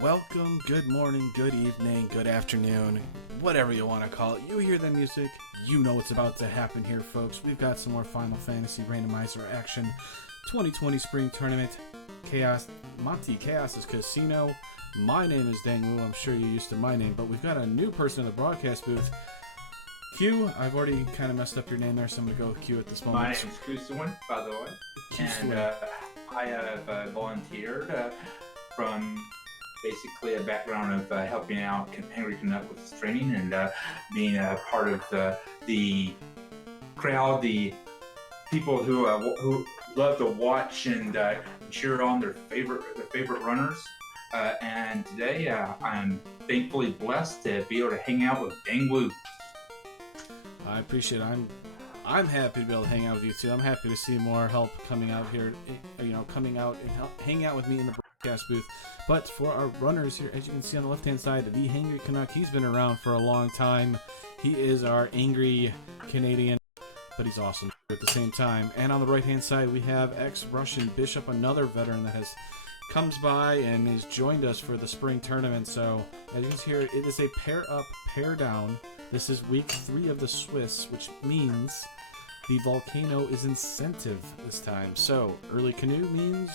welcome, good morning, good evening, good afternoon, whatever you want to call it. You hear the music, you know what's about to happen here, folks. We've got some more Final Fantasy Randomizer action. 2020 Spring Tournament, Chaos, Monty Chaos' Casino. My name is Dangwoo. I'm sure you're used to my name, but we've got a new person in the broadcast booth. Q, I've already kind of messed up your name there, so I'm going to go with Q at this moment. My name's Kusuin, by the way. And I have volunteered from basically a background of helping out Thehangrycanuck with his training and being a part of the crowd, the people who love to watch and cheer on their favorite runners. And today I'm thankfully blessed to be able to hang out with Dangwoo. I appreciate it. I'm happy to be able to hang out with you too. I'm happy to see more help coming out here, coming out and hang out with me in the broadcast booth. But for our runners here, as you can see on the left-hand side, Thehangrycanuck, he's been around for a long time. He is our angry Canadian, but he's awesome at the same time. And on the right-hand side, we have xRussianbishop, another veteran that comes by and has joined us for the spring tournament. So as you can see here, it is a pair up, pair down. This is week 3 of the Swiss, which means the volcano is incentive this time. So early canoe means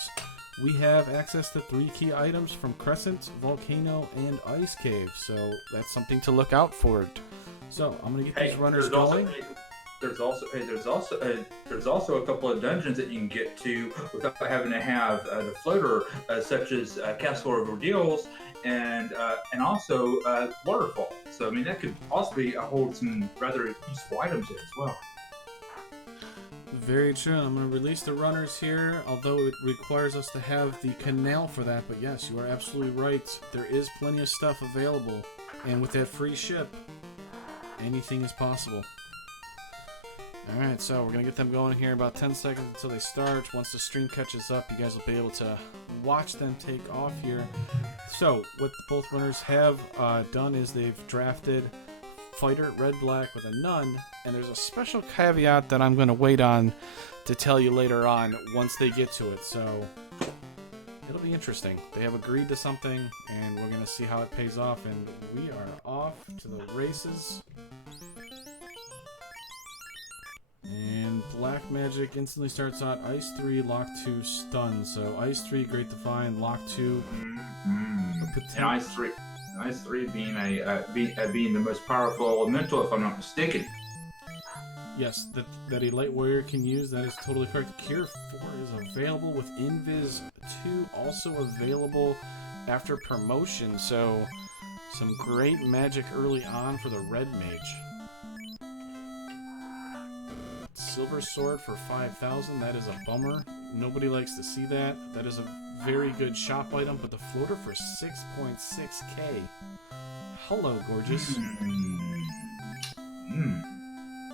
we have access to 3 key items from Crescent, Volcano, and Ice Cave. So that's something to look out for. So I'm gonna get these runners going. There's also a couple of dungeons that you can get to without having to have the floater, such as Castle of Ordeals and also Waterfall. So I mean that could possibly hold some rather useful items in as well. Very true. I'm going to release the runners here, although it requires us to have the canal for that. But yes, you are absolutely right. There is plenty of stuff available, and with that free ship, anything is possible. Alright, so we're going to get them going here in about 10 seconds until they start. Once the stream catches up, you guys will be able to watch them take off here. So, what both runners have done is they've drafted Fighter, red-black with a none, and there's a special caveat that I'm going to wait on to tell you later on once they get to it. So, it'll be interesting. They have agreed to something, and we're going to see how it pays off, and we are off to the races. And Black Magic instantly starts out Ice 3, Lock 2, Stun. So Ice 3, Great Define, Lock 2. And Ice 3 being being the most powerful elemental, if I'm not mistaken. Yes, that a Light Warrior can use. That is totally correct. Cure 4 is available with Invis 2, also available after promotion. So some great magic early on for the Red Mage. Silver Sword for 5,000. That is a bummer. Nobody likes to see that. That is a very good shop item, but the floater for 6.6k. Hello, gorgeous.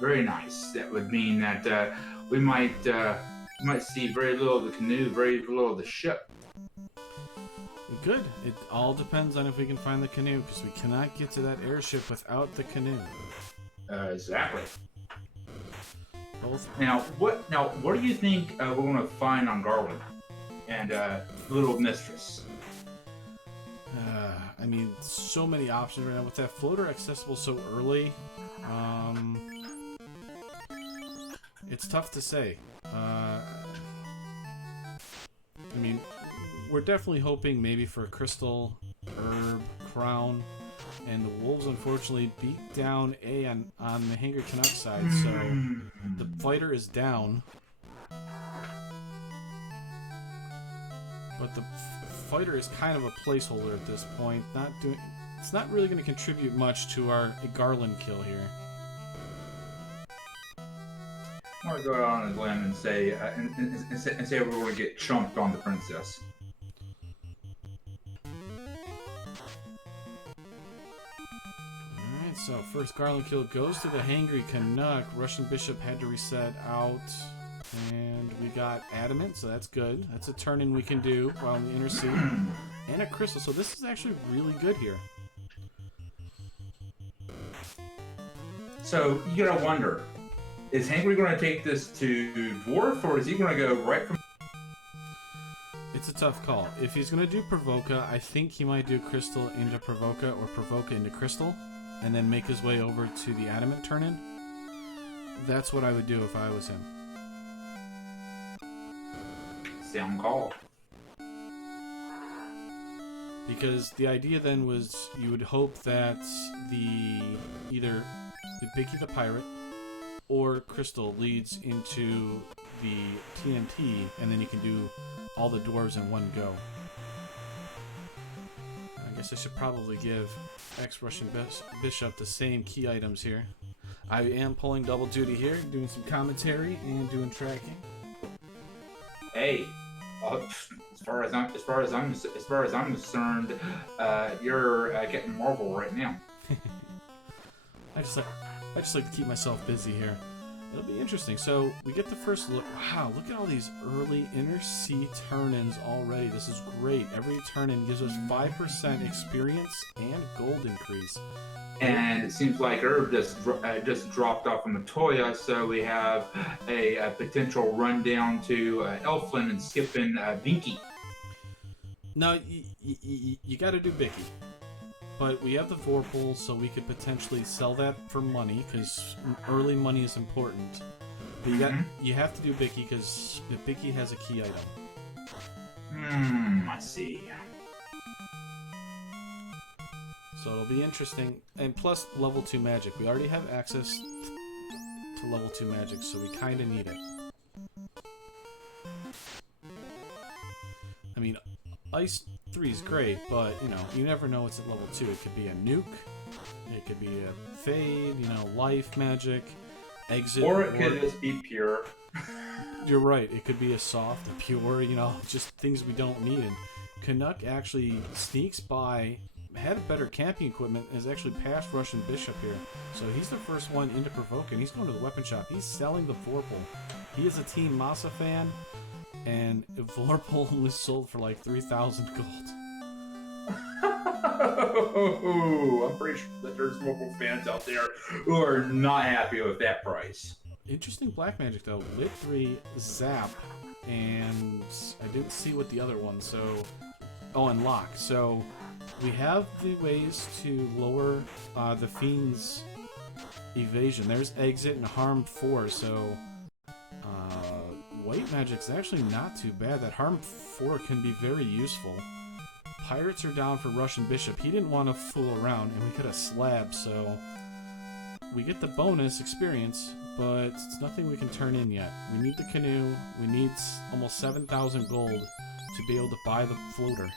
Very nice. That would mean that we might see very little of the canoe, very little of the ship. Good. It all depends on if we can find the canoe, because we cannot get to that airship without the canoe. Exactly. Both. Now, what do you think we're going to find on Garland and Little Mistress? I mean, so many options right now with that floater accessible so early. It's tough to say. I mean, we're definitely hoping maybe for Crystal, Herb, Crown. And the Wolves unfortunately beat down A on the Thehangrycanuck side, so the fighter is down. But the fighter is kind of a placeholder at this point. It's not really going to contribute much to our Garland kill here. I want to go out on a limb and say we're going to get chumped on the princess. So first Garland kill goes to the Thehangrycanuck. Russian Bishop had to reset out. And we got Adamant, so that's good. That's a turn-in we can do while we intercede. And a Crystal, so this is actually really good here. So you gotta wonder, is Hangry going to take this to Dwarf, or is he going to go right from... It's a tough call. If he's going to do Provoca, I think he might do Crystal into Provoca or Provoca into Crystal, and then make his way over to the Adamant turn-in. That's what I would do if I was him. Sound call. Because the idea then was you would hope that either the Bicky the Pirate or Crystal leads into the TNT, and then you can do all the dwarves in one go. I guess I should probably give xRussianbishop the same key items here. I am pulling double duty here, doing some commentary and doing tracking. Hey, as far as I'm concerned, you're getting Marvel right now. I just like to keep myself busy here. It'll be interesting. So we get the first look. Wow, look at all these early inner C turn-ins already. This is great. Every turn-in gives us 5% experience and gold increase. And it seems like Herb just dropped off of Matoya, so we have a potential run down to Elflin and skipping Binky. No, you got to do Bicky. But we have the Vorpal, so we could potentially sell that for money, because early money is important. But you have to do Bicky, because Bicky has a key item. I see. So it'll be interesting. And plus, level 2 magic. We already have access to level 2 magic, so we kind of need it. I mean, Ice 3 is great, but, you know, you never know what's at level 2. It could be a nuke, it could be a fade, you know, life magic, exit. Or it could just be pure. You're right, it could be a soft, a pure, you know, just things we don't need. And Canuck actually sneaks by, had better camping equipment, has actually passed Russian Bishop here. So he's the first one into Provoke, and he's going to the weapon shop. He's selling the Vorpal. He is a Team Masa fan, and Vorpal was sold for like 3,000 gold. I'm pretty sure that there's Vorpal fans out there who are not happy with that price. Interesting black magic though. Lit 3, Zap, and I didn't see what the other one, so... Oh, and Lock. So we have the ways to lower the Fiend's evasion. There's Exit and Harm 4, so... White magic's actually not too bad. That Harm 4 can be very useful. Pirates are down for Russian Bishop. He didn't want to fool around, and we could have slabbed, so... We get the bonus experience, but it's nothing we can turn in yet. We need the canoe. We need almost 7,000 gold to be able to buy the floater.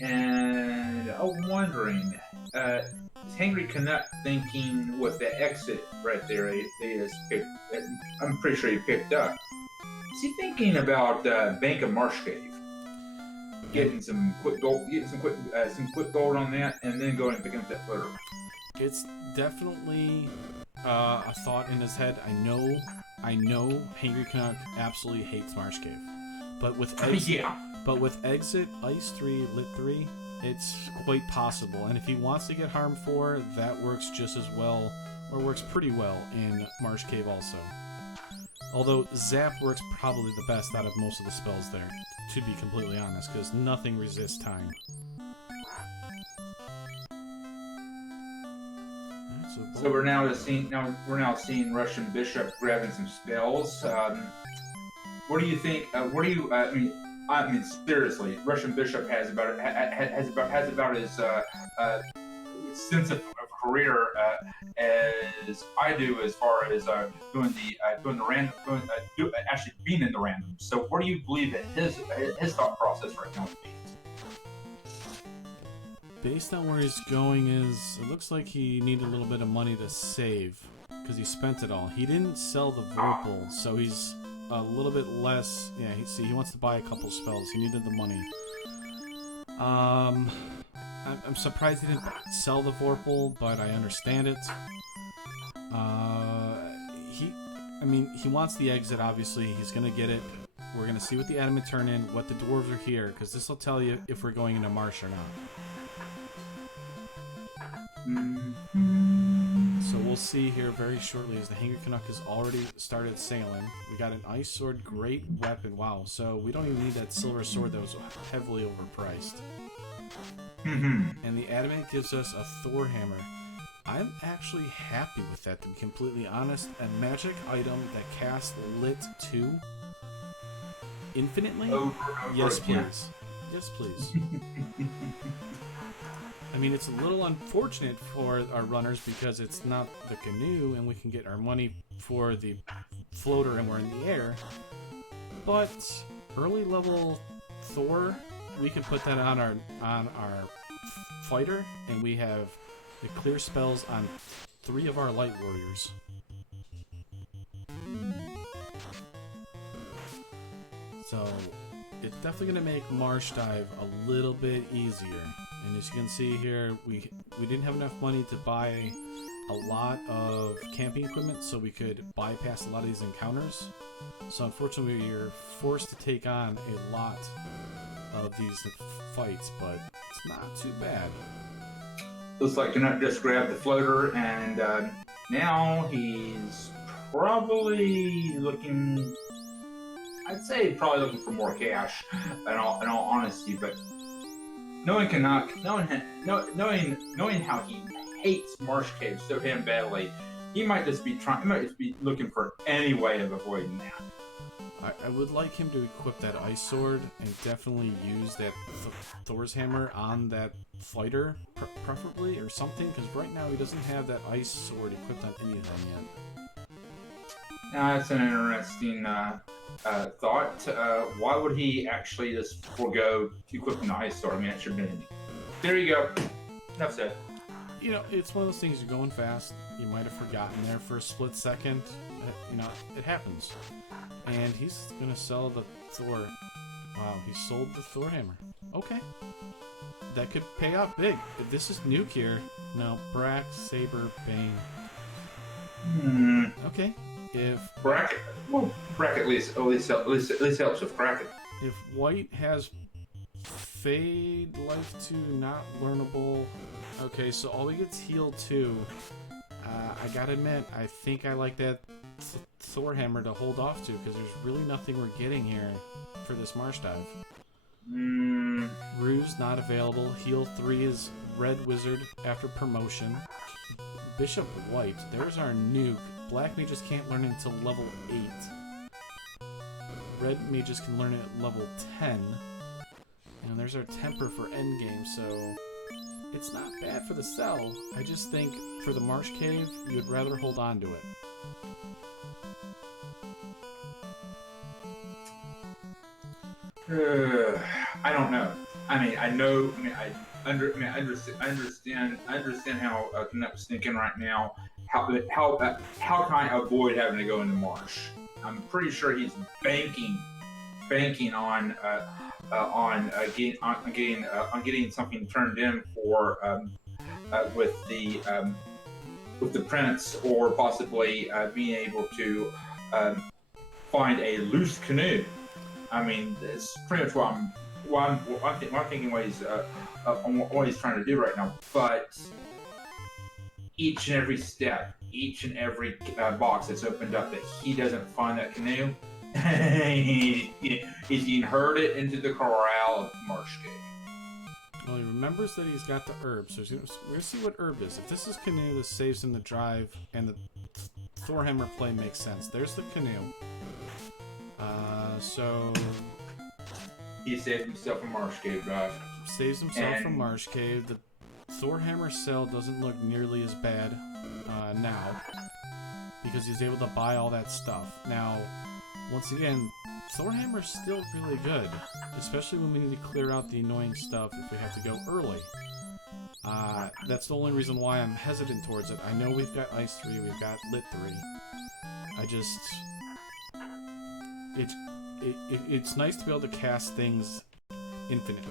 And I'm wondering, is Thehangrycanuck thinking with the exit right there? I'm pretty sure he picked up. Is he thinking about Bank of Marsh Cave? Getting some quick gold, some quick gold on that, and then going and picking up that floater. It's definitely a thought in his head. I know Thehangrycanuck absolutely hates Marsh Cave, but with exit, but with exit, Ice 3, Lit 3, it's quite possible. And if he wants to get Harm 4, that works just as well, or works pretty well in Marsh Cave also. Although Zap works probably the best out of most of the spells there, to be completely honest, because nothing resists time. So we're now seeing Russian Bishop grabbing some spells. What do you think? I mean, seriously, Russian Bishop has about as sense of career as I do, as far as actually being in the random. So, what do you believe that his thought process right now would be? Based on where he's going, it looks like he needed a little bit of money to save because he spent it all. He didn't sell the Vorpal, so he's a little bit less. Yeah, he wants to buy a couple spells. He needed the money. I'm surprised he didn't sell the Vorpal, but I understand it. He wants the exit, obviously. He's going to get it. We're going to see what the Adamant turn in, what the dwarves are here, because this will tell you if we're going into Marsh or not. So we'll see here very shortly as the Thehangrycanuck has already started sailing. We got an ice sword, great weapon. Wow, so we don't even need that silver sword that was heavily overpriced. And the adamant gives us a Thor hammer. I'm actually happy with that, to be completely honest. A magic item that casts Lit 2 infinitely? Yes, please. Yes, please. I mean, it's a little unfortunate for our runners because it's not the canoe and we can get our money for the floater and we're in the air. But early level Thor, we can put that on our fighter, and we have the clear spells on 3 of our light warriors. So it's definitely going to make Marsh Dive a little bit easier. And as you can see here, we didn't have enough money to buy a lot of camping equipment so we could bypass a lot of these encounters. So unfortunately we are forced to take on a lot of these fights, but it's not too bad. Looks like Canuck just grabbed the floater, and now he's probably looking, I'd say probably looking for more cash, in all honesty, but knowing Canuck, knowing how he hates Marsh Cave so damn badly, he might just be looking for any way of avoiding that. I would like him to equip that ice sword and definitely use that Thor's hammer on that fighter, preferably, or something, because right now he doesn't have that ice sword equipped on any of them yet. Now, that's an interesting thought. Why would he actually just forego equipping the ice sword? I mean, that should have been. There you go. Enough said. You know, it's one of those things, you're going fast, you might have forgotten there for a split second. You know, it happens. And he's going to sell the Thor. Wow, he sold the Thor hammer. Okay. That could pay off big. If this is Nuke here, no, Brack, Saber, Bane. Okay. If Brack, well, Brack at least helps with Bracket. If White has Fade Life 2 not learnable. Okay, so all we get's Heal 2. I gotta admit, I think I like that Thor hammer to hold off to, because there's really nothing we're getting here for this Marsh Dive. Ruse not available. Heal 3 is Red Wizard after promotion. Bishop White, there's our nuke. Black mages can't learn it until level 8. Red mages can learn it at level 10. And there's our temper for endgame, so it's not bad for the sell. I just think for the Marsh Cave, you'd rather hold on to it. I don't know. I mean, I know. I mean, I understand how Canuck's thinking right now. How can I avoid having to go into Marsh? I'm pretty sure he's banking on getting something turned in for with the prince, or possibly being able to find a loose canoe. I mean, it's pretty much what I'm thinking what he's trying to do right now. But each and every step, each and every box that's opened up that he doesn't find that canoe, he's getting herded into the corral of Marsh Cave. Well, he remembers that he's got the herb, so we're going to see what herb is. If this is canoe, this saves him the drive, and the Thor hammer play makes sense. There's the canoe. So he saved himself a Marsh Cave drive. Saves himself from Marsh Cave. The Thor hammer sell doesn't look nearly as bad now, because he's able to buy all that stuff. Now, once again, Thor hammer's still really good, especially when we need to clear out the annoying stuff if we have to go early. That's the only reason why I'm hesitant towards it. I know we've got Ice 3, we've got Lit 3. It's nice to be able to cast things infinitely.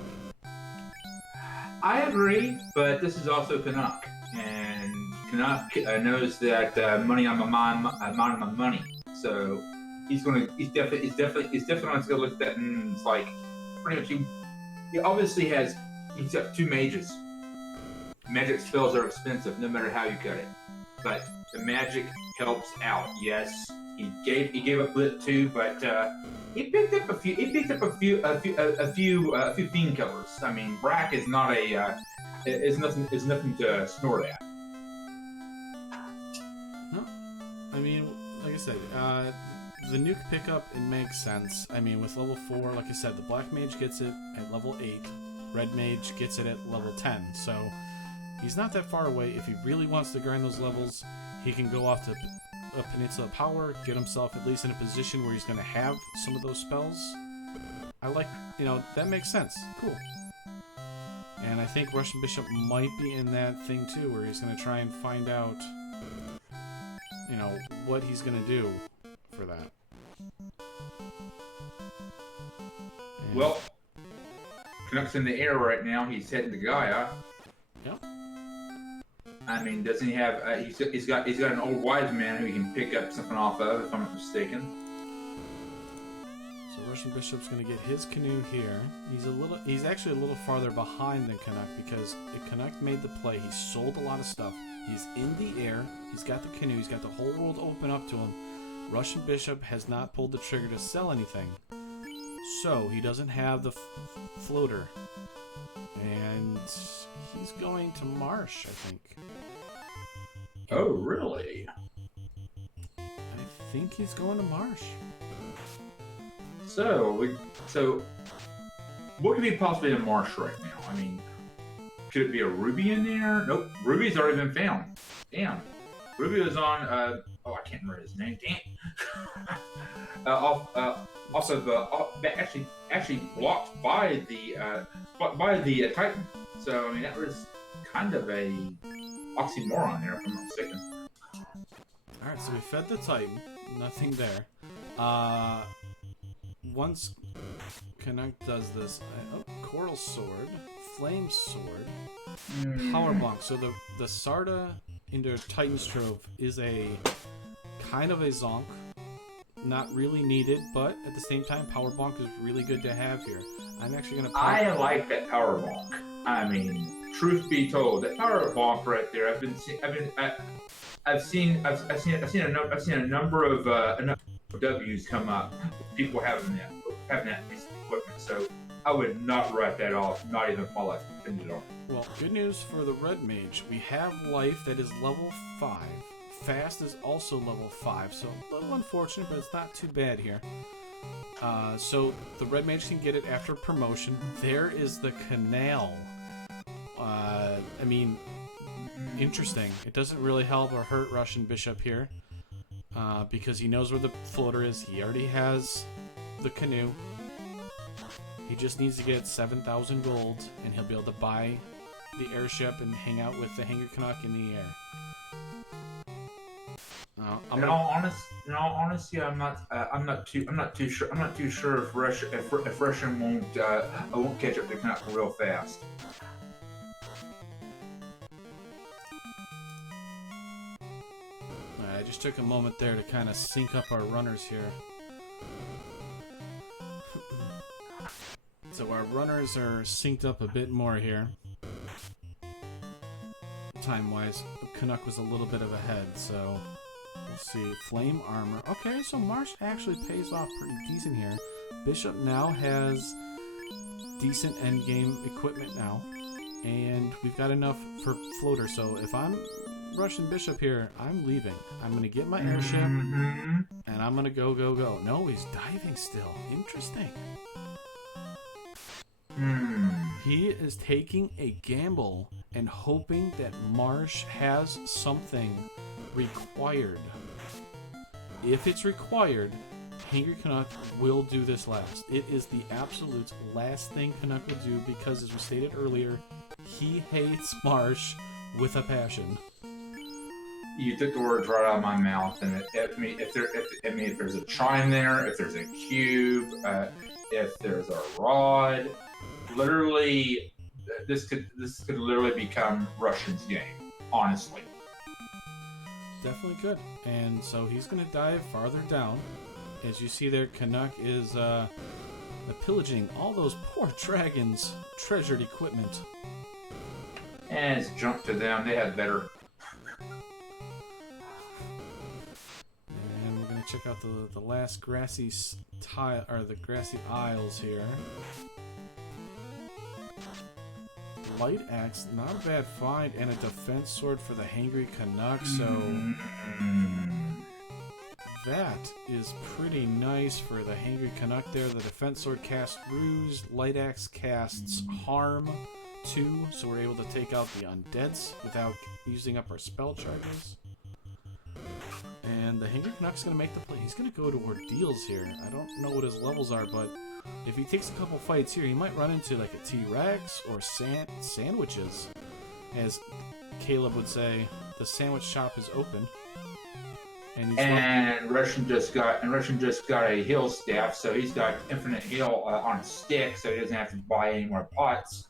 I agree, but this is also Canuck, and Canuck knows that money on my mind, on my money. So he's definitely going to look at that, and it's like pretty much he obviously he's got 2 mages. Magic spells are expensive, no matter how you cut it. but the magic helps out. Yes, he gave up Lit too, but he picked up a few theme killers. I mean, Brack is not a is nothing to snort at. No, I mean, like I said, the nuke pickup, it makes sense. I mean, with level 4, like I said, the Black Mage gets it at level 8, Red Mage gets it at level 10, so he's not that far away. If he really wants to grind those levels, he can go off to a Peninsula Power, get himself at least in a position where he's going to have some of those spells. I like, that makes sense. Cool. And I think Russian Bishop might be in that thing too, where he's going to try and find out, what he's going to do for that. And well, Canuck's in the air right now. He's heading to Gaia. Yep. I mean, doesn't he have? He's got an old wise man who he can pick up something off of, if I'm not mistaken. So Russian Bishop's going to get his canoe here. He's actually a little farther behind than Canuck because Canuck made the play. He sold a lot of stuff. He's in the air. He's got the canoe. He's got the whole world open up to him. Russian Bishop has not pulled the trigger to sell anything, so he doesn't have the floater, and he's going to Marsh, I think. Oh, really? I think he's going to Marsh. So what could be possibly in Marsh right now? I mean, could it be a Ruby in there? Nope, Ruby's already been found. Damn, Ruby was on. I can't remember his name. Damn. Actually blocked by the Titan. So I mean, that was kind of a oxymoron there, if I'm not mistaken. All right, so we fed the Titan. Nothing there. Once Canuck does this, Coral Sword, Flame Sword, Power Bonk. So the Sarda into Titan's Trove is a kind of a zonk. Not really needed, but at the same time, Power Bonk is really good to have here. I'm actually going to... I like that Power Bonk. I mean, truth be told, that Power Bonk right there, I've seen a number of W's come up. People having that piece of equipment, so I would not write that off, not even while I finished it off. Well, good news for the Red Mage. We have Life that is level 5. Fast is also level 5, so a little unfortunate, but it's not too bad here. So the Red Mage can get it after promotion. There is the Canal. I mean, interesting. It doesn't really help or hurt Russian Bishop here, because he knows where the floater is. He already has the canoe. He just needs to get 7,000 gold, and he'll be able to buy the airship and hang out with the Thehangrycanuck in the air. In all honesty, I'm not too sure if Russian won't catch up to Canuck real fast. I just took a moment there to kind of sync up our runners here. So our runners are synced up a bit more here. Time-wise, Canuck was a little bit of ahead, so we'll see. Flame armor. Okay, so Marsh actually pays off pretty decent here. Bishop now has decent endgame equipment now, and we've got enough for floater. So if I'm Russian Bishop here, I'm leaving. I'm gonna get my airship, and I'm gonna go. No, he's diving still. Interesting. He is taking a gamble and hoping that Marsh has something required. If it's required, Thehangrycanuck will do this last. It is the absolute last thing Canuck will do because, as we stated earlier, he hates Marsh with a passion. You took the words right out of my mouth, and if there's a shrine there, if there's a cube, if there's a rod, literally, this could literally become Russian's game. Honestly, definitely could. And so he's going to dive farther down. As you see there, Canuck is pillaging all those poor dragons' treasured equipment. And it's junk to them. They had better. check out the last grassy tile, or the grassy isles here. Light axe, not a bad find, and a defense sword for the Thehangrycanuck. So that is pretty nice for the Thehangrycanuck there. The defense sword casts Ruse, light axe casts Harm 2, so we're able to take out the undeads without using up our spell charges. And the Thehangrycanuck's going to make the play. He's going to go to Ordeals here. I don't know what his levels are, but if he takes a couple fights here, he might run into like a T-Rex or sandwiches. As Caleb would say, the sandwich shop is open. And Russian just got a heal staff, so he's got infinite heal on a stick, so he doesn't have to buy any more pots.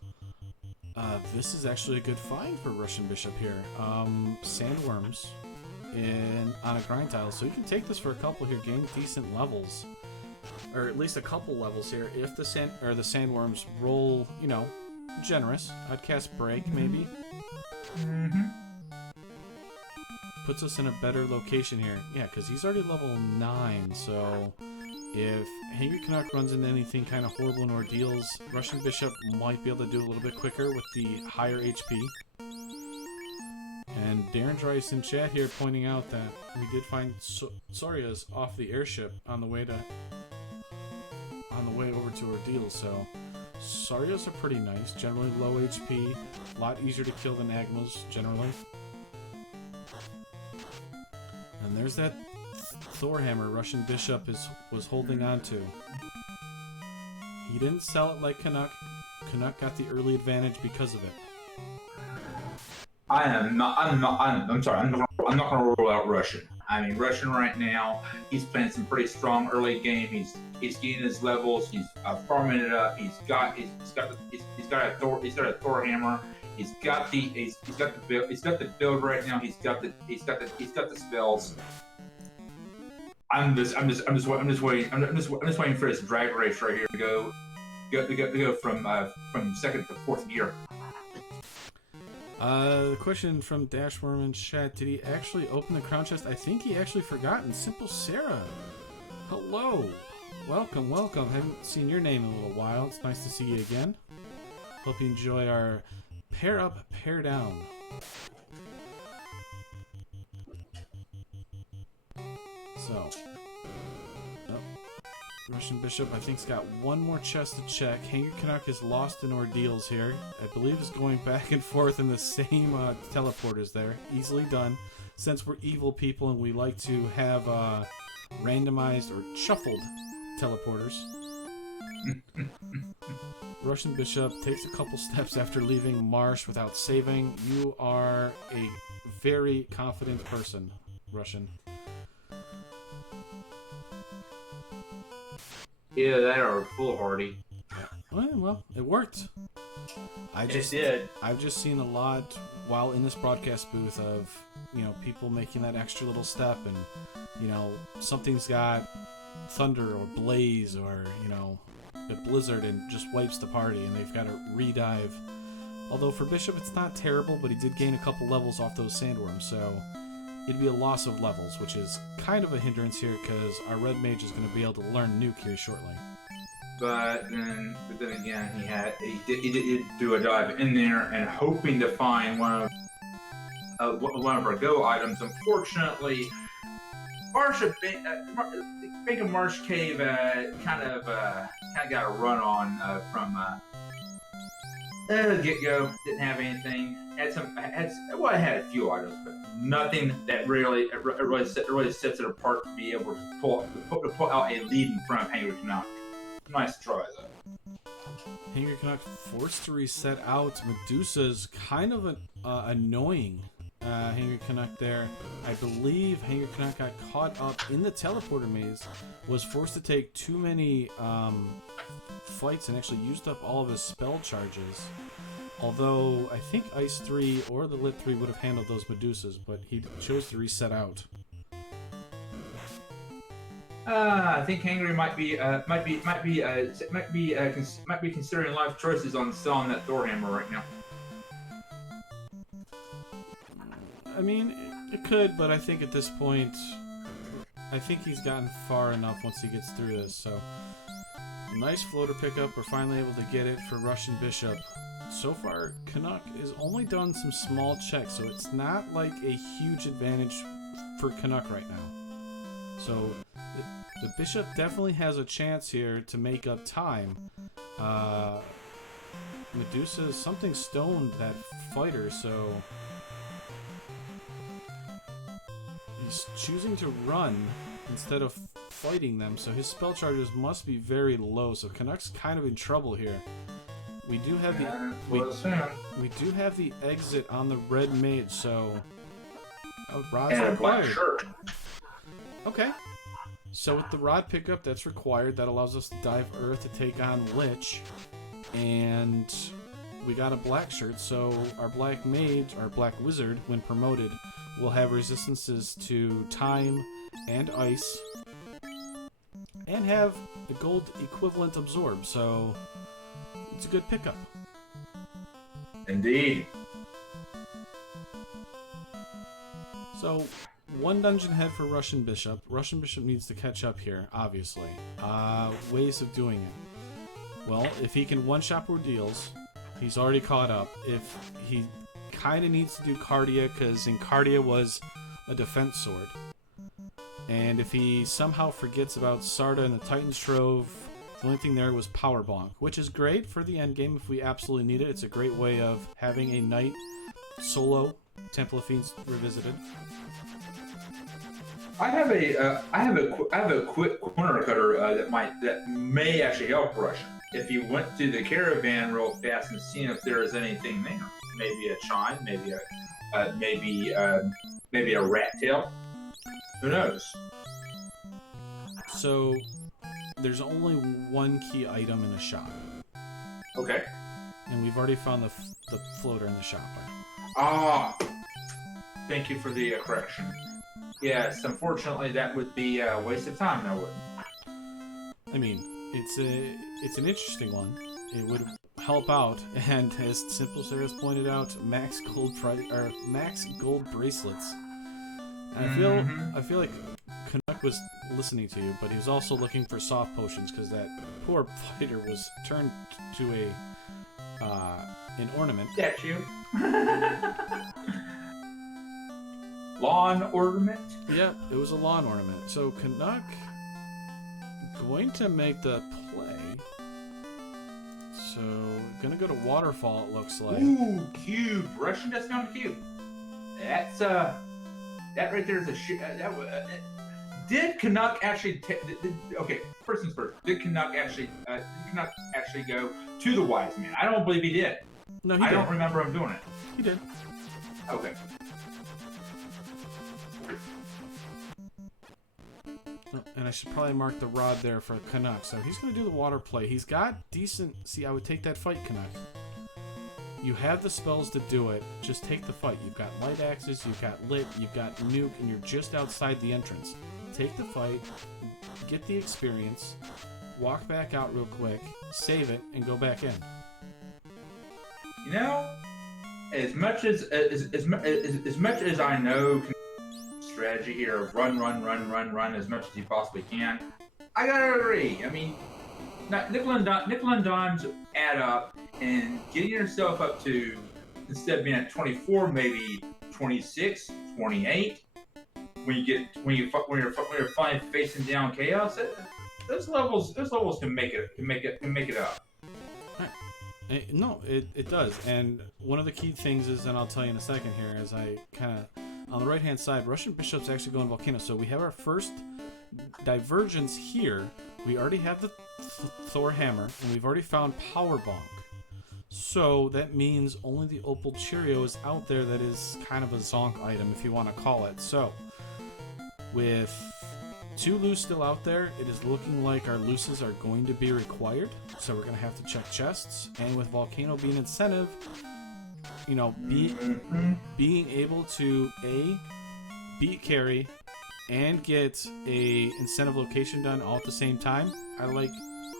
This is actually a good find for Russian Bishop here. Sandworms on a grind tile, so you can take this for a couple here, gain decent levels, or at least a couple levels here. If the sandworms roll, you know, generous, I'd cast Break maybe. Puts us in a better location here. Yeah, because he's already level 9, so if Thehangrycanuck runs into anything kind of horrible in Ordeals, Russian Bishop might be able to do a little bit quicker with the higher HP. And Darren Dryce in chat here pointing out that we did find Sorias off the airship on the way over to Ordeals, so Sorias are pretty nice, generally low HP, a lot easier to kill than Agmas, generally. And there's that Thor hammer Russian Bishop was holding on to. He didn't sell it like Canuck. Canuck got the early advantage because of it. I'm not gonna rule out Russian. I mean, Russian right now, he's playing some pretty strong early game. He's getting his levels. He's farming it up. He's got a Thor hammer. He's got the build right now. He's got the spells. I'm just waiting for his drag race right here to go from second to fourth gear. The question from Dashworm in chat: did he actually open the crown chest? I think he actually forgot. And Simple Sarah, hello, welcome. Haven't seen your name in a little while. It's nice to see you again. Hope you enjoy our pair up, pair down. So, Russian Bishop, I think, has got one more chest to check. Thehangrycanuck is lost in Ordeals here. I believe is going back and forth in the same teleporters there. Easily done. Since we're evil people and we like to have randomized or shuffled teleporters. Russian Bishop takes a couple steps after leaving Marsh without saving. You are a very confident person, Russian. Either that or foolhardy. Well, it worked. I've just seen a lot while in this broadcast booth of, you know, people making that extra little step, and, you know, something's got thunder or blaze or, you know, a blizzard and just wipes the party, and they've got to redive. Although for Bishop it's not terrible, but he did gain a couple levels off those sandworms, so it'd be a loss of levels, which is kind of a hindrance here because our red mage is going to be able to learn Nuke here shortly. But then again, he did do a dive in there and hoping to find one of our go items. Unfortunately, Bank of Marsh Cave kind of got a run on from the get-go. Didn't have anything. Had a few items, but nothing that really sets it apart to be able to pull out a lead in front of Thehangrycanuck. Nice try though. Thehangrycanuck forced to reset out. Medusa's kind of annoying. Thehangrycanuck there. I believe Thehangrycanuck got caught up in the teleporter maze, was forced to take too many fights and actually used up all of his spell charges. Although I think Ice 3 or the Lit 3 would have handled those Medusas, but he chose to reset out. I think Hangry might be considering life choices on selling that Thor hammer right now. I mean, it could, but I think at this point, I think he's gotten far enough once he gets through this. So, nice floater pickup. We're finally able to get it for Russian Bishop. So far, Canuck has only done some small checks, so it's not like a huge advantage for Canuck right now. So, the Bishop definitely has a chance here to make up time. Medusa is something stoned that fighter, so he's choosing to run instead of fighting them, so his spell charges must be very low, so Canuck's kind of in trouble here. We do have we do have the exit on the red mage, so rod's required. Okay. So with the rod pickup, that's required. That allows us to dive Earth to take on Lich. And we got a black shirt, so our black mage, our black wizard, when promoted, will have resistances to time and ice. And have the gold equivalent absorb, so it's a good pickup. Indeed. So, one dungeon head for Russian Bishop. Russian Bishop needs to catch up here, obviously. Ways of doing it. Well, if he can one-shot ordeals, he's already caught up. If he kind of needs to do Cardia, because Incardia was a defense sword. And if he somehow forgets about Sarda and the Titan's Trove, the only thing there was Power Bonk, which is great for the end game if we absolutely need it. It's a great way of having a knight solo Temple of Fiends Revisited. I have a quick corner cutter that may actually help Russian. If you went to the caravan real fast and seen if there is anything there, maybe a chime, maybe a rat tail. Who knows? So there's only one key item in the shop. Okay. And we've already found the floater in the shop. Ah, thank you for the correction. Yes, unfortunately, that would be a waste of time. Now, I mean, it's an interesting one. It would help out, and as Simple Sarah's pointed out, max gold bracelets. And I feel like Canuck was listening to you, but he was also looking for soft potions because that poor fighter was turned to an ornament. Statue. Lawn ornament? Yep, it was a lawn ornament. So Canuck going to make the play. So gonna go to waterfall. It looks like. Ooh, cube. Russian discount cube. That's that right there is a shit. Did Canuck actually? Okay, first things first. Did Canuck actually go to the wise man? I don't believe he did. No, he did. I don't remember him doing it. He did. Okay. And I should probably mark the rod there for Canuck. So he's going to do the water play. He's got decent... See, I would take that fight, Canuck. You have the spells to do it. Just take the fight. You've got light axes, you've got lit, you've got nuke, and you're just outside the entrance. Take the fight, get the experience, walk back out real quick, save it, and go back in. You know, as much as I know strategy here of run as much as you possibly can, I gotta agree. I mean, nickel and dimes add up, and getting yourself up to, instead of being at 24, maybe 26, 28. When you're finally facing down chaos, those levels can make it up. No, it does. And one of the key things is, and I'll tell you in a second here, as I kind of, on the right-hand side, Russian Bishop's actually going Volcano. So we have our first divergence here. We already have the Thor Hammer, and we've already found Power Bonk. So that means only the Opal Cheerio is out there that is kind of a zonk item, if you want to call it. So, with 2 loose still out there, it is looking like our looses are going to be required. So we're going to have to check chests. And with Volcano being incentive, you know, being able to beat carry and get a incentive location done all at the same time, I like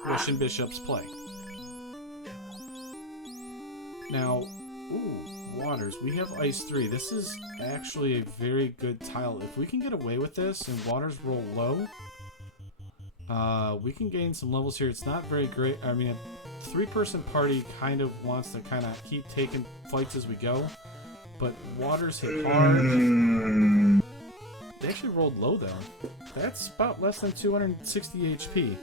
Russian Bishop's play. Now, Ooh, waters. We have ice 3. This is actually a very good tile. If we can get away with this and waters roll low, we can gain some levels here. It's not very great. I mean, a 3-person party kind of wants to kind of keep taking fights as we go, but waters hit hard. They actually rolled low though. That's about less than 260 HP.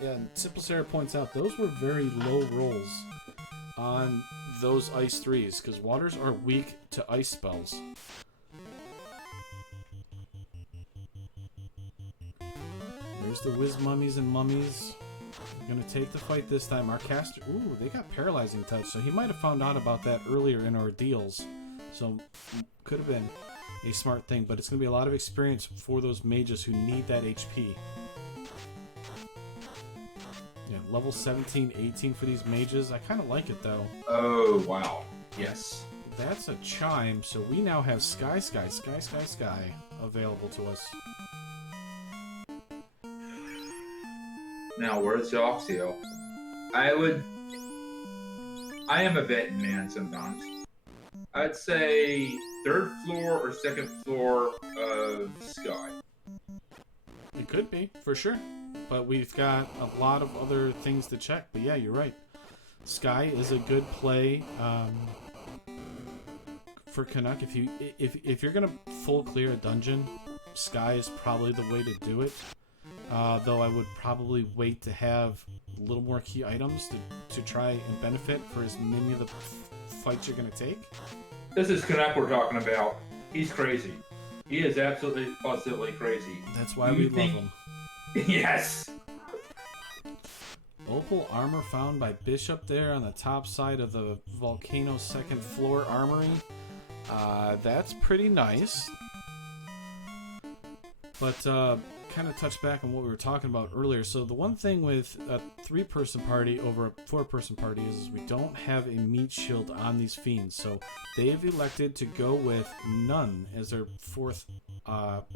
Yeah, and Simple Sarah points out those were very low rolls on those ice 3s because waters are weak to ice spells. There's the Whiz Mummies and Mummies. We're gonna take the fight this time. Our caster, ooh, they got Paralyzing Touch, so he might have found out about that earlier in Ordeals. So could have been a smart thing, but it's gonna be a lot of experience for those mages who need that HP. Yeah, level 17, 18 for these mages. I kind of like it though. Oh wow, yes. That's a chime, so we now have Sky available to us. Now, where's the Oxio? I am a betting man sometimes. I'd say 3rd floor or 2nd floor of Sky. It could be, for sure. But we've got a lot of other things to check. But yeah, you're right. Sky is a good play for Canuck. If you're gonna full clear a dungeon, Sky is probably the way to do it. Though I would probably wait to have a little more key items to try and benefit for as many of the fights you're going to take. This is Canuck we're talking about. He's crazy. He is absolutely, positively crazy. That's why we love him. Yes! Opal armor found by Bishop there on the top side of the Volcano 2nd floor armory. That's pretty nice. But, kind of touch back on what we were talking about earlier. So the one thing with a 3-person party over a 4-person party is we don't have a meat shield on these fiends. So they've elected to go with none as their 4th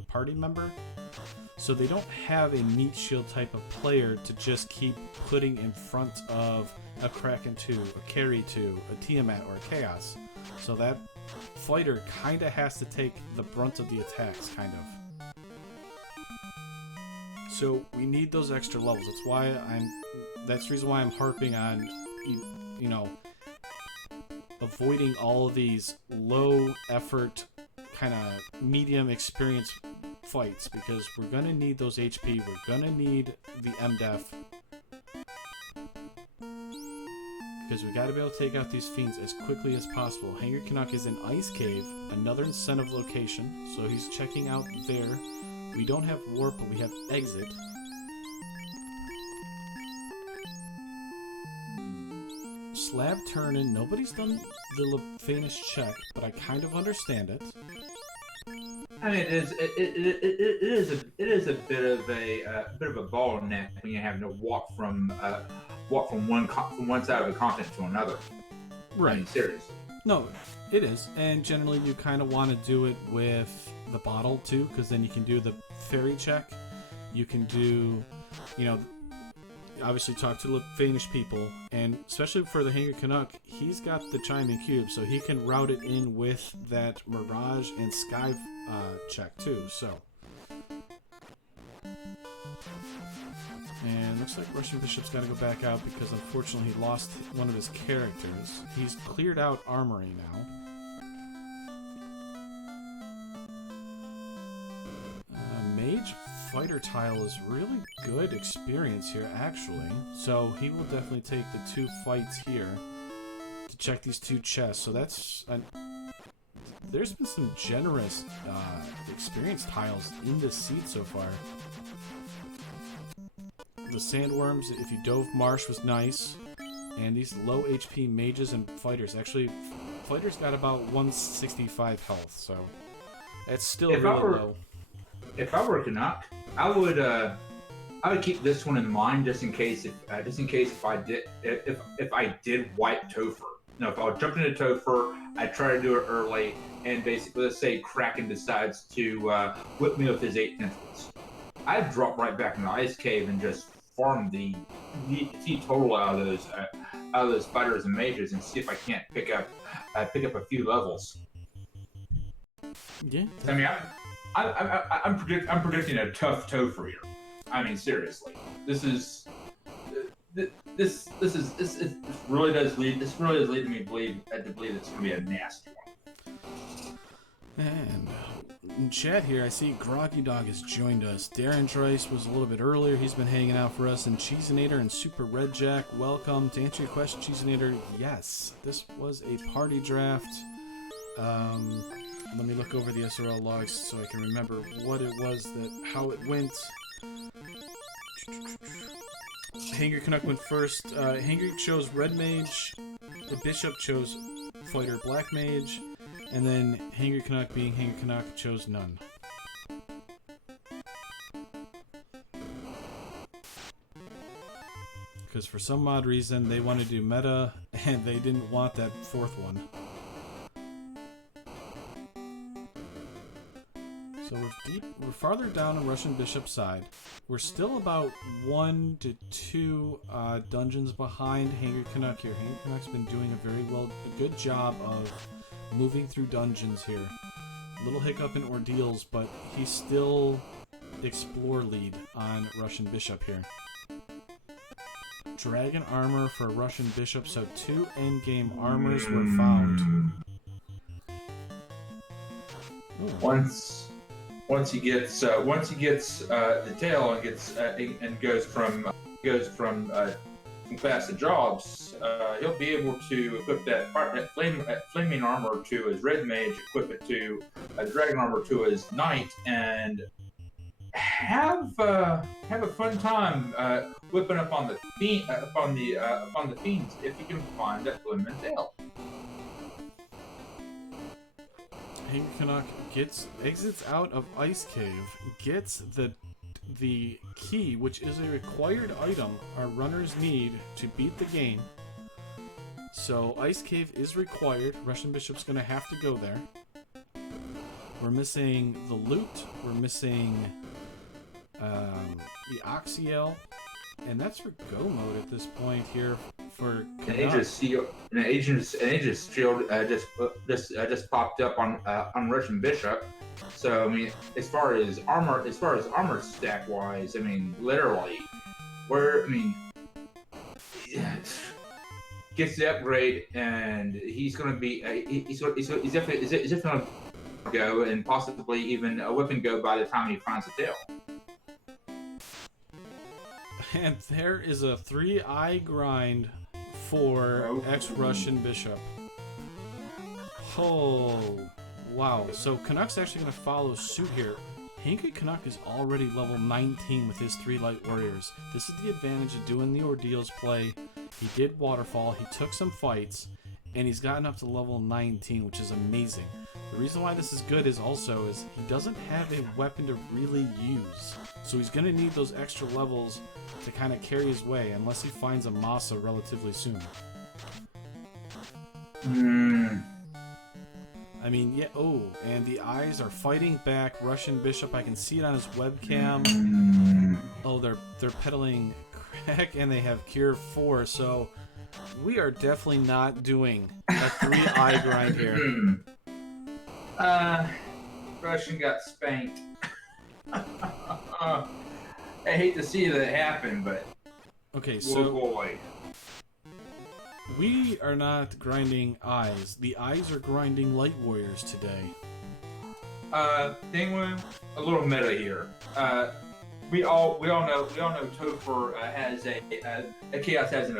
party member. So they don't have a meat shield type of player to just keep putting in front of a Kraken 2, a Carry 2, a Tiamat, or a Chaos. So that fighter kind of has to take the brunt of the attacks, kind of. So we need those extra levels. That's the reason why I'm harping on, you know, avoiding all of these low effort, kind of medium experience fights, because we're gonna need those HP. We're gonna need the MDEF, because we got to be able to take out these fiends as quickly as possible. Thehangrycanuck is in Ice Cave, another incentive location, so he's checking out there. We don't have warp, but we have exit. Slab turning. Nobody's done the famous check, but I kind of understand it. I mean, it is a bit of a bottleneck when you're having to walk from one side of the continent to another. Right. I mean, seriously. No, it is, and generally you kind of want to do it with the bottle too, because then you can do the fairy check. You can do, you know, obviously talk to the Finnish people, and especially for the Thehangrycanuck, he's got the chiming cube, so he can route it in with that Mirage and Sky check too. So, and looks like Russian Bishop's got to go back out because unfortunately he lost one of his characters. He's cleared out Armory now. Mage fighter tile is really good experience here, actually. So he will definitely take the 2 fights here to check these 2 chests. So that's there's been some generous experience tiles in this seed so far. The sandworms, if you dove marsh, was nice, and these low HP mages and fighters. Actually, fighters got about 165 health, so it's still really low. If I were Canuck, I would keep this one in mind just in case if I did wipe Topher. No, if I would jump into Topher, I'd try to do it early, and basically, let's say Kraken decides to whip me with his 8 tentacles. I'd drop right back in the ice cave and just farm the total out of those fighters and mages and see if I can't pick up a few levels. Yeah. I mean, I'm predicting a tough Topher here. I mean, seriously, this really does lead me to believe it's going to be a nasty one. And in chat here, I see Groggy Dog has joined us. Darren Joyce was a little bit earlier. He's been hanging out for us. And Cheesinator and Super Red Jack, welcome. To answer your question, Cheesinator, yes, this was a party draft. Let me look over the SRL logs so I can remember what it was how it went. Thehangrycanuck went first. Hangry chose Red Mage. The Bishop chose Fighter Black Mage. And then Thehangrycanuck, being Thehangrycanuck, chose none. Because for some odd reason, they wanted to do meta, and they didn't want that fourth one. So we're farther down on Russian Bishop's side. We're still about 1 to 2 dungeons behind Thehangrycanuck here. Thehangrycanuck's been doing a good job of moving through dungeons here. Little hiccup in ordeals, but he's still explore lead on Russian Bishop here. Dragon armor for Russian Bishop, so 2 endgame armors were found. Ooh. Once he gets the tail and gets and goes from class of jobs, he'll be able to equip that flaming armor to his red mage, equip it to dragon armor to his knight, and have a fun time whipping up on the fiends if he can find that flaming tail. Thehangrycanuck exits out of Ice Cave, gets the key, which is a required item our runners need to beat the game. So Ice Cave is required. Russian Bishop's going to have to go there. We're missing the loot. We're missing the Oxiel. And that's for go mode at this point here for an Aegis shield just popped up on Russian Bishop. So I mean, as far as armor stack wise, I mean, literally, gets the upgrade and he's going to be he's definitely going to go and possibly even a whip and go by the time he finds the tail. And there is a 3-eye grind for xRussian Bishop. Oh, wow. So Canuck's actually going to follow suit here. Thehangrycanuck is already level 19 with his 3 light warriors. This is the advantage of doing the ordeals play. He did waterfall, he took some fights, and he's gotten up to level 19, which is amazing. The reason why this is good is he doesn't have a weapon to really use. So he's going to need those extra levels to kind of carry his way, unless he finds a Masa relatively soon. I mean, yeah, and the eyes are fighting back Russian Bishop. I can see it on his webcam. Oh, they're peddling crack, and they have Cure 4, so we are definitely not doing a 3-eye grind here. Russian got spanked. I hate to see that happen, but okay, so boy. We are not grinding eyes. The eyes are grinding light warriors today. Penguin, a little meta here. We all know Topher has a Chaos has an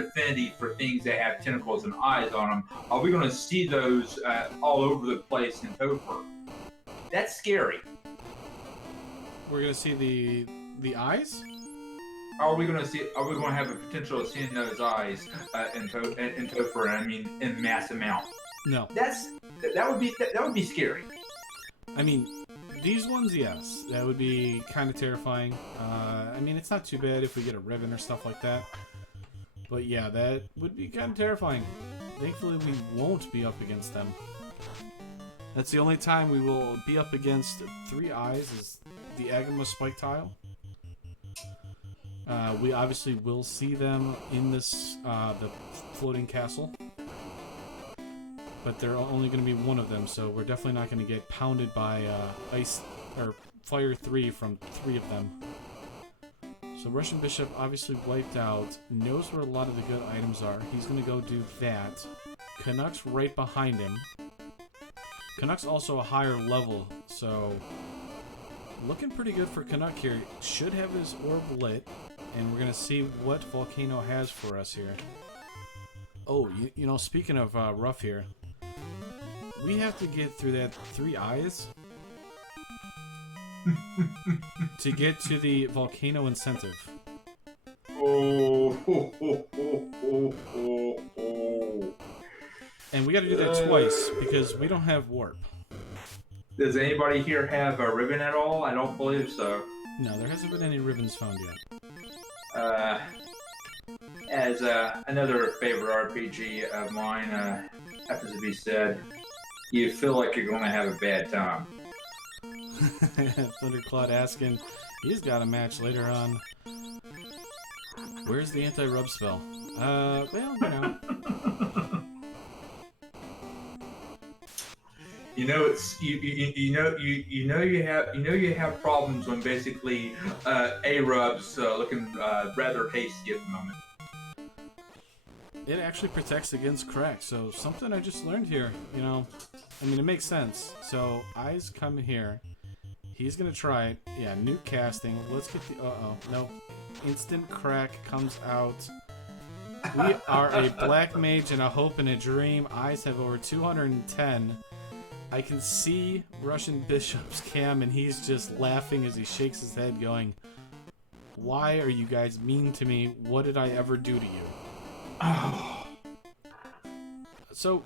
affinity for things that have tentacles and eyes on them. Are we going to see those all over the place in Topher? That's scary. We're going to see the eyes? Are we going to have a potential of seeing those eyes in Topher? I mean, in mass amount. No. That would be scary. I mean, these ones, yes, that would be kind of terrifying. I mean, it's not too bad if we get a ribbon or stuff like that. But yeah, that would be kind of terrifying. Thankfully, we won't be up against them. That's the only time we will be up against 3 eyes is the Agama Spike Tile. We obviously will see them in this the floating castle, but they're only going to be one of them, so we're definitely not going to get pounded by ice or fire 3 from 3 of them. So Russian Bishop obviously wiped out, knows where a lot of the good items are. He's going to go do that. Canuck's right behind him. Canuck's also a higher level, so looking pretty good for Canuck here. Should have his orb lit, and we're going to see what Volcano has for us here. Oh, you know, speaking of rough here, we have to get through that 3 eyes to get to the volcano incentive. Oh. And we got to do that twice because we don't have warp. Does anybody here have a ribbon at all? I don't believe so. No, there hasn't been any ribbons found yet. As another favorite RPG of mine happens to be said, you feel like you're going to have a bad time. Thundercloud asking, he's got a match later on. Where's the anti-rub spell? Well, you know. You know it's you have problems when basically A-rubs looking rather tasty at the moment. It actually protects against cracks, so something I just learned here, you know. I mean, it makes sense. So eyes come here. He's gonna try it. Yeah, nuke casting. Let's get the no. Instant crack comes out. We are a black mage and a hope and a dream. Eyes have over 210. I can see Russian Bishop's cam, and he's just laughing as he shakes his head, going, "Why are you guys mean to me? What did I ever do to you?" Oh. So,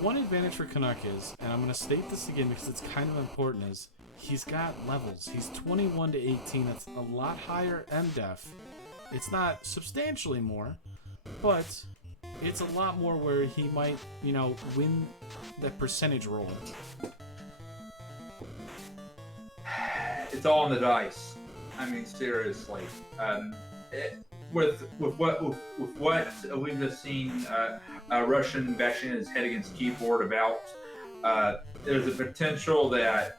one advantage for Canuck is, and I'm going to state this again because it's kind of important, is he's got levels. He's 21 to 18. That's a lot higher MDef. It's not substantially more, but it's a lot more where he might, you know, win that percentage roll. It's all on the dice. I mean, seriously. With what we've just seen, Russian bashing his head against keyboard about, there's a potential that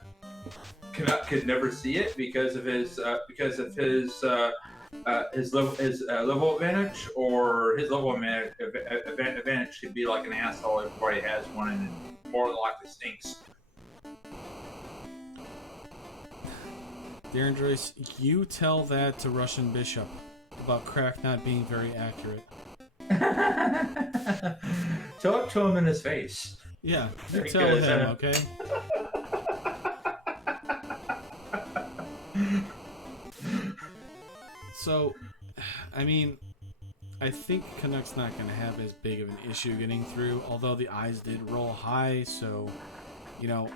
Canuck could never see it because of his level advantage, or his level advantage could be like an asshole. Everybody has one, and more than likely stinks. Darren Joyce, you tell that to Russian Bishop about crack not being very accurate. Tell it to him in his face. Yeah, you tell him, okay? So, I mean, I think Canuck's not going to have as big of an issue getting through, although the eyes did roll high, so, you know,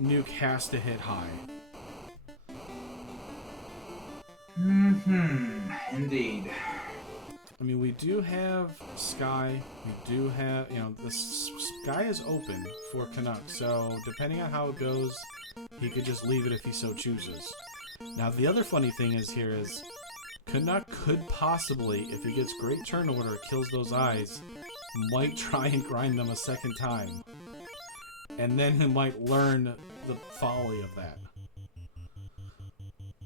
nuke has to hit high. Indeed. I mean, we do have Sky. We do have, you know, the Sky is open for Canuck, so depending on how it goes, he could just leave it if he so chooses. Now, the other funny thing is here is Canuck could possibly, if he gets great turn order, kills those eyes, might try and grind them a second time. And then he might learn the folly of that.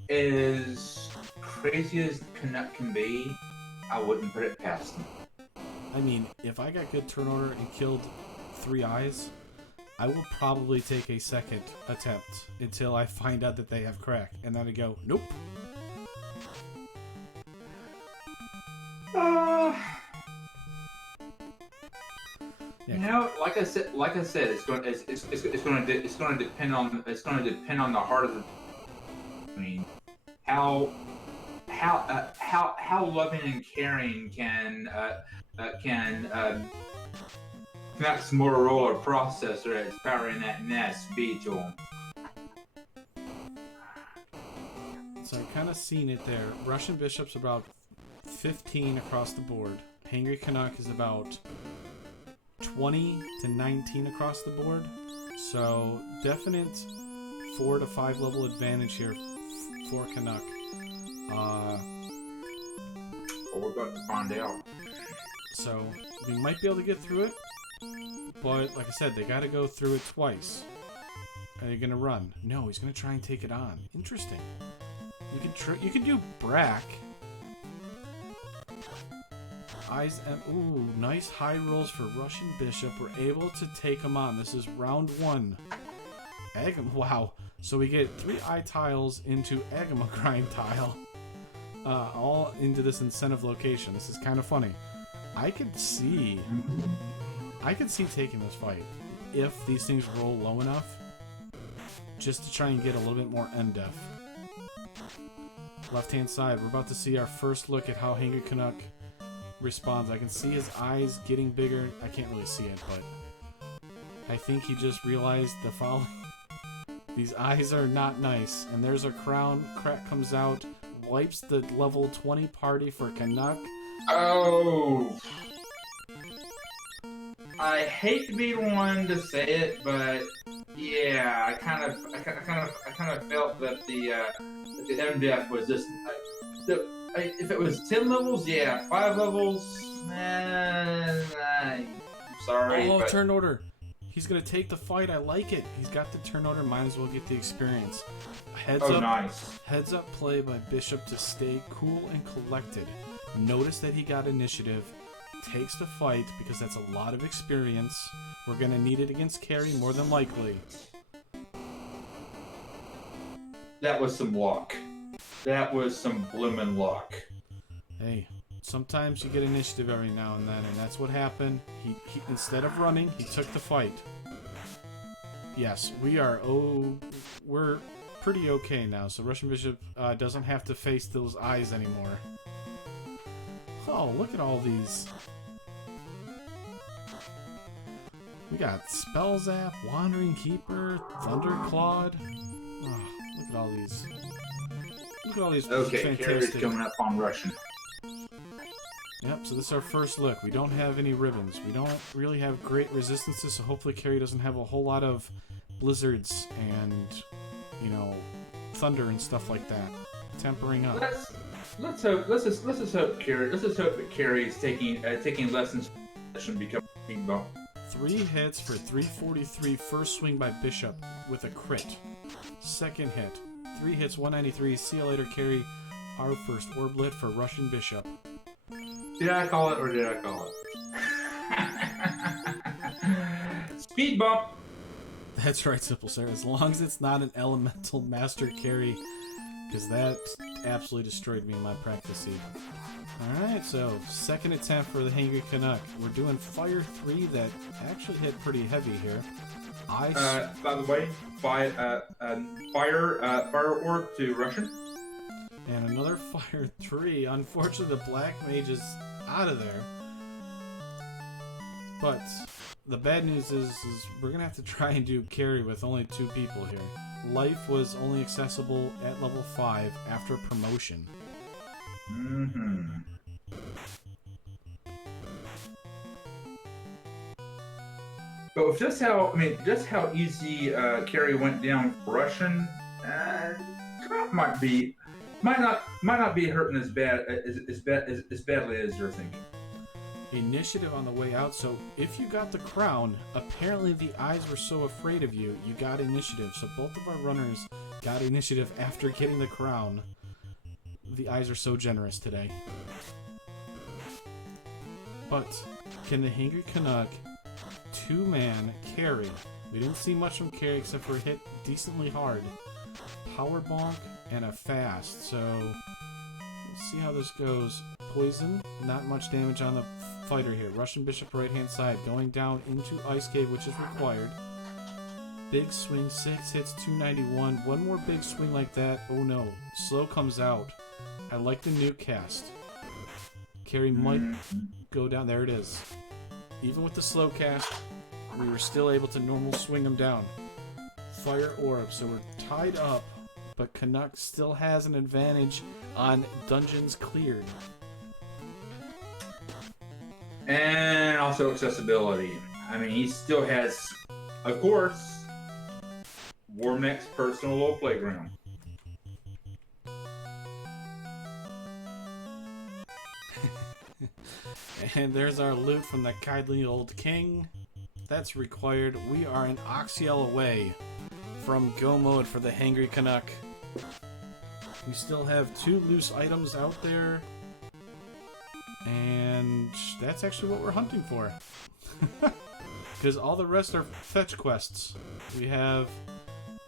As crazy as Canuck can be, I wouldn't put it past him. I mean, if I got good turn order and killed 3 eyes, I will probably take a second attempt until I find out that they have crack. And then I go, nope. You know, like I said, it's going to depend on the heart of the. I mean, how loving and caring can Canuck's Motorola processor that's powering that NAS be to him. So I kind of seen it there. Russian Bishop's about 15 across the board. Thehangrycanuck is about 20 to 19 across the board. So definite 4 to 5 level advantage here for Canuck. Well, we're about to find out. So, we might be able to get through it, but like I said, they gotta go through it twice. Are you gonna run? No, he's gonna try and take it on. Interesting. You can do Brack. Eyes and ooh, nice high rolls for Russian Bishop. We're able to take him on. This is round 1. Wow. So we get 3 eye tiles into Agama grind tile. All into this incentive location. This is kind of funny. I could see taking this fight if these things roll low enough, just to try and get a little bit more MDef. Left hand side, we're about to see our first look at how Thehangrycanuck responds. I can see his eyes getting bigger. I can't really see it, but I think he just realized the following. These eyes are not nice, and there's a crown. Crack comes out, wipes the level 20 party for Canuck. Oh, I hate to be the one to say it, but yeah, I kind of felt that the MDF was just if it was 10 levels, yeah, 5 levels, I'm sorry. Oh, but... turn order. He's gonna take the fight. I like it. He's got the turn order. Might as well get the experience. Heads up. Nice. Heads up play by Bishop to stay cool and collected. Notice that he got initiative. Takes the fight because that's a lot of experience. We're gonna need it against Carrie more than likely. That was some luck. That was some bloomin' luck. Hey, sometimes you get initiative every now and then, and that's what happened. He instead of running, he took the fight. Yes, we're pretty okay now. So Russian Bishop doesn't have to face those eyes anymore. Oh, look at all these. We got Spell Zap, Wandering Keeper, Thunderclawed. Oh, look at all these. Look at all these. Okay, Carrie's coming up on Russian. Yep, so this is our first look. We don't have any ribbons. We don't really have great resistances, so hopefully Carrie doesn't have a whole lot of blizzards and, you know, thunder and stuff like that. Tempering up. Let's hope that Carrie's taking lessons and becoming speedball. 3 hits for 343. First swing by Bishop with a crit. Second hit, 3 hits, 193. See you later, Carrie. Our first orblet for Russian Bishop. Did I call it or did I call it? Speed bump. That's right, Simple Sir. As long as it's not an elemental master carry, because that absolutely destroyed me in my practice seed. Alright, so second attempt for the Thehangrycanuck. We're doing Fire 3 that actually hit pretty heavy here. By the way, fire orb to Russian. And another Fire 3. Unfortunately, the Black Mage is out of there. But the bad news is we're going to have to try and do carry with only 2 people here. Life was only accessible at level 5 after promotion. Mm-hmm. But with just how easy carry went down for Russian, might not be hurting as badly as you're thinking. Initiative on the way out. So if you got the crown, apparently the eyes were so afraid of you, you got initiative. So both of our runners got initiative after getting the crown. The eyes are so generous today. But can the Thehangrycanuck 2-man carry? We didn't see much from carry except for hit decently hard. Power bonk and a fast. So we'll see how this goes. Poison, not much damage on the fighter here. Russian Bishop right hand side going down into Ice Cave, which is required. Big swing, 6 hits, 291. One more big swing like that. Oh no. Slow comes out. I like the nuke cast. Carry might go down. There it is. Even with the slow cast, we were still able to normal swing him down. Fire orb, so we're tied up, but Canuck still has an advantage on dungeons cleared. And also accessibility. I mean, he still has, of course, Warmech's personal little playground. And there's our loot from the kindly old king. That's required. We are an Oxiel away from go mode for the Thehangrycanuck. We still have 2 loose items out there. And that's actually what we're hunting for. Because all the rest are fetch quests. We have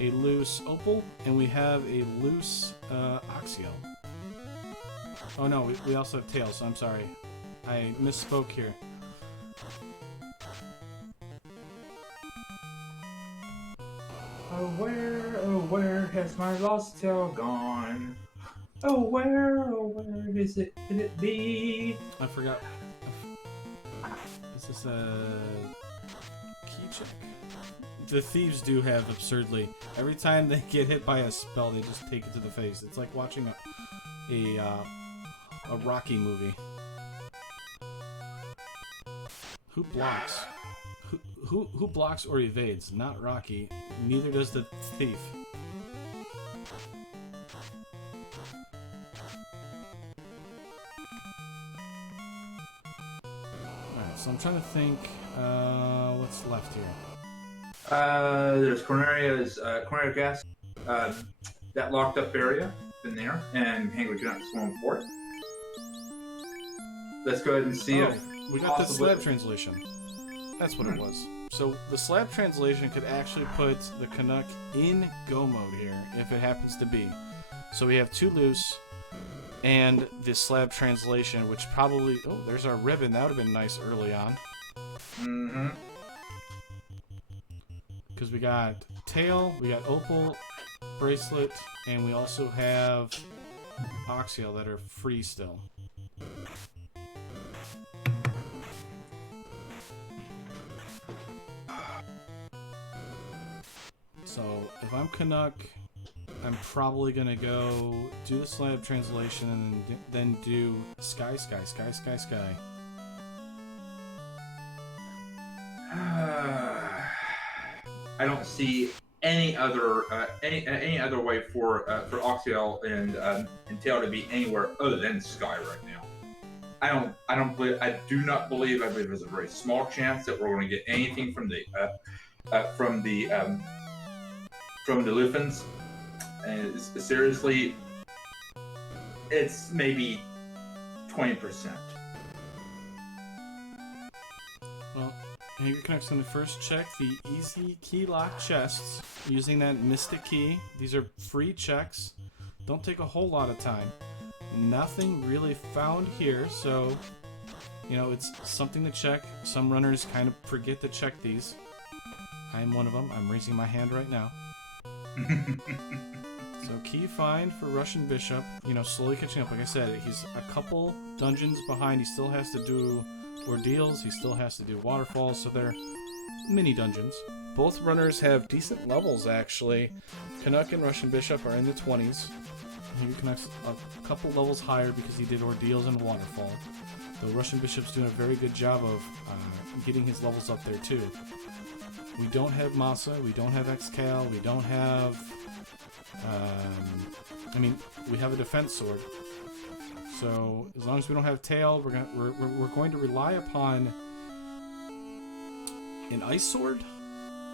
a loose opal, and we have a loose Oxiel. Oh no, we also have tails, so I'm sorry. I misspoke here. Oh where has my lost tail gone? Oh where is it, could it be? I forgot. Is this a key check? The thieves do have absurdly. Every time they get hit by a spell, they just take it to the face. It's like watching a Rocky movie. Who blocks? Who blocks or evades? Not Rocky. Neither does the thief. Alright, so I'm trying to think what's left here. There's Corneria's Corneria gas, that locked up area in there, and Thehangrycanuck swimming for it. Let's go ahead and see if we got the slab translation. That's what it was. So the slab translation could actually put the Canuck in go mode here, if it happens to be. So we have 2 loose, and the slab translation, which probably... Oh, there's our ribbon. That would have been nice early on. Mm-hmm. Because we got tail, we got opal, bracelet, and we also have Oxiel that are free still. So if I'm Canuck, I'm probably gonna go do the slab translation and then do sky. I don't see any other any other way for Oxiel and Tail to be anywhere other than Sky right now. I do not believe there's a very small chance that we're going to get anything from the Lufins. And seriously, it's maybe 20%. Well, Thehangrycanuck's going to first check the easy key lock chests using that mystic key. These are free checks. Don't take a whole lot of time. Nothing really found here, so you know, it's something to check. Some runners kind of forget to check these. I'm one of them. I'm raising my hand right now. So key find for Russian Bishop, you know, slowly catching up. Like I said, he's a couple dungeons behind. He still has to do ordeals. He still has to do waterfalls. So they're mini dungeons. Both runners have decent levels, actually. Canuck and Russian Bishop are in the 20s. Thehangrycanuck's a couple levels higher because he did ordeals and waterfall. Though Russian Bishop's doing a very good job of getting his levels up there too. We don't have Masa, we don't have Xcal, we don't have... I mean, we have a defense sword. So as long as we don't have tail, we're going to rely upon an ice sword,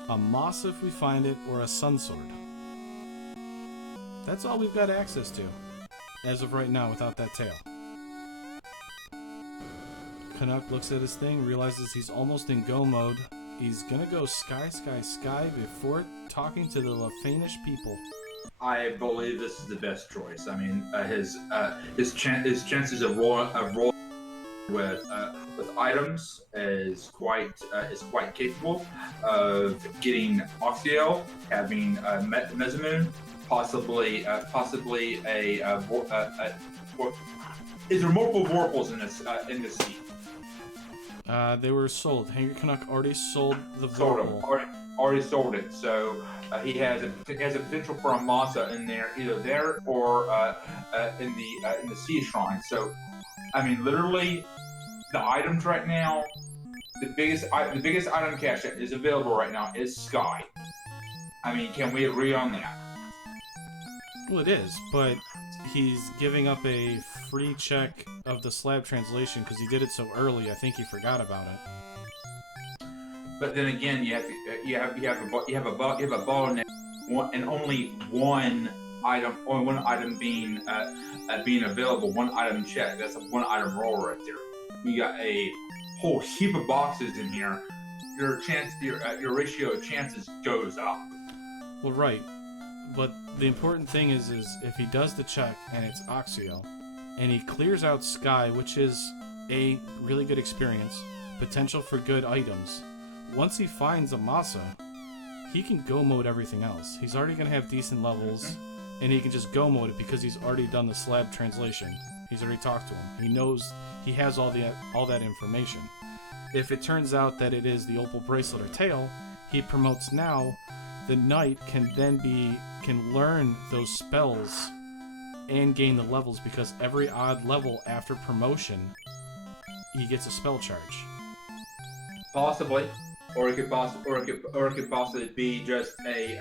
a Masa if we find it, or a sun sword. That's all we've got access to as of right now without that tail. Canuck looks at his thing, realizes he's almost in go mode. He's gonna go sky before talking to the Lafanish people. I believe this is the best choice. I mean, his chances of rolling with items is quite capable of getting Oxiel, having Mesamoon, possibly a is there multiple Vorpals in this seat? They were sold. Thehangrycanuck already sold the Vorpal. Already sold it. So he has a potential for a Masa in there, either there or in the Sea Shrine. So, I mean, literally, the items right now, the biggest item cache that is available right now is Sky. I mean, can we agree on that? Well, it is, but he's giving up a free check of the slab translation because he did it so early. I think he forgot about it. But then again, you have a bottleneck, and only one item being available, one item check. That's a one item roll right there. You got a whole heap of boxes in here. Your ratio of chances goes up. Well, right, but the important thing is if he does the check and it's Oxio, and he clears out Sky, which is a really good experience, potential for good items. Once he finds a Masa, he can go mode everything else. He's already going to have decent levels, and he can just go mode it because he's already done the slab translation. He's already talked to him. He knows, he has all that information. If it turns out that it is the Opal Bracelet or Tail, he promotes now. The Knight can learn those spells and gain the levels because every odd level after promotion, he gets a spell charge. Possibly. Or it could possibly be just a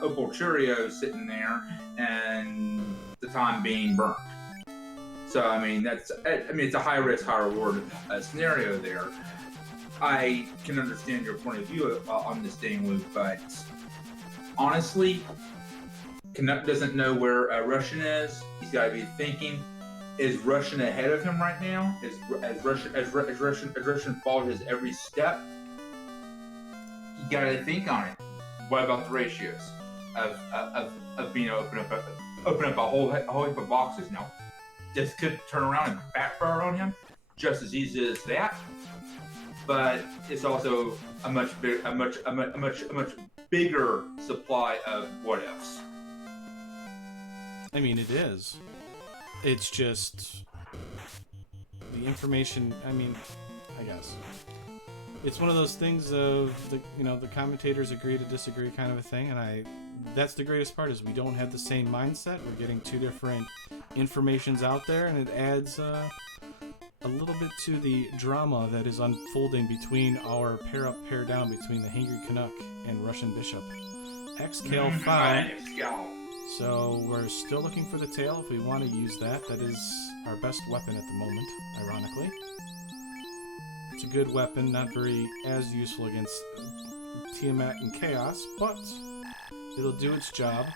Opal Cheerio sitting there, and the time being burnt. So I mean it's a high risk, high reward scenario there. I can understand your point of view on this thing, Luke, but honestly, Canuck doesn't know where Russian is. He's got to be thinking. Is Russian ahead of him right now? Has Russian followed his every step? You gotta think on it. What about the ratios of being able to open up a whole heap of boxes? Now, this could turn around and backfire on him just as easy as that. But it's also a much bigger supply of what ifs. I mean, it is. It's just the information. I mean, I guess it's one of those things of the commentators agree to disagree kind of a thing, and that's the greatest part is we don't have the same mindset. We're getting two different informations out there, and it adds a little bit to the drama that is unfolding between our pair up, pair down between the Thehangrycanuck and Russian Bishop. Xcale 5. So we're still looking for the tail if we want to use that. That is our best weapon at the moment, ironically. It's a good weapon, not very as useful against Tiamat and Chaos, but it'll do its job.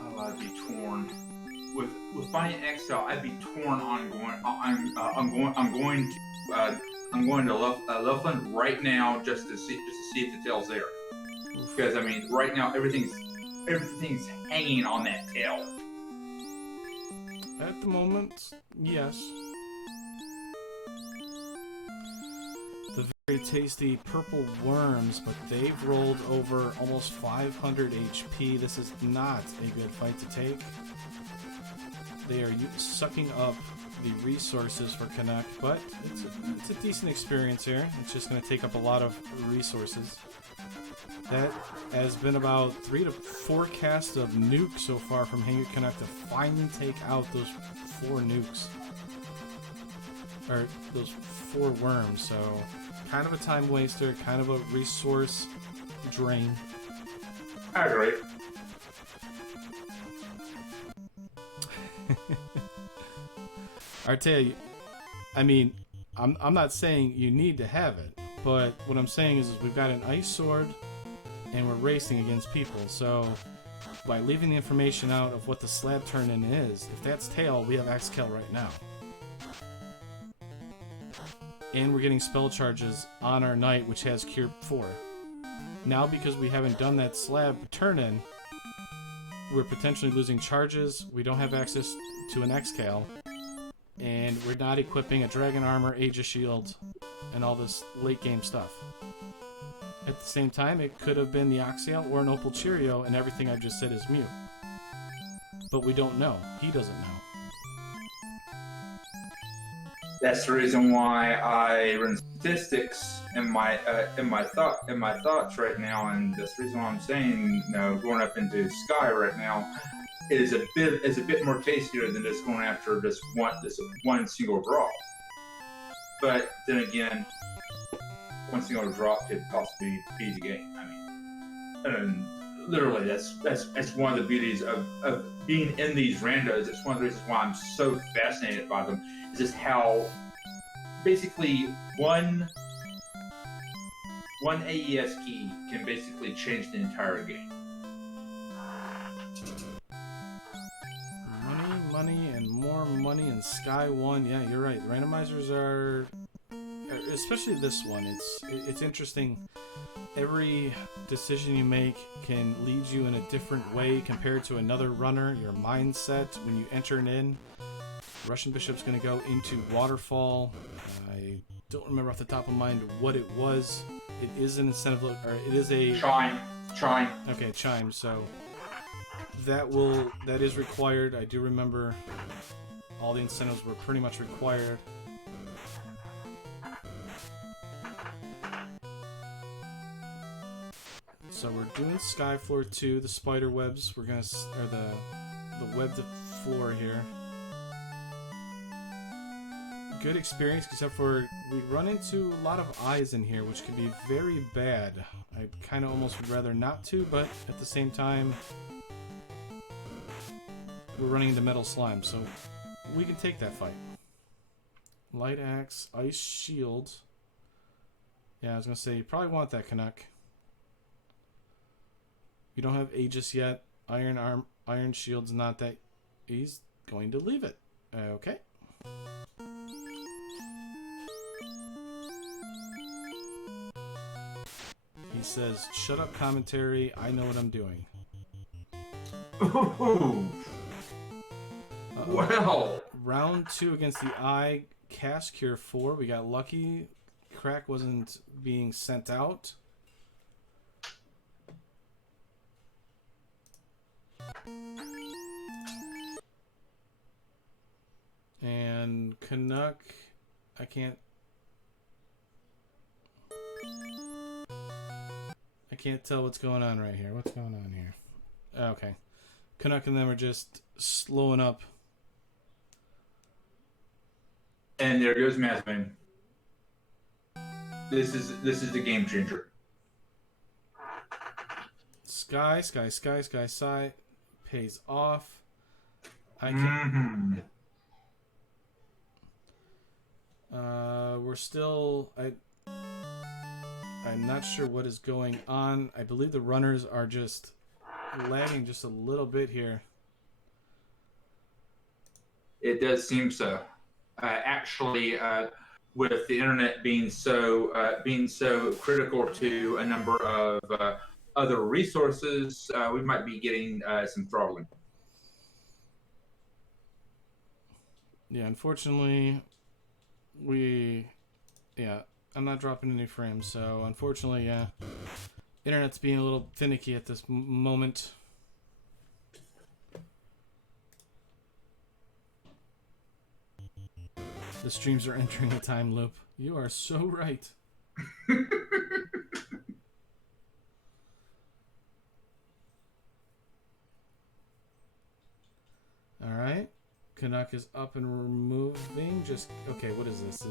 Oh, I'd be torn. With finding Exile, I'd be torn on going. I'm going to Loveland right now just to see if the tail's there. Because I mean, right now everything's hanging on that tail. At the moment, yes. The very tasty purple worms, but they've rolled over almost 500 HP. This is not a good fight to take. They are sucking up the resources for Canuck, but it's a decent experience here. It's just going to take up a lot of resources. That has been about 3 to 4 casts of nukes so far from Thehangrycanuck to finally take out those 4 nukes. Or those 4 worms, so kind of a time waster, kind of a resource drain. I agree. Artea, I mean, I'm not saying you need to have it, but what I'm saying is we've got an ice sword and we're racing against people, so by leaving the information out of what the slab turn-in is, if that's tail, we have Xcale right now. And we're getting spell charges on our knight, which has Cure 4. Now, because we haven't done that slab turn-in, we're potentially losing charges, we don't have access to an Xcale, and we're not equipping a Dragon Armor, Aegis Shield, and all this late-game stuff. At the same time, it could have been the Oxial or an Opal Cheerio, and everything I've just said is mute. But we don't know. He doesn't know. That's the reason why I run statistics in my thoughts right now, and that's the reason why I'm saying, going up into Sky right now is a bit more tastier than just going after this one single draw. But then again, one single drop could possibly be the game. I mean, and literally, that's one of the beauties of being in these randos. It's one of the reasons why I'm so fascinated by them. Is just how basically one AES key can basically change the entire game. Money, and more money in Sky 1. Yeah, you're right. Randomizers are, especially this one, it's interesting. Every decision you make can lead you in a different way compared to another runner. Your mindset when you enter in. Russian Bishop's going to go into Waterfall. I don't remember off the top of mind what it was. It is an incentive, or it is a Chime. Okay, chime. So that is required. I do remember all the incentives were pretty much required. So we're doing Sky Floor 2, the spider webs. We're gonna, or the webbed floor here. Good experience, except for we run into a lot of eyes in here, which can be very bad. I kind of almost would rather not to, but at the same time, we're running into metal slime, so we can take that fight. Light axe, ice shield. Yeah, I was gonna say you probably want that Canuck. You don't have Aegis yet. Iron shield's not that. He's going to leave it. Okay. He says, "Shut up, commentary. I know what I'm doing." Ooh. Well. Round 2 against the Eye. Cast Cure 4. We got lucky. Crack wasn't being sent out. And Canuck, I can't tell what's going on right here. What's going on here? Okay. Canuck and them are just slowing up. And there goes Mathman. This is the game changer. Sky pays off. I can. We're still. I'm not sure what is going on. I believe the runners are just lagging just a little bit here. It does seem so. Actually, with the internet being so critical to a number of other resources, we might be getting some throttling. Yeah, unfortunately, I'm not dropping any frames, so unfortunately, yeah, internet's being a little finicky at this moment. The streams are entering a time loop. You are so right. All right. Canuck is up and removing. Just okay. What is this?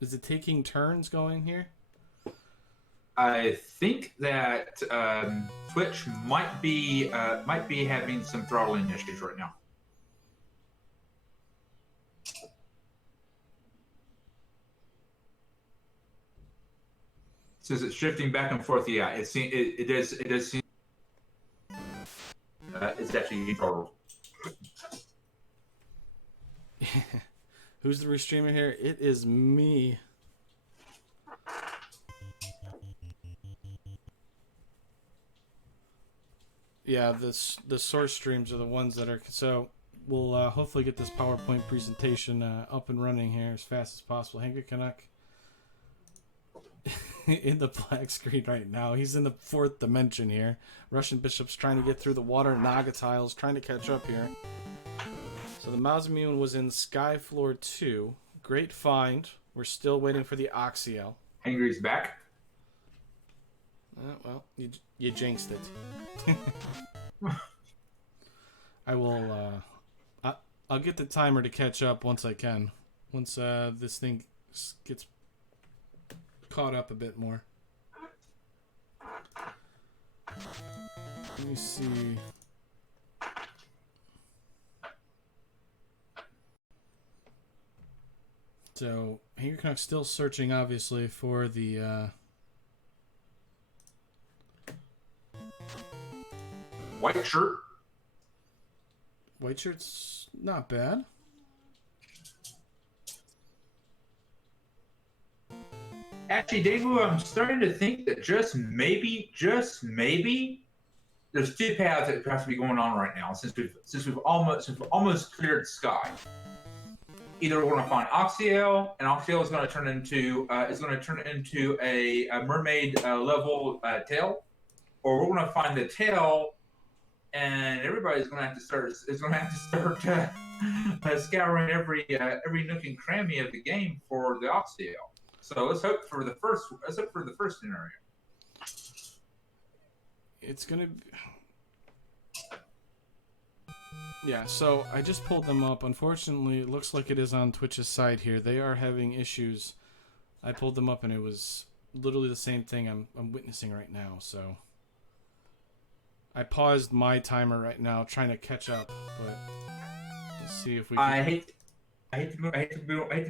Is it taking turns going here? I think that Twitch might be having some throttling issues right now. Says it's shifting back and forth. Yeah, it does seem it's actually throttled. Who's the restreamer here? It is me. Yeah, the source streams are the ones that are. So we'll hopefully get this PowerPoint presentation up and running here as fast as possible. Thehangrycanuck in the black screen right now. He's in the 4th dimension here. Russian Bishop's trying to get through the water. Nagatile's trying to catch up here. So the Mausmune was in Sky Floor 2. Great find. We're still waiting for the Oxiel. Hangry's back. Well, you jinxed it. I will. I'll get the timer to catch up once I can. Once this thing gets caught up a bit more. Let me see. So, Thehangrycanuck's still searching, obviously, for the, White shirt. White shirt's not bad. Actually, David, I'm starting to think that just maybe, there's two paths that have to be going on right now since we've almost cleared the sky. Either we're going to find Oxyale, and Oxyale is going to turn into a mermaid level tail, or we're going to find the tail, and everybody's going to have to start scouring every nook and cranny of the game for the Oxyale. So let's hope for the first scenario. It's gonna be... Yeah, so I just pulled them up. Unfortunately, it looks like it is on Twitch's side here. They are having issues. I pulled them up and it was literally the same thing I'm witnessing right now, so I paused my timer right now trying to catch up, but let's see if we can... I hate to be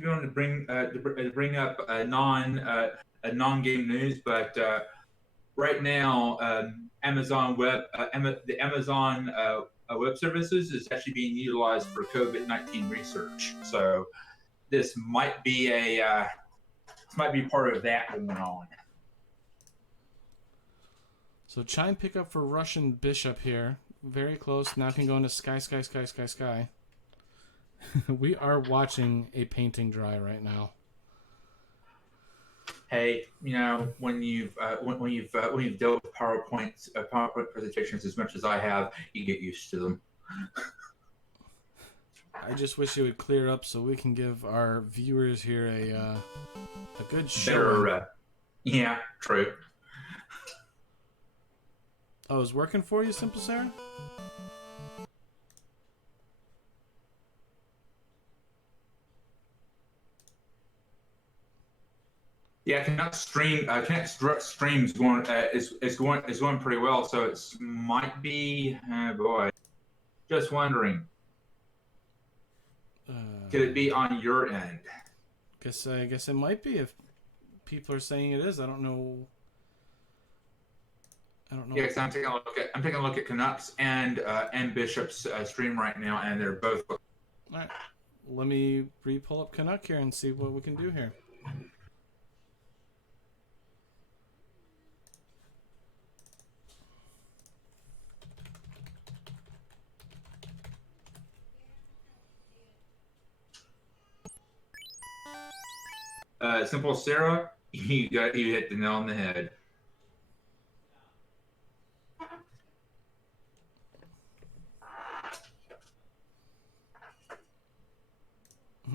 on to bring up non-game news, but right now Amazon Web Services is actually being utilized for COVID-19 research. So this might be part of that going on. So Chime pickup for Russian Bishop here. Very close. Now can go into Sky. We are watching a painting dry right now. Hey, you know, when you've dealt with PowerPoint presentations as much as I have, you get used to them. I just wish it would clear up so we can give our viewers here a good show. Yeah, true. Oh, it's working for you, Simple Sarah? Yeah, Canuck streams going is going pretty well. So it might be. Boy, just wondering. Could it be on your end? I guess it might be if people are saying it is. I don't know. Yeah, because I'm taking a look at Canucks and Bishop's stream right now, and they're both. All right, let me re-pull up Canuck here and see what we can do here. Simple Sarah, you hit the nail on the head.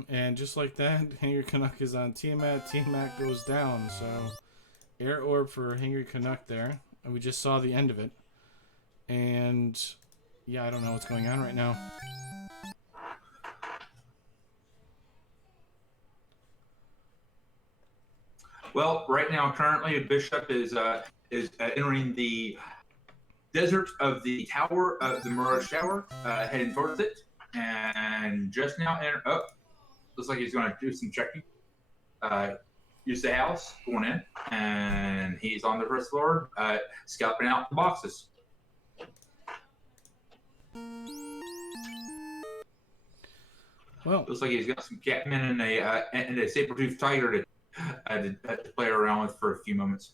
And just like that, Thehangrycanuck is on Tiamat. Tiamat goes down. So, air orb for Thehangrycanuck there. And we just saw the end of it. And, yeah, I don't know what's going on right now. Well, right now, currently, Bishop is entering the desert of the tower, the Mirage Tower, heading towards it. And just now, looks like he's going to do some checking. Use the house, going in, and he's on the first floor, scalping out the boxes. Well, looks like he's got some Catman and a saber-toothed tiger to play around with for a few moments.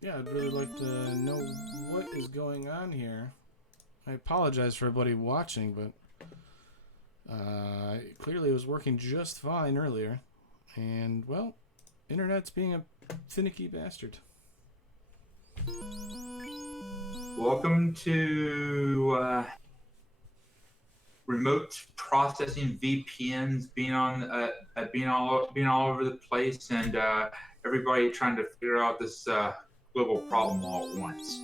Yeah, I'd really like to know what is going on here. I apologize for everybody watching, but clearly it was working just fine earlier. And, well, internet's being a finicky bastard. Welcome to remote processing VPNs being all over the place, and everybody trying to figure out this global problem all at once.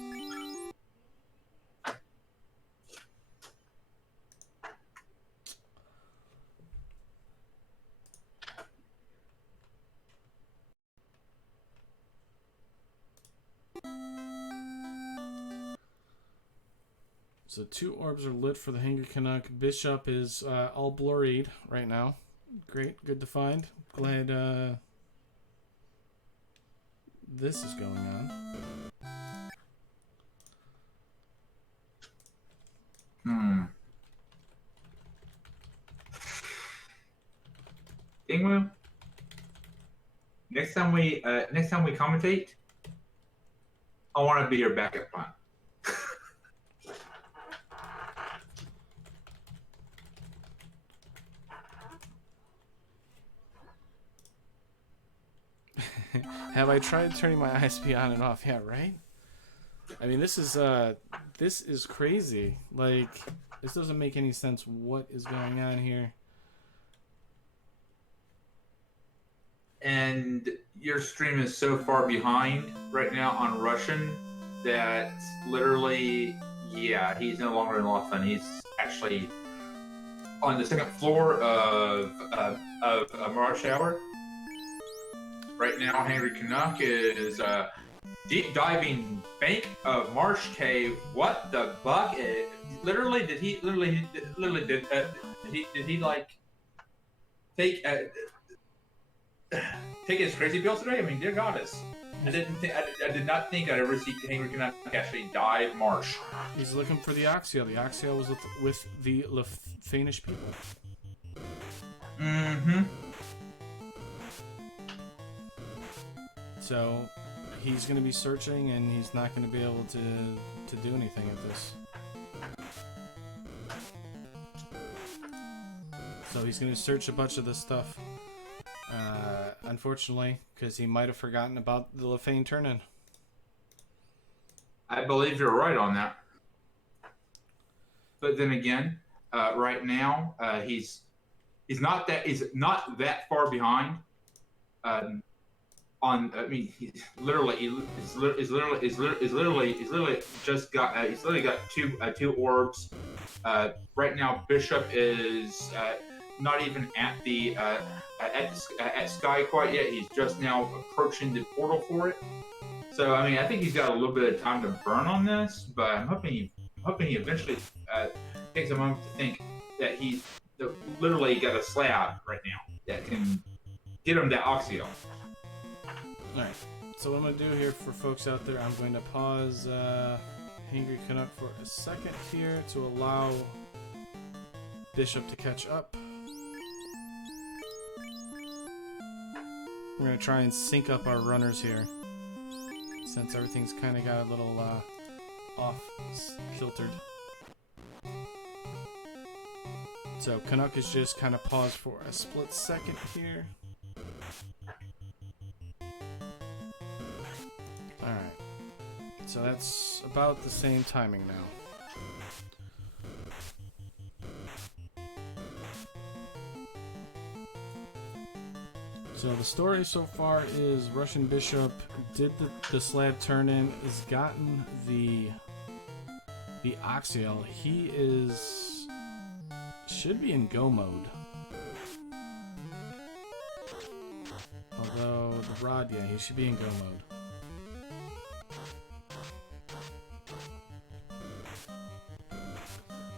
So 2 orbs are lit for the Thehangrycanuck. Bishop is all blurried right now. Great, good to find. Glad this is going on. Dingwoo, next time we commentate, I want to be your backup plan. Have I tried turning my ISP on and off? Yeah, right? I mean, this is crazy. Like, this doesn't make any sense. What is going on here? And your stream is so far behind right now on Russian that literally, yeah, he's no longer in Lawson. He's actually on the second floor of a Mars Shower. Right now, Thehangrycanuck is deep diving bank of marsh cave. What the buck? Literally, did he like take his crazy pills today? I mean, dear goddess, I did not think I'd ever see Thehangrycanuck actually dive marsh. He's looking for the Oxio. The Oxio was with the Finnish people. Mm-hmm. So he's going to be searching, and he's not going to be able to do anything at this. So he's going to search a bunch of this stuff. Unfortunately, because he might have forgotten about the Lefane turn-in. I believe you're right on that. But then again, right now he's not that far behind. He's literally just got he's literally got two orbs. Right now, Bishop is not even at the at Sky quite yet. He's just now approaching the portal for it. So I mean, I think he's got a little bit of time to burn on this, but I'm hoping he eventually takes a moment to think that he's literally got a slab right now that can get him that Oxio. Alright, so what I'm going to do here for folks out there, I'm going to pause Thehangrycanuck for a second here to allow Bishop to catch up. We're going to try and sync up our runners here, since everything's kind of got a little off-kiltered. So Canuck is just kind of paused for a split second here. Alright, so that's about the same timing now. So the story so far is Russian Bishop did the slab turn-in, has gotten the Oxial. He should be in go mode. Although the rod, yeah, he should be in go mode.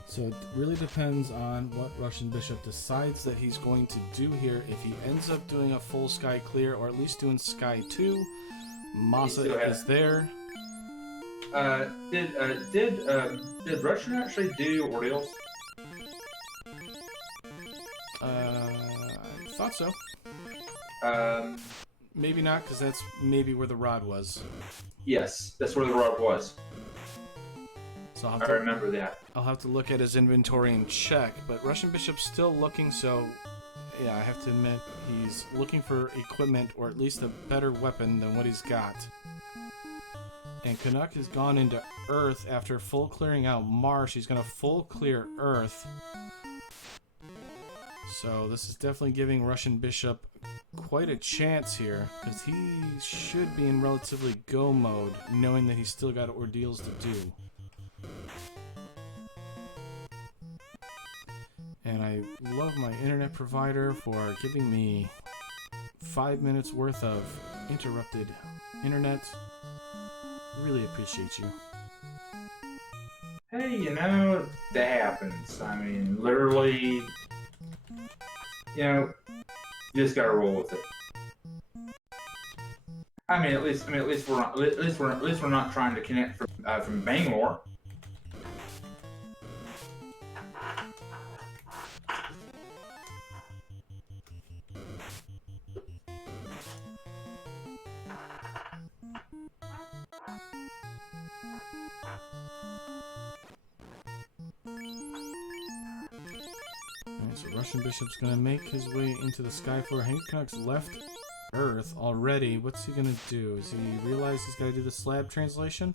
So it really depends on what Russian Bishop decides that he's going to do here. If he ends up doing a full Sky Clear, or at least doing Sky 2, Masa is there. Did Russian actually do Ordeals? I thought so. Maybe not, because that's maybe where the rod was. Yes, that's where the rod was. So I remember that. I'll have to look at his inventory and check, but Russian Bishop's still looking, so yeah, I have to admit he's looking for equipment, or at least a better weapon than what he's got. And Canuck has gone into Earth after full clearing out Marsh. He's going to full clear Earth. So this is definitely giving Russian Bishop quite a chance here, because he should be in relatively go mode, knowing that he's still got ordeals to do. And I love my internet provider for giving me 5 minutes worth of interrupted internet. Really appreciate you. Hey, hey, you know, that happens. I mean, literally, you know, you just gotta roll with it. I mean, at least we're not trying to connect from Bangalore. Alright, so Russian Bishop's gonna make his way into the sky floor. Thehangrycanuck's left Earth already. What's he gonna do? Does he realize he's gotta do the slab translation?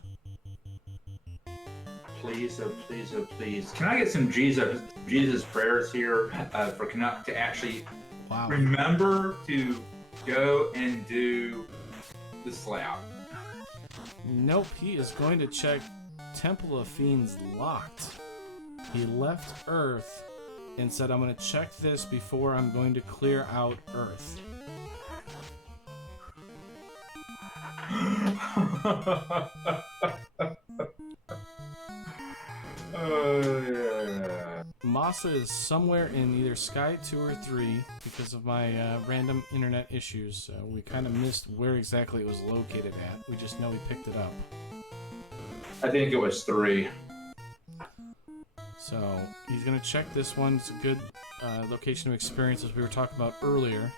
Please, oh please, oh please. Can I get some Jesus prayers here for Canuck to actually remember to go and do the slab? Nope, he is going to check Temple of Fiends locked. He left Earth and said, I'm going to check this before I'm going to clear out Earth. Yeah. Masa is somewhere in either Sky 2 or 3 because of my random internet issues. So we kind of missed where exactly it was located at. We just know we picked it up. I think it was 3. So he's going to check this one. It's a good location of experience as we were talking about earlier.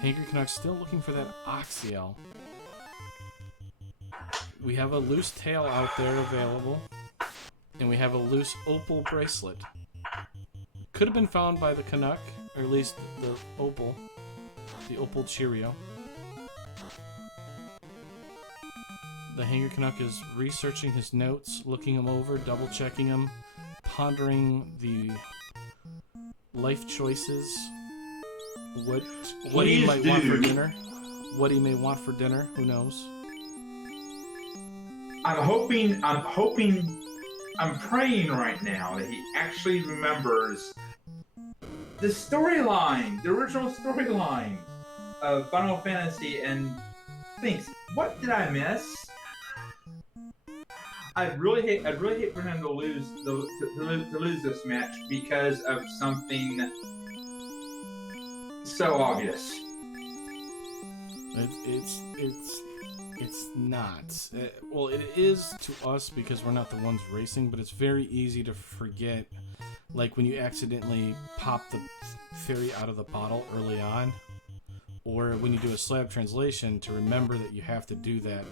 Thehangrycanuck's still looking for that Oxyel. We have a loose tail out there available. And we have a loose opal bracelet. Could have been found by the Canuck, or at least the opal Cheerio. The Thehangrycanuck is researching his notes, looking them over, double checking them, pondering the life choices, what he might want for dinner, what he may want for dinner, who knows. I'm praying right now that he actually remembers the storyline, the original storyline of Final Fantasy, and thinks, "What did I miss?" I'd really hate for him to lose to lose this match because of something so obvious. It's not. Well, it is to us because we're not the ones racing, but it's very easy to forget, like when you accidentally pop the fairy out of the bottle early on, or when you do a slab translation, to remember that you have to do that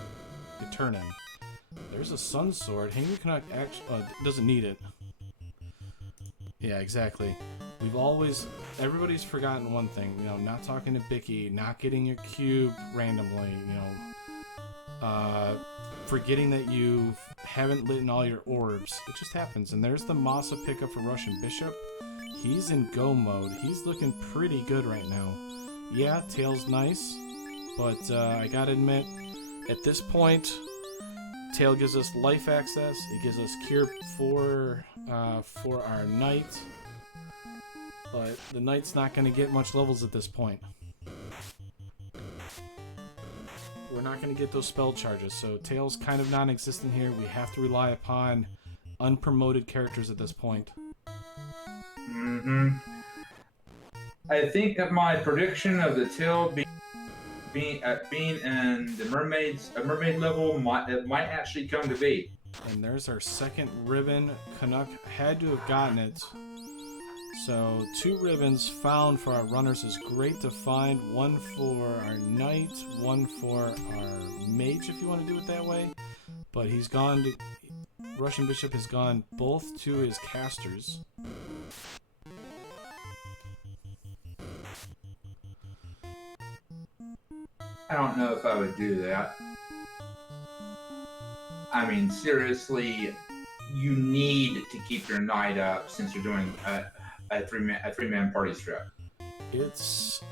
to turn in. There's a sun sword. Thehangrycanuck actually doesn't need it. Yeah, exactly. Everybody's forgotten one thing, you know, not talking to Bicky, not getting your cube randomly, you know, forgetting that you haven't lit in all your orbs. It just happens. And there's the Masa pickup for Russian Bishop. He's in go mode. He's looking pretty good right now. Yeah, tail's nice, but I gotta admit, at this point, tail gives us life access. It gives us cure for our knight, but the knight's not going to get much levels at this point. We're not going to get those spell charges, so tail's kind of non-existent here. We have to rely upon unpromoted characters at this point. I think that my prediction of the tail being in the mermaid level might actually come to be. And there's our second ribbon. Canuck had to have gotten it. So 2 ribbons found for our runners is great to find. 1 for our knight, 1 for our mage, if you want to do it that way. But he's gone to... Russian Bishop has gone both to his casters. I don't know if I would do that. I mean, seriously, you need to keep your knight up since you're doing a three-man party strip. It's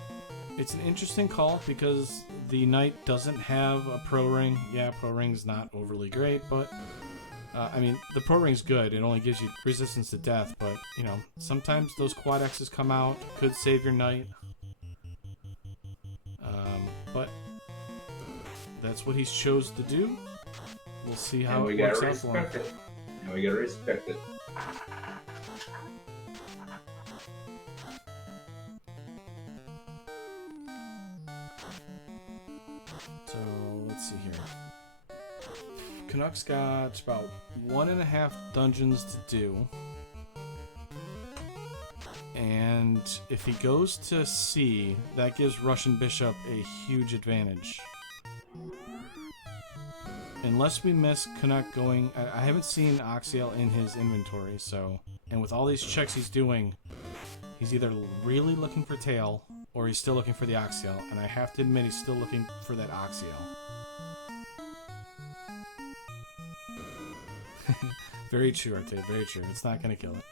an interesting call because the knight doesn't have a pro ring. Yeah, pro ring's not overly great, but I mean, the pro ring's good. It only gives you resistance to death, but you know, sometimes those quad X's come out, could save your knight. But that's what he's chose to do. We'll see how it works out for him. and we gotta respect it. So let's see here. Canuck's got about 1.5 dungeons to do. And if he goes to C, that gives Russian Bishop a huge advantage. Unless we miss Canuck going... I haven't seen Oxiel in his inventory, so... And with all these checks he's doing, he's either really looking for Tail, or he's still looking for the Oxiel. And I have to admit, he's still looking for that Oxiel. Very true, Arte, very true. It's not going to kill it.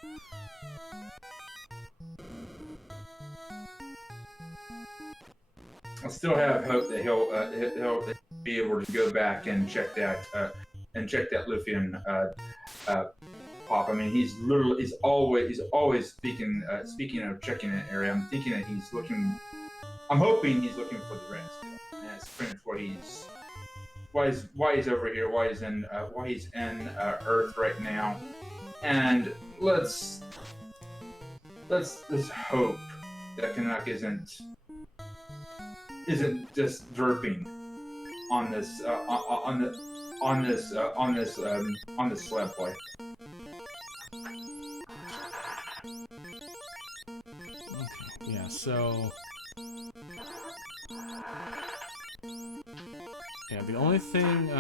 I still have hope that he'll be able to go back and check that Lufian pop. I mean, he's always speaking of checking that area. I'm thinking that he's looking. I'm hoping he's looking for the rest. And that's pretty much what he's. Why he's over here? Why he's in Earth right now? And let's hope that Canuck isn't just derping on this slab play. Okay. Yeah. So. Yeah, the only thing,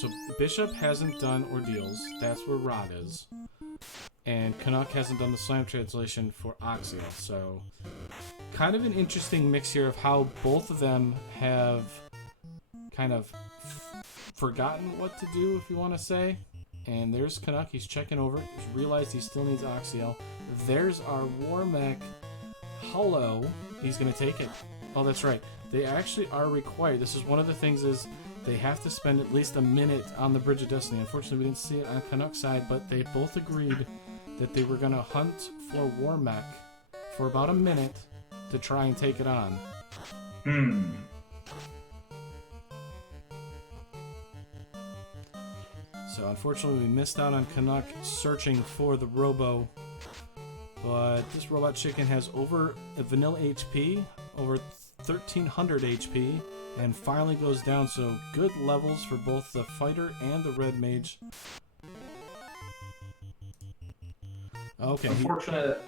so Bishop hasn't done Ordeals, that's where Rod is, and Canuck hasn't done the Slam translation for Oxiel, so kind of an interesting mix here of how both of them have kind of forgotten what to do, if you want to say. And there's Canuck, he's checking over, he's realized he still needs Oxiel. There's our War Mech Hollow, he's going to take it. Oh, that's right, they actually are required. This is one of the things is they have to spend at least a minute on the Bridge of Destiny. Unfortunately, we didn't see it on Canuck's side, but they both agreed that they were going to hunt for War Mech for about a minute to try and take it on. So unfortunately, we missed out on Canuck searching for the Robo, but this Robot Chicken has over a vanilla HP, over 1300 HP, and finally goes down, so good levels for both the fighter and the red mage. Okay. Unfortunate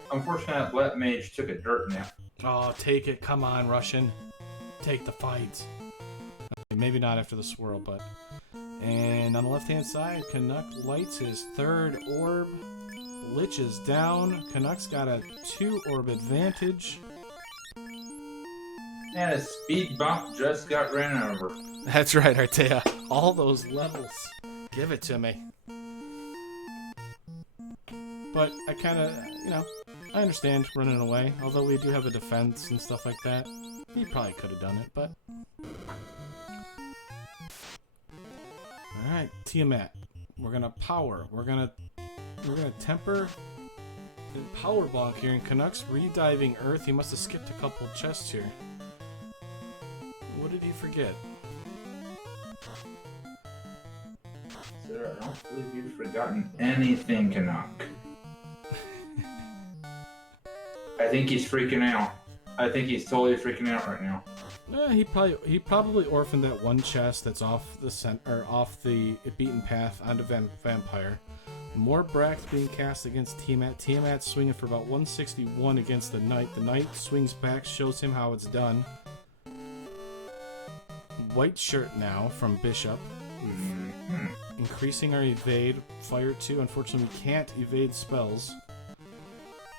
black mage took a dirt nap. Oh, take it. Come on, Russian. Take the fight. Okay, maybe not after the swirl, but... And on the left-hand side, Canuck lights his third orb. Lich is down. Canuck's got a 2-orb advantage. And a speed bump just got ran over. That's right, Artea. All those levels. Give it to me. But I kind of, I understand running away. Although we do have a defense and stuff like that. He probably could have done it, but... Alright, Tiamat. We're gonna power. We're gonna temper and power bonk here. And Canuck's rediving Earth. He must have skipped a couple chests here. What did he forget? Sir, I don't believe you've forgotten anything, Canuck. I think he's freaking out. I think he's totally freaking out right now. He probably orphaned that one chest that's off the beaten path onto Vampire. More Brax being cast against Tiamat. Tiamat swinging for about 161 against the Knight. The Knight swings back, shows him how it's done. White shirt now from Bishop. Increasing our evade. Fire 2. Unfortunately, we can't evade spells.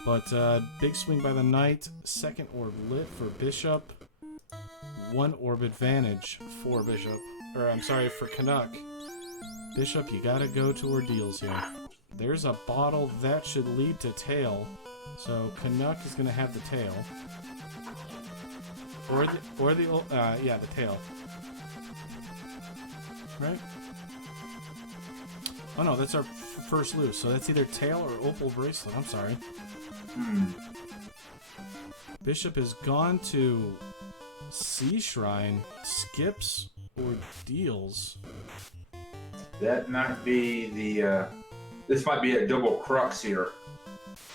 But big swing by the Knight. Second orb lit for Bishop. 1 orb advantage for Bishop. Or, I'm sorry, for Canuck. Bishop, you gotta go to Ordeals here. There's a bottle that should lead to tail. So Canuck is gonna have the tail. Yeah, the tail. Right? Oh no, that's our first loose. So that's either tail or opal bracelet. I'm sorry. Bishop has gone to Sea Shrine, skips Ordeals. That might be the This might be a double crux here.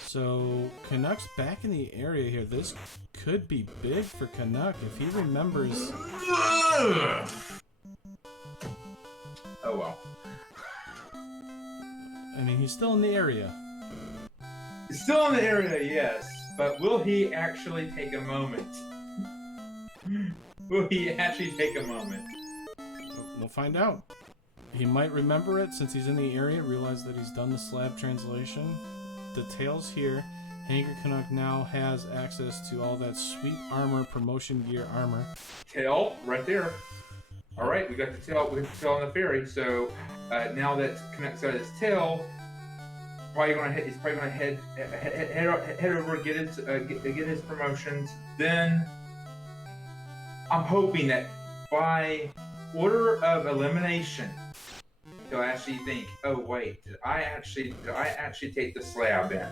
So Canuck's back in the area here. This could be big for Canuck if he remembers. Oh well. I mean, he's still in the area. Still in the area, yes. But will he actually take a moment? Will he actually take a moment? We'll find out. He might remember it since he's in the area, realize that he's done the slab translation. The tail's here. Thehangrycanuck now has access to all that sweet armor, promotion gear armor. Tail, right there. All right, we got the tail. We got the tail on the ferry. So now that Canuck's got his tail, he's probably gonna head over, get his promotions. Then I'm hoping that by order of elimination, he'll actually think, oh wait, did I actually take the slab in?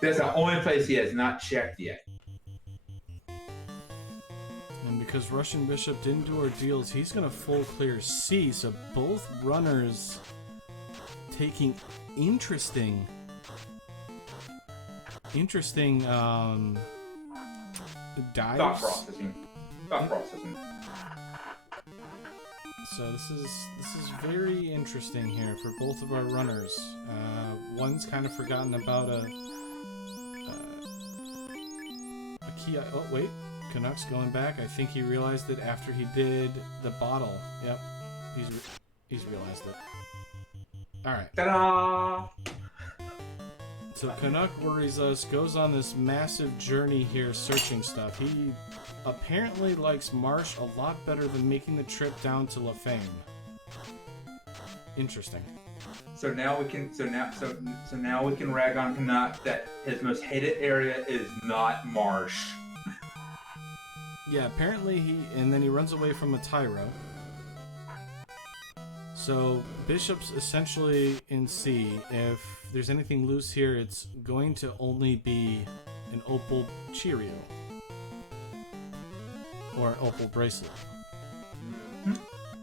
That's the only place he has not checked yet. And because Russian Bishop didn't do ordeals, he's going to full clear C. So both runners taking interesting dives. Thought processing. So this is very interesting here for both of our runners. One's kind of forgotten about a key. Oh wait, Canuck's going back. I think he realized it after he did the bottle. Yep, he's realized it. All right. Ta-da! So Canuck worries us, goes on this massive journey here searching stuff. He apparently likes Marsh a lot better than making the trip down to La Fame. Interesting. So now we can rag on Canuck that his most hated area is not Marsh. Yeah, apparently and then he runs away from a Tyro. So Bishop's essentially in C. If there's anything loose here, it's going to only be an Opal Cheerio. Or an Opal Bracelet.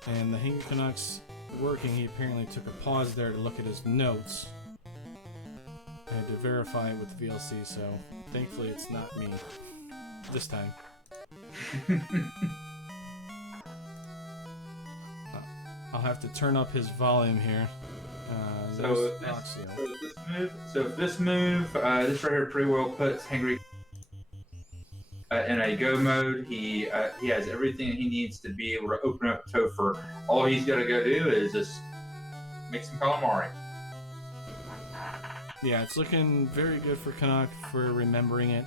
And the Thehangrycanuck's working. He apparently took a pause there to look at his notes. I had to verify it with the VLC, so thankfully it's not me this time. I'll have to turn up his volume here. So this move right here pretty well puts Thehangry in a go mode. He has everything he needs to be able to open up Topher. All he's got to go do is just make some calamari. Yeah, it's looking very good for Canuck for remembering it.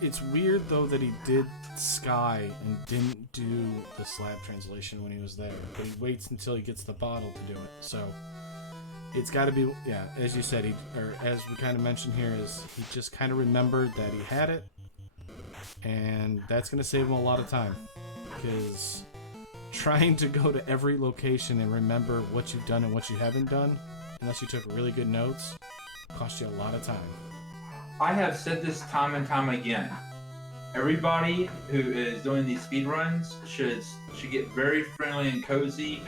It's weird though that he did Sky and didn't do the slab translation when he was there, but he waits until he gets the bottle to do it. So it's got to be, yeah, as you said, as we kind of mentioned here, is he just kind of remembered that he had it, and that's going to save him a lot of time, because trying to go to every location and remember what you've done and what you haven't done, unless you took really good notes, costs you a lot of time. I have said this time and time again. Everybody who is doing these speed runs should get very friendly and cozy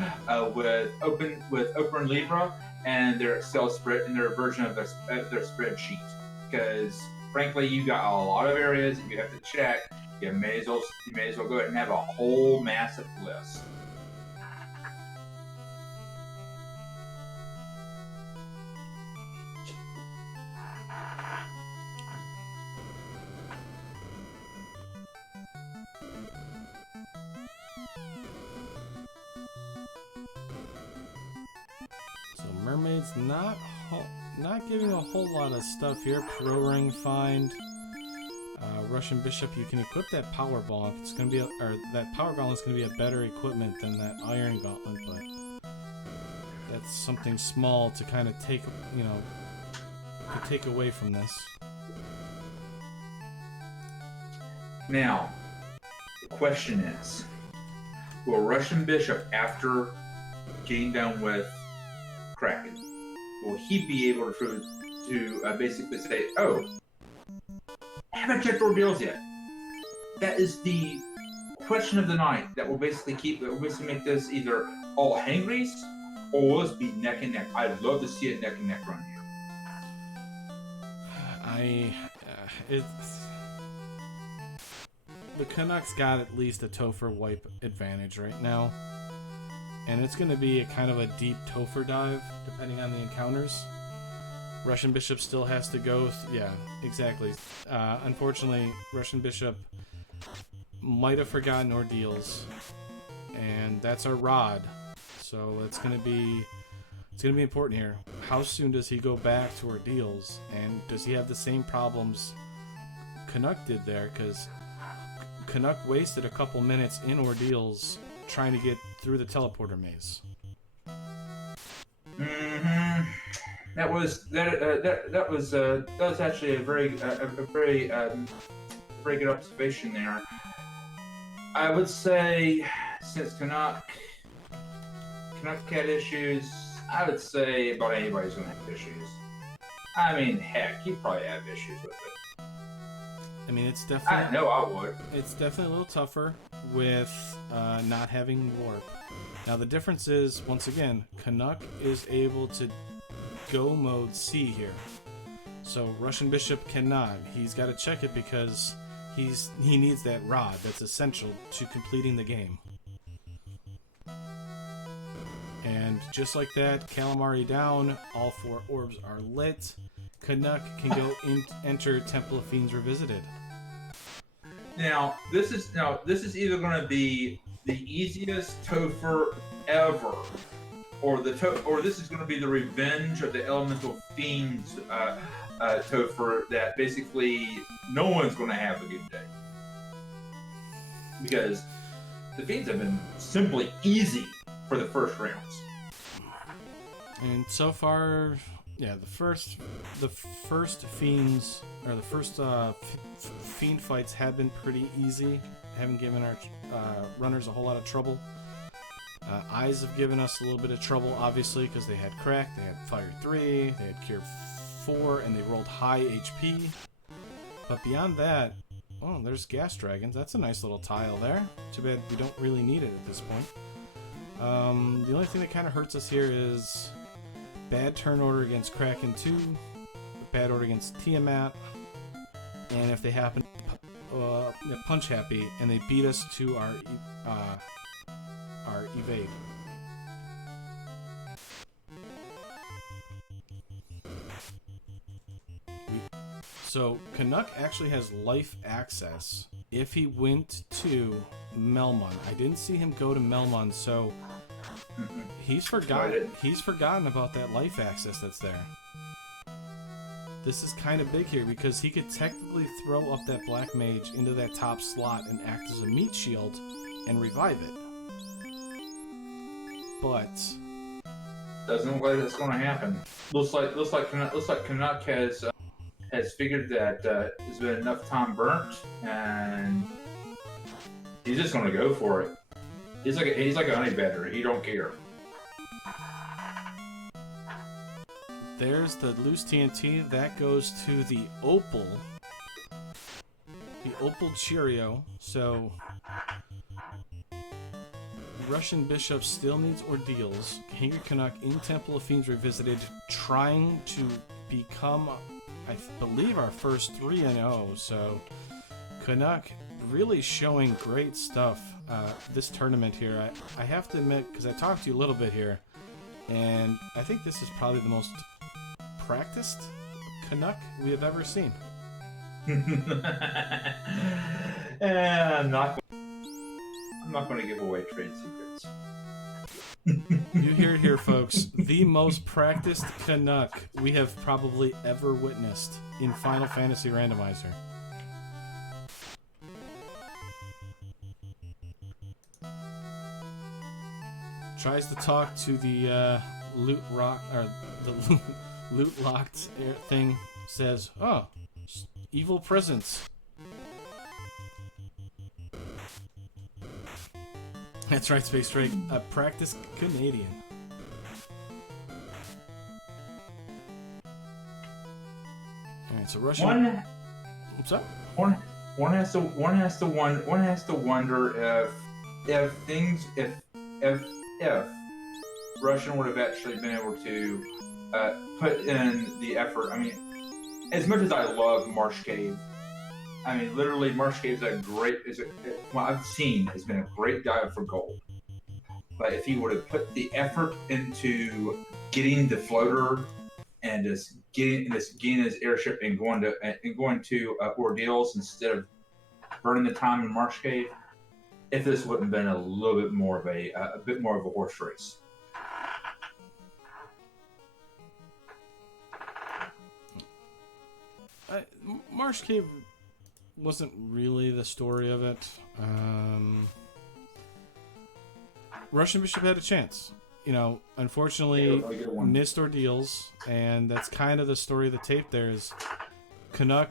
with Open Libra and their Excel spread and their version of their spreadsheet. Because frankly, you got a lot of areas that you have to check. You may as well go ahead and have a whole massive list. Mermaid's not giving a whole lot of stuff here. Pro ring find. Russian Bishop, you can equip that power ball. It's gonna be that power gauntlet's gonna be a better equipment than that iron gauntlet, but that's something small to kind of take away from this. Now, the question is, will Russian Bishop, after getting done with Kraken, will he be able to basically say, oh, I haven't checked ordeals yet? That is the question of the night that will basically make this either all hangries or will this be neck and neck. I'd love to see a neck and neck run here. The Canucks got at least a Topher wipe advantage right now, and it's going to be a kind of a deep Topher dive depending on the encounters. Russian Bishop still has to go. Yeah, exactly. Unfortunately, Russian Bishop might have forgotten ordeals, and that's our rod. So it's gonna be important here. How soon does he go back to ordeals, and does he have the same problems Canuck did there? Because Canuck wasted a couple minutes in ordeals trying to get through the teleporter maze. Mm-hmm. That was actually a very good observation there. I would say since Canuck had issues, I would say about anybody's gonna have issues. I mean, heck, you probably have issues with it. I mean, it's definitely. I know I would. It's definitely a little tougher with not having warp. Now the difference is, once again, Canuck is able to go mode C here, so Russian Bishop cannot. He's got to check it because he needs that rod. That's essential to completing the game. And just like that, Calamari down. All 4 orbs are lit. Canuck can go enter Temple of Fiends Revisited. Now this is either going to be the easiest Topher ever, or this is going to be the revenge of the Elemental Fiends Topher that basically no one's going to have a good day, because the Fiends have been simply easy for the first rounds. And so far, yeah, the first Fiends, or the first Fiend fights have been pretty easy. Haven't given our runners a whole lot of trouble. Eyes have given us a little bit of trouble, obviously, because they had Crack, they had Fire 3, they had Cure 4, and they rolled high HP. But beyond that, oh, there's Gas Dragons. That's a nice little tile there. Too bad we don't really need it at this point. The only thing that kind of hurts us here is bad turn order against Kraken 2, bad order against Tiamat, and if they happen punch happy and they beat us to our evade. So Canuck actually has life access if he went to Melmon. I didn't see him go to Melmon, so he's forgotten about that life access that's there. This is kind of big here because he could technically throw up that Black Mage into that top slot and act as a meat shield and revive it. But doesn't look like that's going to happen. Looks like Canuck has figured that there's been enough time burnt, and he's just going to go for it. He's like a honey badger. He don't care. There's the loose TNT. That goes to the Opal. The Opal Cheerio. So Russian Bishop still needs ordeals. Thehangrycanuck in Temple of Fiends Revisited, trying to become, I believe, our first 3-0. So Canuck really showing great stuff this tournament here. I have to admit, because I talked to you a little bit here, and I think this is probably the most practiced Canuck we have ever seen. I'm not going to give away trade secrets. You hear it here, folks. The most practiced Canuck we have probably ever witnessed in Final Fantasy Randomizer. Tries to talk to the loot locked thing. Says, "Oh, evil presence." That's right, Space Drake. A practiced Canadian. Alright, so Russian... One... What's up? one has to wonder if things if Russian would have actually been able to put in the effort. I mean, as much as I love Marsh Cave, I mean, literally, Marsh Cave what I've seen has been a great dive for gold. But if he would have put the effort into getting the floater and just getting his airship and going to ordeals instead of burning the time in Marsh Cave, if this wouldn't have been a little bit more of a bit more of a horse race. Marsh Cave wasn't really the story of it. Russian Bishop had a chance. You know, unfortunately, missed ordeals, and that's kind of the story of the tape. There is Canuck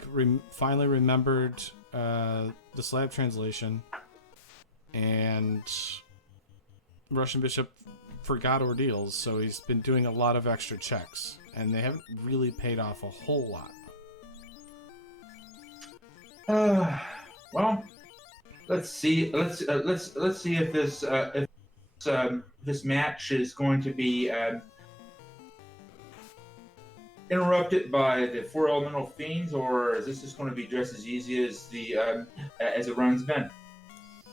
finally remembered the slab translation, and Russian Bishop forgot ordeals, so he's been doing a lot of extra checks, and they haven't really paid off a whole lot. Well, let's see. Let's see if this match is going to be interrupted by the 4 elemental fiends, or is this just going to be just as easy as the run's been?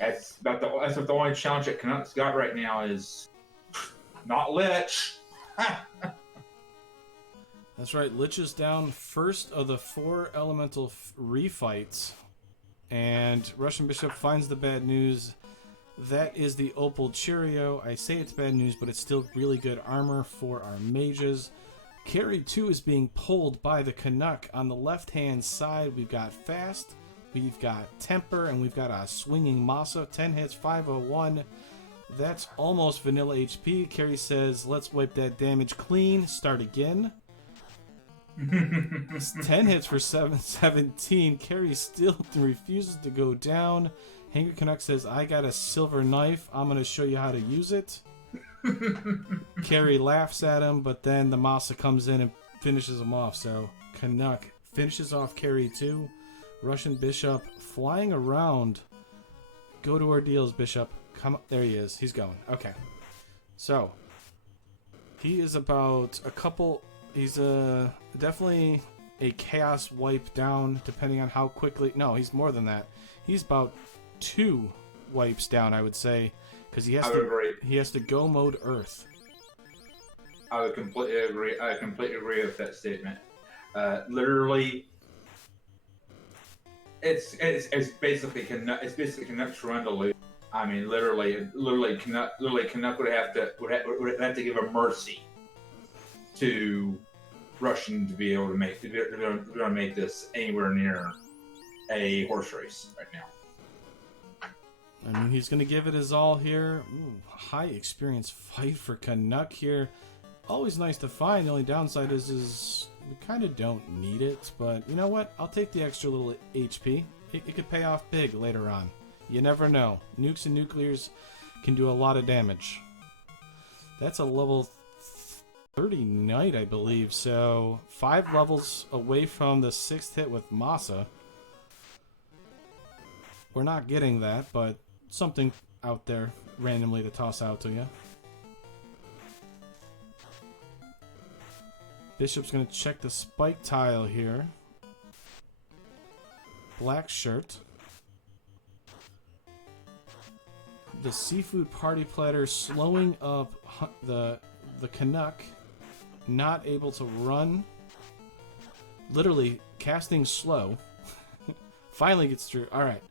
That's about the only challenge that Canuck's got right now is not Lich. That's right. Lich is down first of the 4 elemental refights, and Russian Bishop finds the bad news. That is the Opal Cheerio. I say it's bad news, but it's still really good armor for our mages. Carry 2 is being pulled by the Canuck. On the left-hand side, we've got Fast, we've got Temper, and we've got a swinging Masa. 10 hits, 501. That's almost vanilla HP. Carry says, let's wipe that damage clean. Start again. 10 hits for 717. Carry still refuses to go down. Thehangrycanuck says, I got a silver knife. I'm going to show you how to use it. Carry laughs at him, but then the Masa comes in and finishes him off. So Canuck finishes off Carry 2. Russian Bishop flying around. Go to ordeals, Bishop. Come up. There he is. He's going. Okay. So he is about a couple. He's definitely a chaos wipe down, depending on how quickly. No, he's more than that. He's about 2 wipes down, I would say, because he has to go mode Earth. I would completely agree. I completely agree with that statement. Literally, it's basically Canuck's run to lose. I mean, literally Canuck would have to give a mercy to Russian to be able to make this anywhere near a horse race right now. I mean, he's going to give it his all here. Ooh, high experience fight for Canuck here. Always nice to find. The only downside is we kind of don't need it. But you know what? I'll take the extra little HP. It could pay off big later on. You never know. Nukes and nuclears can do a lot of damage. That's a level 30 knight, I believe. So 5 levels away from the 6th hit with Masa. We're not getting that, but something out there randomly to toss out to you. Bishop's going to check the spike tile here. Black shirt. The seafood party platter slowing up the Canuck. Not able to run. Literally casting slow. Finally gets through. Alright.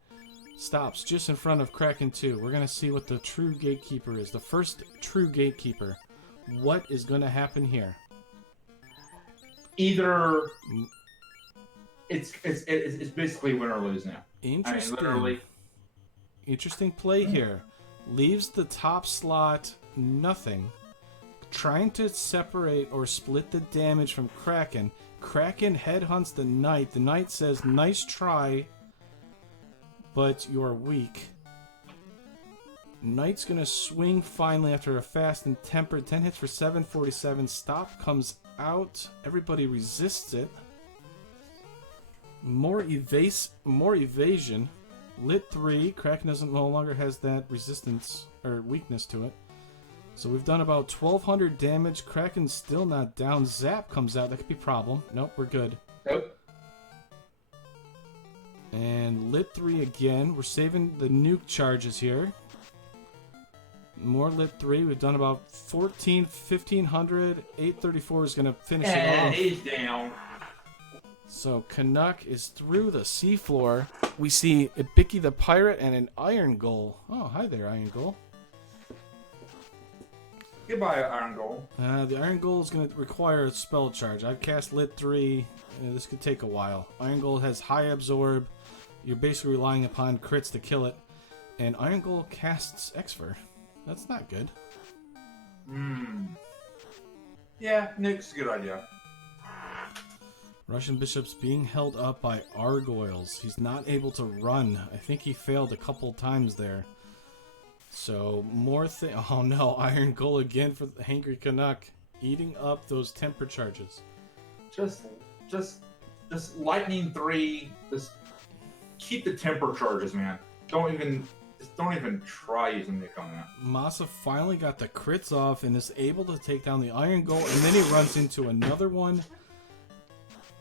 Stops just in front of Kraken 2. We're going to see what the true gatekeeper is. The first true gatekeeper. What is going to happen here? Either it's basically win or lose now. Interesting. I mean, literally. Interesting play here. Leaves the top slot nothing. Trying to separate or split the damage from Kraken. Kraken headhunts the Knight. The Knight says, nice try, but you're weak. Knight's going to swing finally after a fast and tempered. 10 hits for 747. Stop comes out. Everybody resists it. More evasion. Lit 3. Kraken no longer has that resistance or weakness to it. So we've done about 1,200 damage. Kraken's still not down. Zap comes out. That could be a problem. Nope, we're good. Nope. And Lit 3 again. We're saving the nuke charges here. More Lit 3. We've done about 1,500. 834 is going to finish it off. And he's down. So Canuck is through the seafloor. We see Ibiki the Pirate and an Iron Goal. Oh, hi there, Iron Goal. Goodbye, Iron Goal. The Iron Goal is going to require a spell charge. I've cast Lit 3. This could take a while. Iron Goal has high absorb. You're basically relying upon crits to kill it. And Iron Goal casts Xfer. That's not good. Yeah, Nick's a good idea. Russian Bishop's being held up by Argoyles. He's not able to run. I think he failed a couple times there. So, oh no, Iron Goal again for the Thehangrycanuck. Eating up those temper charges. Just Lightning 3. Just keep the temper charges, man. Don't even try using the on that. Masa finally got the crits off and is able to take down the Iron Goal, and then he runs into another one.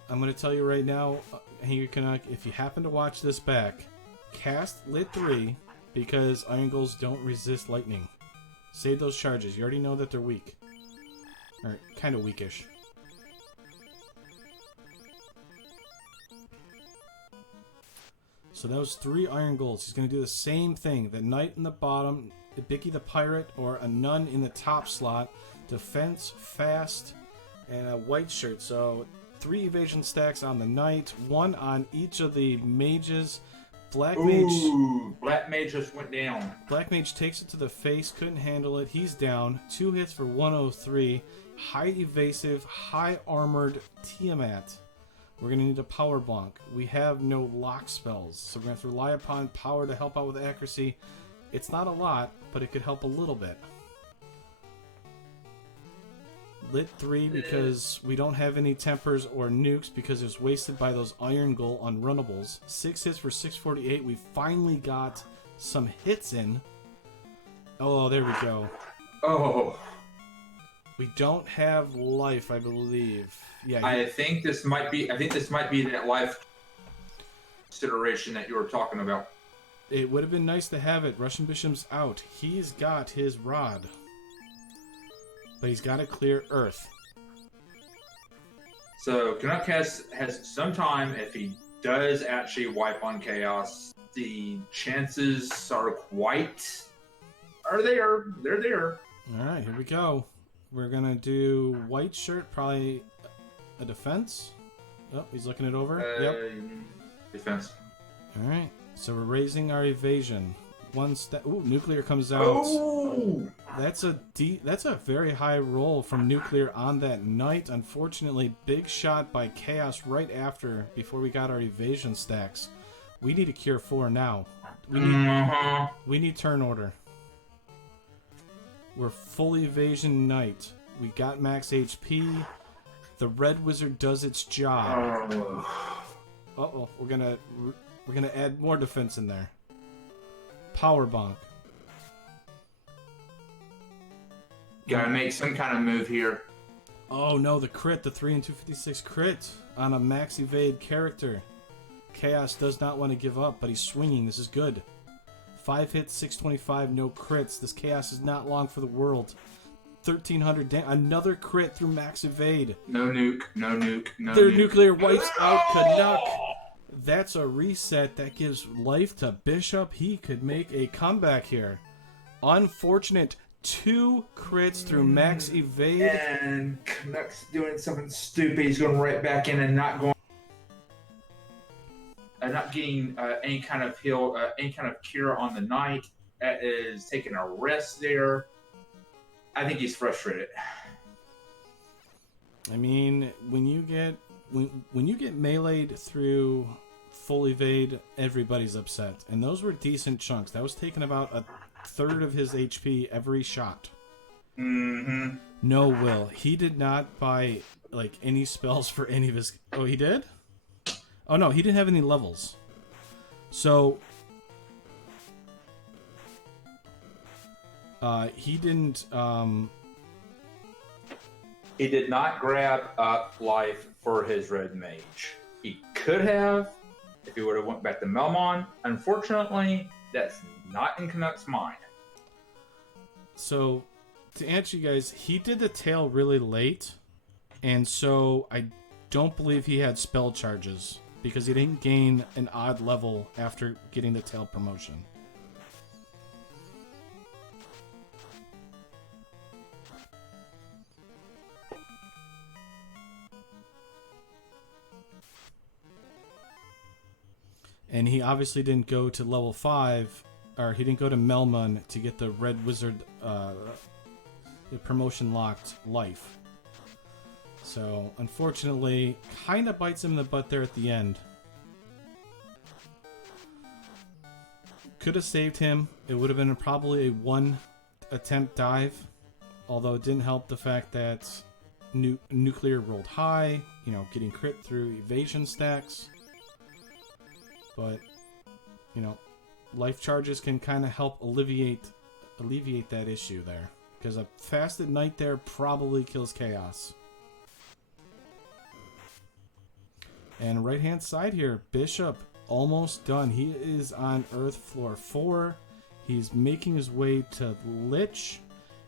I'm going to tell you right now, Thehangrycanuck, if you happen to watch this back, cast Lit 3 because Iron Goals don't resist lightning. Save those charges. You already know that they're weak. Or kind of weakish. So those 3 Iron Goals. He's going to do the same thing. The Knight in the bottom, Ibiki the Pirate, or a Nun in the top slot. Defense, fast, and a white shirt. So 3 evasion stacks on the Knight, 1 on each of the mages. Black Mage just went down. Black Mage takes it to the face, couldn't handle it. He's down. 2 hits for 103. High evasive, high armored Tiamat. We're going to need a power bonk. We have no lock spells, so we're going to have to rely upon power to help out with accuracy. It's not a lot, but it could help a little bit. Lit 3 because we don't have any tempers or nukes because it's wasted by those Iron Goal unrunnables. 6 hits for 648. We finally got some hits in. Oh, there we go. Oh. We don't have life, I believe. Yeah. I think this might be that life consideration that you were talking about. It would have been nice to have it. Russian Bishop's out. He's got his rod. But he's got to clear Earth. So Canuck has some time. If he does actually wipe on Chaos, the chances are there. They're there. All right, here we go. We're gonna do white shirt, probably a defense. Oh, he's looking it over. Yep. Defense. All right. So we're raising our evasion. 1 step. Ooh, nuclear comes out. Oh! That's a very high roll from nuclear on that Knight. Unfortunately, big shot by Chaos right before we got our evasion stacks. We need a cure 4 now. We need turn order. We're full evasion Knight. We got max HP. The Red Wizard does its job. Uh-oh, we're gonna add more defense in there. Power bonk. Gotta make some kind of move here. Oh no, the crit, the 3 and 256 crit on a max evade character. Chaos does not want to give up, but he's swinging. This is good. 5 hits, 625, no crits. This Chaos is not long for the world. 1,300 damage. Another crit through max evade. No nuke, no nuke, no Their nuke. nuclear wipes out Canuck. That's a reset that gives life to Bishop. He could make a comeback here. Unfortunate. 2 crits through max evade. And Canuck's doing something stupid. He's going right back in and not getting any kind of heal, any kind of cure on the Knight. That is taking a rest there. I think he's frustrated. I mean, when you get meleeed through full evade, everybody's upset. And those were decent chunks. That was taking about a third of his HP every shot. Mm-hmm. No will. He did not buy like any spells for any of his. Oh, he did? Oh no, he didn't have any levels. So he didn't. He did not grab up life for his red mage. He could have if he would have went back to Melmon. Unfortunately, that's not in Canuck's mind. So to answer you guys, he did the tail really late, and so I don't believe he had spell charges because he didn't gain an odd level after getting the tail promotion. And he obviously didn't go to level 5, or he didn't go to Melmon to get the Red Wizard the promotion locked life. So, unfortunately, kind of bites him in the butt there at the end. Could have saved him. It would have been probably a 1 attempt dive. Although it didn't help the fact that Nuclear rolled high, you know, getting crit through evasion stacks. But, you know, life charges can kind of help alleviate that issue there. Because a fasted knight there probably kills chaos. And right hand side here, Bishop almost done. He is on Earth Floor 4. He's making his way to Lich.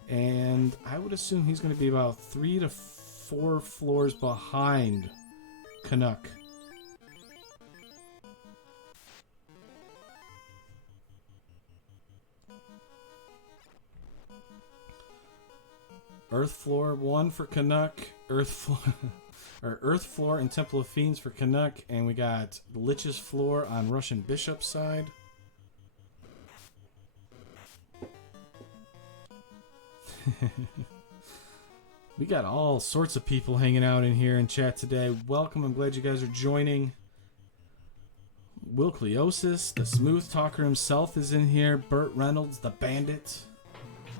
And I would assume he's going to be about 3 to 4 floors behind Canuck. Earth Floor 1 for Canuck. Earth Floor and Temple of Fiends for Canuck. And we got Lich's Floor on Russian Bishop's side. We got all sorts of people hanging out in here in chat today. Welcome. I'm glad you guys are joining. Will Cleosis, the smooth talker himself, is in here. Burt Reynolds, the bandit.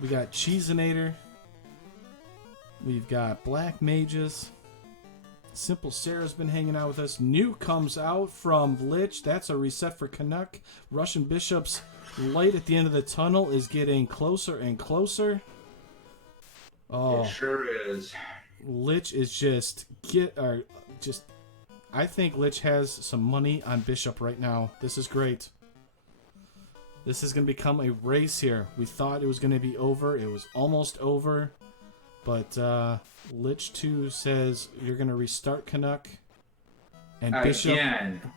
We got Cheesinator. We've got Black Mages. Simple Sarah's been hanging out with us. New comes out from Lich. That's a reset for Canuck. Russian Bishop's light at the end of the tunnel is getting closer and closer. Oh, it sure is. Lich is I think Lich has some money on Bishop right now. This is great. This is going to become a race here. We thought it was going to be over. It was almost over. But Lich 2 says you're going to restart Canuck. And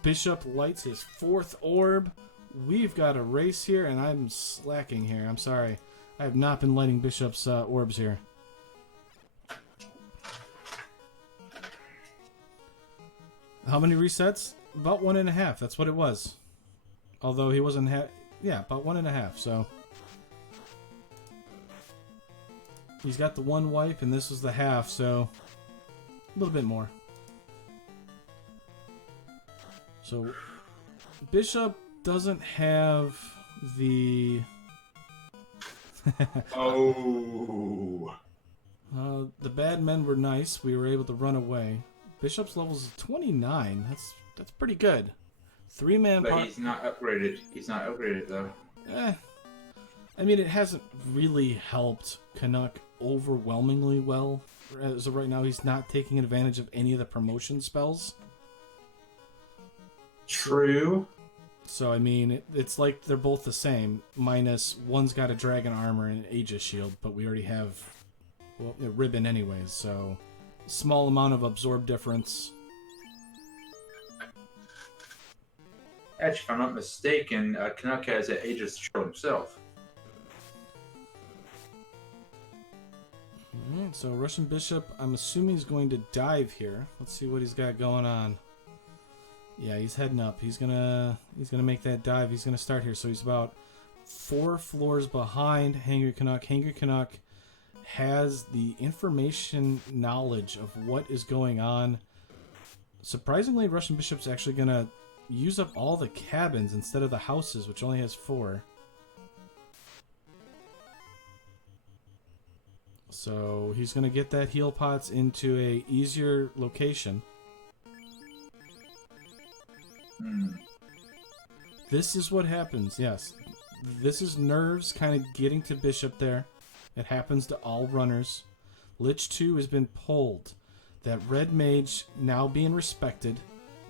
Bishop lights his 4th orb. We've got a race here, and I'm slacking here. I'm sorry. I have not been lighting Bishop's orbs here. How many resets? About 1.5. That's what it was. Although he wasn't about 1.5. So he's got the 1 wipe, and this was the half. So a little bit more. So Bishop doesn't have the the bad men were nice. We were able to run away. Bishop's level is 29. That's pretty good. 3-man. But he's not upgraded. He's not upgraded though. I mean, it hasn't really helped Canuck overwhelmingly well. As of right now, he's not taking advantage of any of the promotion spells. True. So I mean, it's like they're both the same. Minus one's got a dragon armor and an Aegis shield, but we already have a ribbon anyways. So small amount of absorb difference. Actually, if I'm not mistaken, Canuck has an Aegis shield himself. Alright, so Russian Bishop, I'm assuming he's going to dive here. Let's see what he's got going on. Yeah, he's heading up. He's gonna make that dive. He's gonna start here. So he's about 4 floors behind Thehangrycanuck. Thehangrycanuck has the information knowledge of what is going on. Surprisingly, Russian Bishop's actually gonna use up all the cabins instead of the houses, which only has 4. So he's gonna get that heal pots into a easier location. This is what happens, yes. This is nerves kind of getting to Bishop there. It happens to all runners. Lich 2 has been pulled. That red mage, now being respected,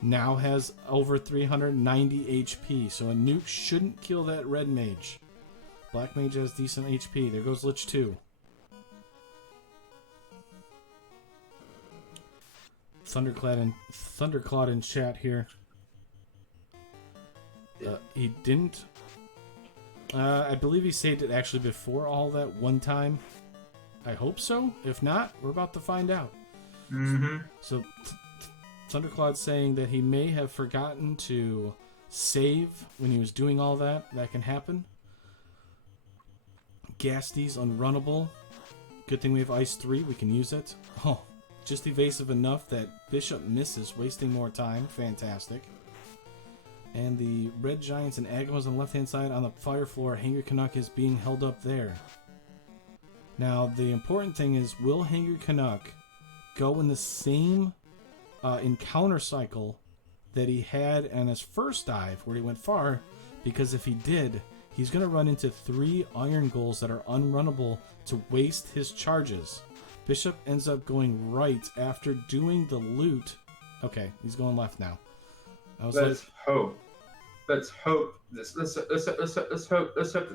now has over 390 HP. So a nuke shouldn't kill that red mage. Black mage has decent HP. There goes Lich 2. Thunderclad in chat here. He didn't. I believe he saved it actually before all that one time. I hope so. If not, we're about to find out. So Thunderclad's saying that he may have forgotten to save when he was doing all that. That can happen. Ghasty's unrunnable. Good thing we have Ice 3. We can use it. Oh, just evasive enough that Bishop misses, wasting more time. Fantastic. And the red giants and Agamas on the left-hand side on the fire floor. Thehangrycanuck is being held up there. Now, the important thing is, will Thehangrycanuck go in the same encounter cycle that he had in his first dive, where he went far? Because if he did, he's going to run into 3 iron goals that are unrunnable to waste his charges. Bishop ends up going right after doing the loot. Okay, he's going left now. Let's hope. Let's hope that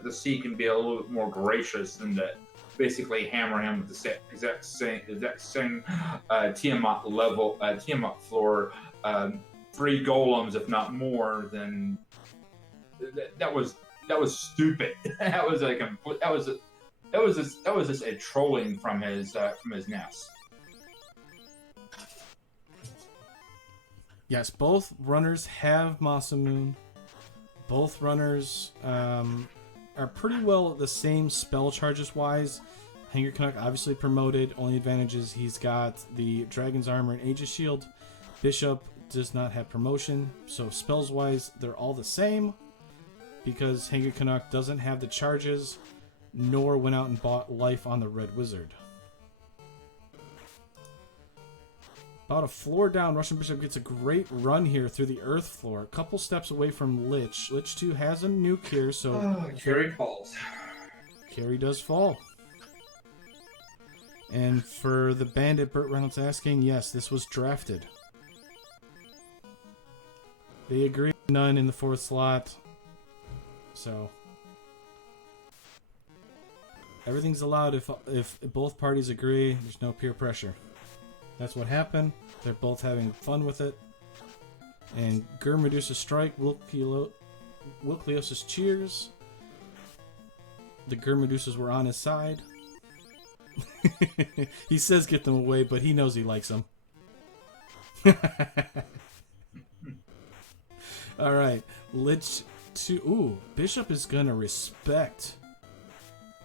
the sea can be a little bit more gracious than to basically hammer him with the exact same Tiamat level, Tiamat floor, 3 golems, if not more. Then that was stupid. That was just a trolling from his nest. Yes, both runners have Masamune. Both runners are pretty well the same spell charges wise. Thehangrycanuck obviously promoted. Only advantage is he's got the Dragon's Armor and Aegis Shield. Bishop does not have promotion. So spells wise, they're all the same. Because Thehangrycanuck doesn't have the charges, nor went out and bought life on the Red Wizard. About a floor down, Russian Bishop gets a great run here through the earth floor. A couple steps away from Lich. Lich 2 has a nuke here, so... Carry falls. Carry does fall. And for the bandit, Burt Reynolds asking, yes, this was drafted. They agree none in the 4th slot. So... everything's allowed if both parties agree. There's no peer pressure. That's what happened. They're both having fun with it. And Gur Medusa's strike. Wilklios' cheers. The Gur Medusas were on his side. He says get them away, but he knows he likes them. Alright. Lich 2. Ooh, Bishop is going to respect.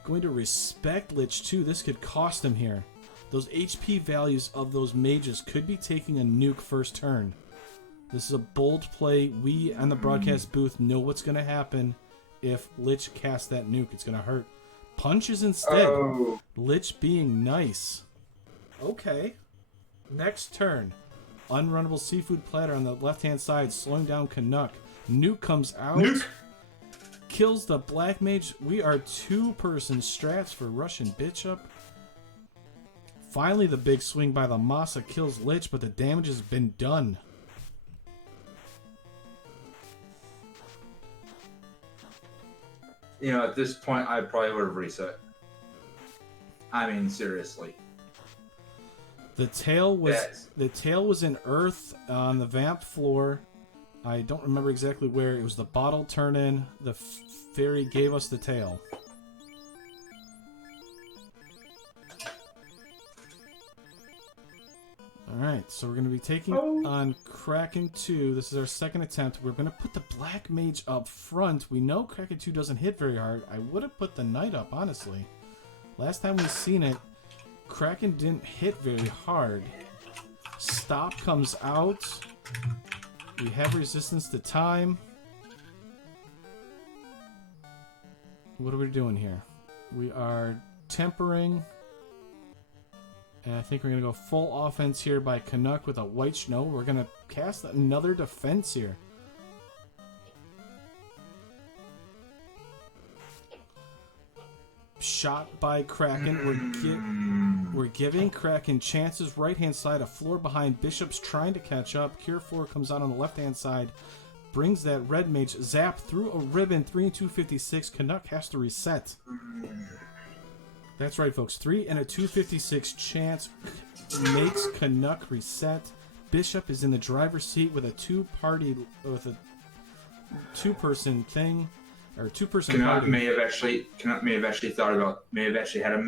Going to respect Lich 2. This could cost him here. Those HP values of those mages could be taking a nuke first turn. This is a bold play. We on the broadcast booth know what's going to happen if Lich casts that nuke. It's going to hurt. Punches instead. Oh. Lich being nice. Okay. Next turn. Unrunnable seafood platter on the left-hand side, slowing down Canuck. Nuke comes out. Nuke. Kills the black mage. We are 2-person strats for Russian Bishop. Finally, the big swing by the Masa kills Lich, but the damage has been done. You know, at this point, I probably would have reset. I mean, seriously. The tail was in earth on the vamp floor. I don't remember exactly where. It was the bottle turn in. The fairy gave us the tail. Alright, so we're going to be taking on Kraken 2. This is our second attempt. We're going to put the Black Mage up front. We know Kraken 2 doesn't hit very hard. I would have put the Knight up, honestly. Last time we've seen it, Kraken didn't hit very hard. Stop comes out. We have resistance to time. What are we doing here? We are tempering. And I think we're going to go full offense here by Canuck with a white snow. We're going to cast another defense here. shot by Kraken. We're giving Kraken chances. Right-hand side, a floor behind. Bishop's trying to catch up. Cure 4 comes out on the left-hand side. Brings that red mage. Zap through a ribbon. 3 and 256. Canuck has to reset. That's right, folks. 3 and a 256 chance makes Canuck reset. Bishop is in the driver's seat with a two-person thing. Or two-person Canuck may have actually had a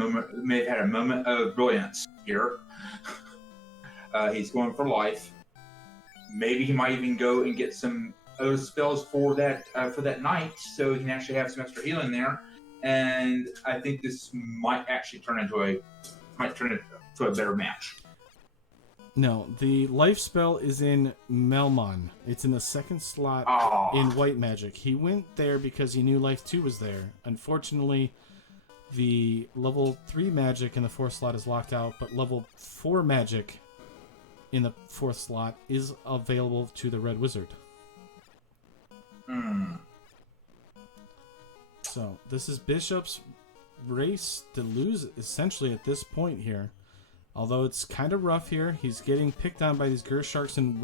moment of brilliance here. He's going for life. Maybe he might even go and get some other spells for that night, so he can actually have some extra healing there. And I think this might actually turn into a better match. No, the life spell is in Melmon. It's in the second slot in White Magic. He went there because he knew Life 2 was there. Unfortunately, the level 3 magic in the 4th slot is locked out, but level 4 magic in the 4th slot is available to the Red Wizard. So, this is Bishop's race to lose, essentially, at this point here. Although it's kind of rough here, he's getting picked on by these Gersharks and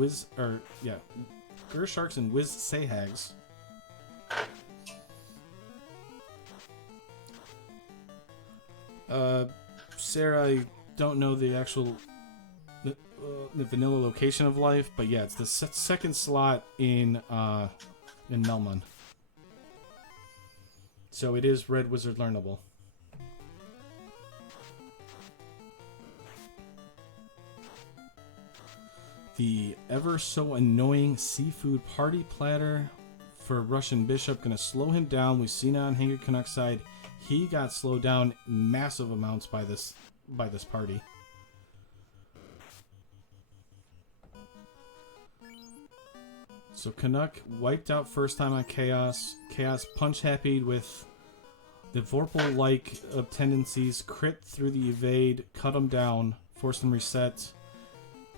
Gersharks and Wiz Sahags. Sarah, I don't know the actual the vanilla location of Life, but yeah, it's the second slot in Melmon. So it is Red Wizard learnable. The ever so annoying seafood party platter for Russian Bishop, gonna slow him down. We've seen it on Thehangrycanuck's side. He got slowed down massive amounts by this party. So Canuck wiped out first time on Chaos. Chaos punch happy with the Vorpal-like tendencies, crit through the evade, cut him down, forced him reset.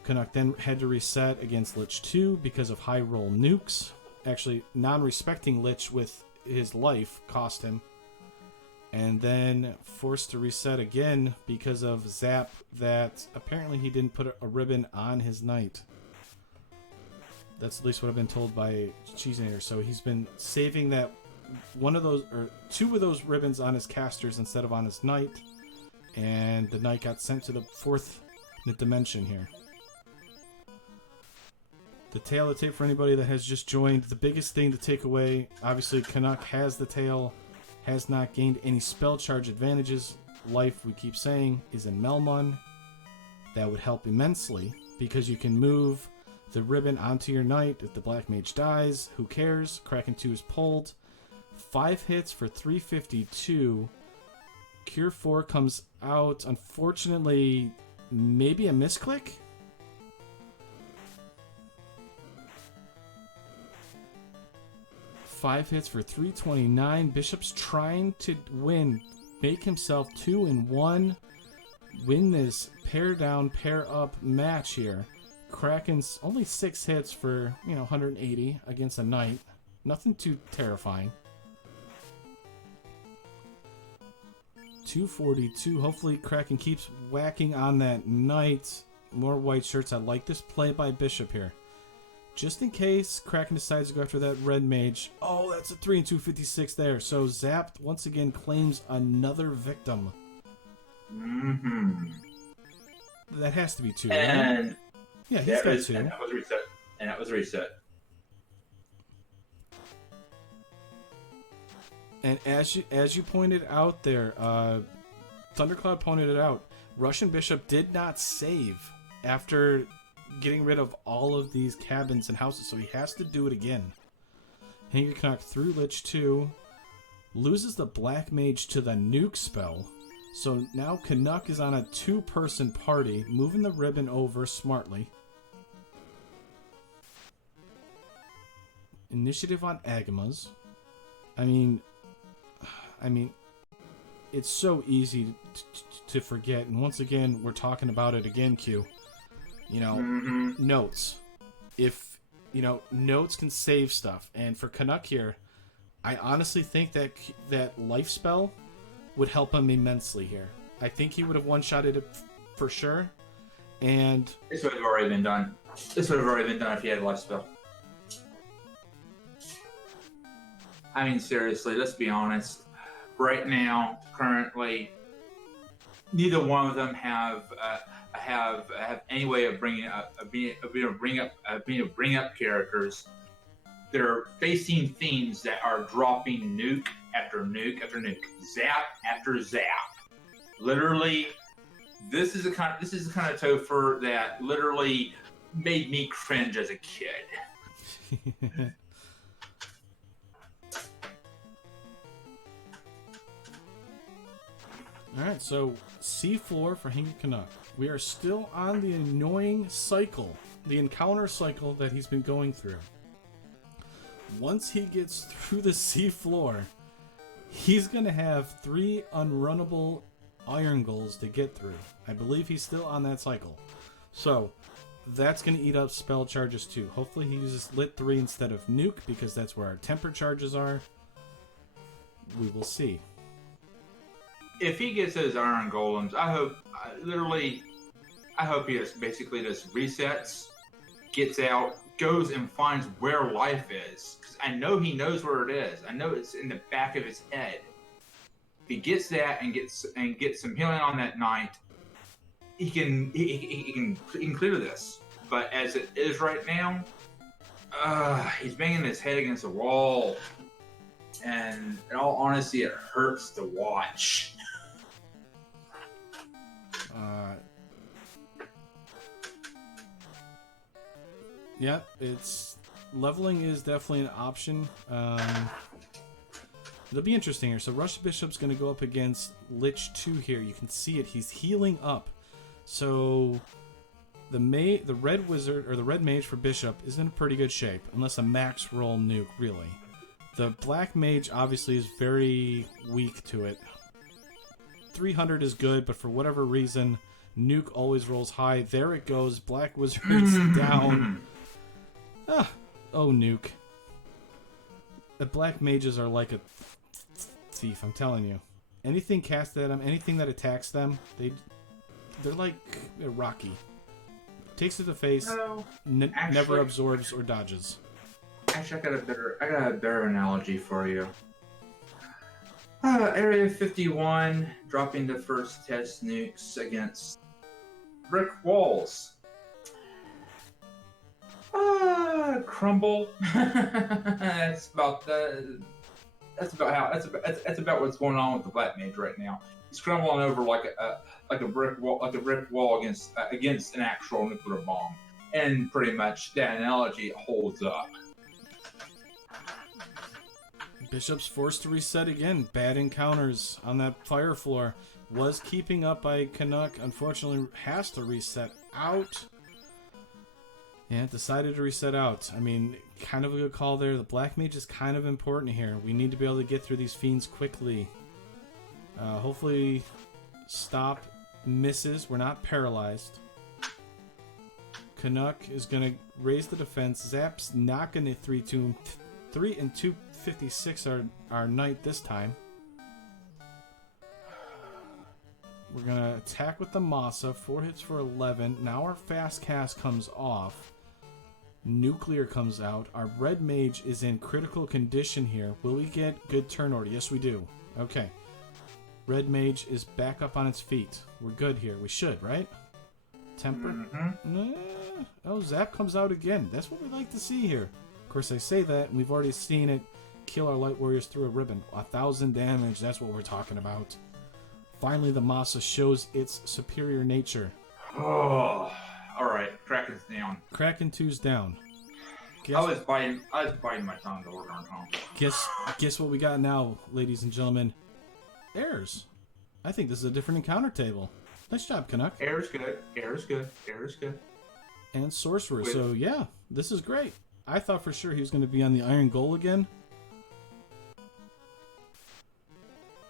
Canuck then had to reset against Lich 2 because of high roll nukes. Actually, non-respecting Lich with his life cost him. And then forced to reset again because of Zap that apparently he didn't put a ribbon on his knight. That's at least what I've been told by Cheesenator. So he's been saving that one of those, or two of those ribbons on his casters instead of on his knight. And the knight got sent to the 4th dimension here. The tail of the tape for anybody that has just joined. The biggest thing to take away, obviously Canuck has the tail, has not gained any spell charge advantages. Life, we keep saying, is in Melmon. That would help immensely because you can move the ribbon onto your knight. If the Black Mage dies, who cares? Kraken 2 is pulled. 5 hits for 352. Cure 4 comes out. Unfortunately, maybe a misclick? Five hits for 329. Bishop's trying to win, make himself 2-1, win this pair down, pair up match here. Kraken's only 6 hits for 180 against a knight. Nothing too terrifying. 242. Hopefully Kraken keeps whacking on that knight. More white shirts. I like this play by Bishop here. Just in case Kraken decides to go after that red mage. Oh, that's a 3 and 256 there. So Zap once again claims another victim. Mm-hmm. That has to be 2. And right? Yeah, he's got 2. And that was reset. And that was reset. And as you pointed out there, Thundercloud pointed it out. Russian Bishop did not save after getting rid of all of these cabins and houses, so he has to do it again. Thehangrycanuck through Lich 2, loses the Black Mage to the nuke spell, so now Canuck is on a 2-person party, moving the ribbon over smartly. Initiative on Agamas. I mean, it's so easy to forget, and once again, we're talking about it again, Q. Notes. If, notes can save stuff. And for Canuck here, I honestly think that life spell would help him immensely here. I think he would have one-shotted it for sure. And this would have already been done. This would have already been done if he had a life spell. I mean, seriously, let's be honest. Right now, currently, neither one of them have any way of bringing up characters. They're facing themes that are dropping nuke after nuke after nuke, zap after zap. Literally, this is the kind of Topher that literally made me cringe as a kid. All right, so C4 for Thehangrycanuck. We are still on the annoying cycle, the encounter cycle that he's been going through. Once he gets through the C floor, he's going to have 3 unrunnable iron goals to get through. I believe he's still on that cycle. So that's going to eat up spell charges too. Hopefully he uses Lit 3 instead of Nuke, because that's where our temper charges are. We will see. If he gets those iron golems, I hope he just basically just resets, gets out, goes and finds where life is. Because I know he knows where it is. I know it's in the back of his head. If he gets that and gets some healing on that night, he can clear this. But as it is right now, he's banging his head against the wall, and in all honesty, it hurts to watch. Yeah, it's leveling is definitely an option. It'll be interesting here. So Russian Bishop's going to go up against Lich 2 here. You can see it. He's healing up. So the red wizard or the red mage for Bishop is in pretty good shape, unless a max roll nuke really. The black mage obviously is very weak to it. 300 is good, but for whatever reason, nuke always rolls high. There it goes. Black wizard's down. Oh, nuke. The black mages are like a thief, I'm telling you. Anything cast at them, anything that attacks them, they're like Rocky. Takes to the face, never absorbs or dodges. Actually, I got a better analogy for you. Area 51 dropping the first test nukes against brick walls. Crumble. That's about what's going on with the black mage right now. He's crumbling over like a brick wall against an actual nuclear bomb, and pretty much that analogy holds up. Bishop's forced to reset again. Bad encounters on that fire floor. Was keeping up by Canuck. Unfortunately, has to reset out. Yeah, decided to reset out. I mean, kind of a good call there. The black mage is kind of important here. We need to be able to get through these fiends quickly. Hopefully, stop misses. We're not paralyzed. Canuck is going to raise the defense. Zap's not going to 3 and 256 our knight this time. We're going to attack with the Masa. 4 hits for 11. Now our fast cast comes off. Nuclear comes out. Our red mage is in critical condition here. Will we get good turn order? Yes, we do. Okay. Red mage is back up on its feet. We're good here. We should, right? Temper? Mm-hmm. Oh, Zap comes out again. That's what we like to see here. Of course, I say that, and we've already seen it kill our light warriors through a ribbon. 1,000 damage. That's what we're talking about. Finally, the Masa shows its superior nature. Oh, all right. Kraken's down. Kraken 2's down. I was biting my tongue the whole darn time. Guess what we got now, ladies and gentlemen? Errors. I think this is a different encounter table. Nice job, Canuck. Error's good. Error's good. Error's good. And Sorcerer. So yeah, this is great. I thought for sure he was going to be on the Iron Goal again.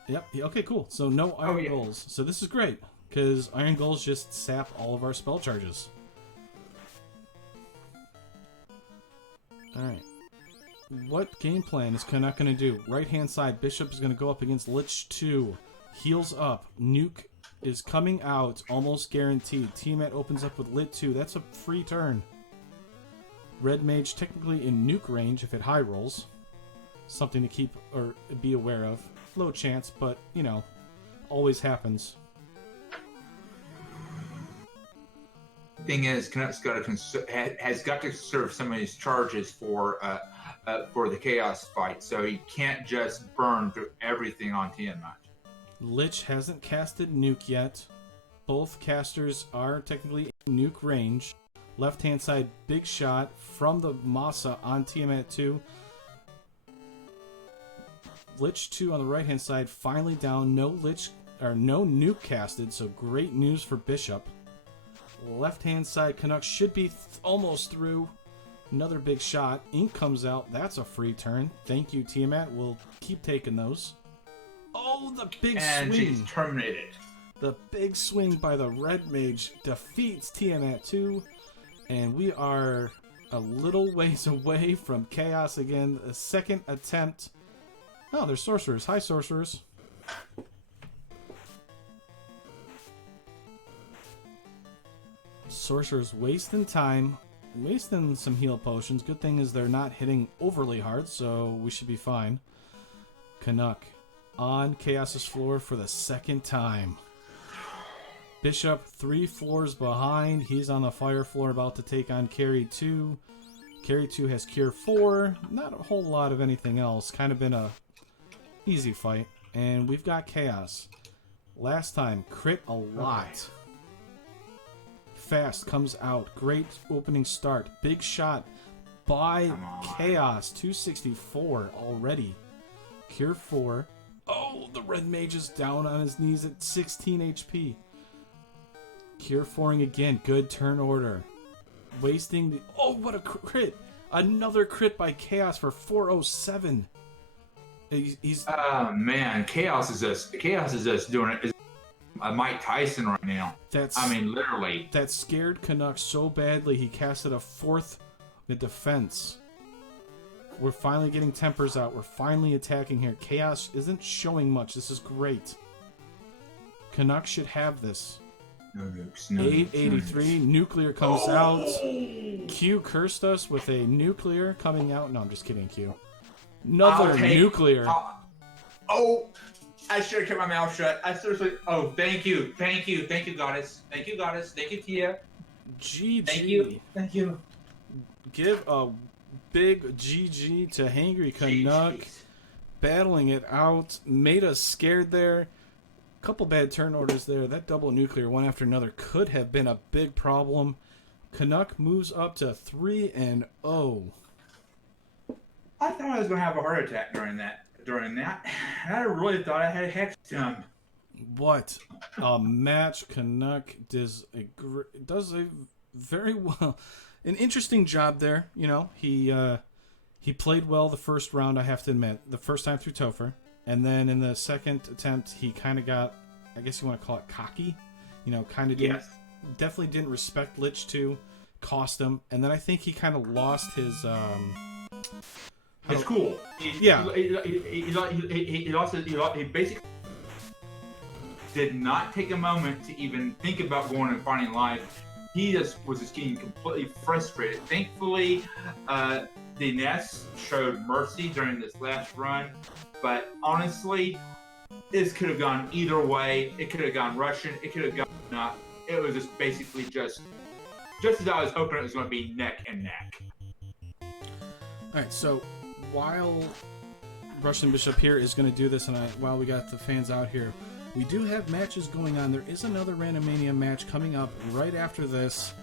Yep. Okay, cool. So no Iron Goals. So this is great, because Iron Goals just sap all of our spell charges. Alright. What game plan is Canuck going to do? Right-hand side, Bishop is going to go up against Lich 2. Heals up. Nuke is coming out, almost guaranteed. Tiamat opens up with Lit 2. That's a free turn. Red Mage technically in nuke range if it high rolls. Something to keep or be aware of. Low chance, but, you know, always happens. Thing is, Canuck's has got to conserve some of his charges for the Chaos fight, so he can't just burn through everything on Tiamat. Lich hasn't casted nuke yet. Both casters are technically in nuke range. Left-hand side, big shot from the Masa on Tiamat 2. Lich 2 on the right-hand side, finally down. No nuke casted, so great news for Bishop. Left-hand side, Canuck should be almost through. Another big shot. Ink comes out. That's a free turn. Thank you, Tiamat. We'll keep taking those. Oh, the big swing. And she's terminated. The big swing by the Red Mage defeats Tiamat 2. And we are a little ways away from Chaos again. A second attempt. Oh, there's Sorcerers. Hi, Sorcerers. Sorcerers wasting time. Wasting some heal potions. Good thing is they're not hitting overly hard, so we should be fine. Canuck on Chaos's floor for the second time. Bishop 3 floors behind. He's on the fire floor about to take on Carry 2. Carry 2 has Cure 4. Not a whole lot of anything else. Kind of been a easy fight. And we've got Chaos. Last time, crit a lot. Okay. Fast comes out. Great opening start. Big shot by Chaos. 264 already. Cure 4. Oh, the Red Mage is down on his knees at 16 HP. Cure 4ing again. Good turn order. Wasting the... Oh, what a crit. Another crit by Chaos for 407. He's... Oh, man. Chaos is just doing it. Mike Tyson right now. Literally. That scared Canuck so badly he casted a 4th in defense. We're finally getting tempers out. We're finally attacking here. Chaos isn't showing much. This is great. Canuck should have this. No nukes. 883. Nuclear comes out. Q cursed us with a nuclear coming out. No, I'm just kidding, Q. Another nuclear. I should have kept my mouth shut. I seriously... Oh, thank you. Thank you, Goddess. Thank you, Goddess. Thank you, Tia. GG. Thank you. Give a big GG to Thehangrycanuck. Battling it out. Made us scared there. Couple bad turn orders there. That double nuclear one after another could have been a big problem. Canuck moves up to 3-0. I thought I was going to have a heart attack during that. I really thought I had a hex jump. What a match. Canuck does a very well. An interesting job there. You know, he played well the first round, I have to admit. The first time through Topher. And then in the second attempt, he kind of got, I guess you want to call it cocky. You know, kind of definitely didn't respect Lich 2, cost him. And then I think he kind of lost his... It's cool. He basically did not take a moment to even think about going and finding life. He just was getting completely frustrated. Thankfully, the Nest showed mercy during this last run. But honestly, this could have gone either way. It could have gone Russian. It could have gone not. It was just basically just as I was hoping it was going to be neck and neck. All right, so while Russian Bishop here is going to do this, and while we got the fans out here, we do have matches going on. There is another Randomania match coming up right after this.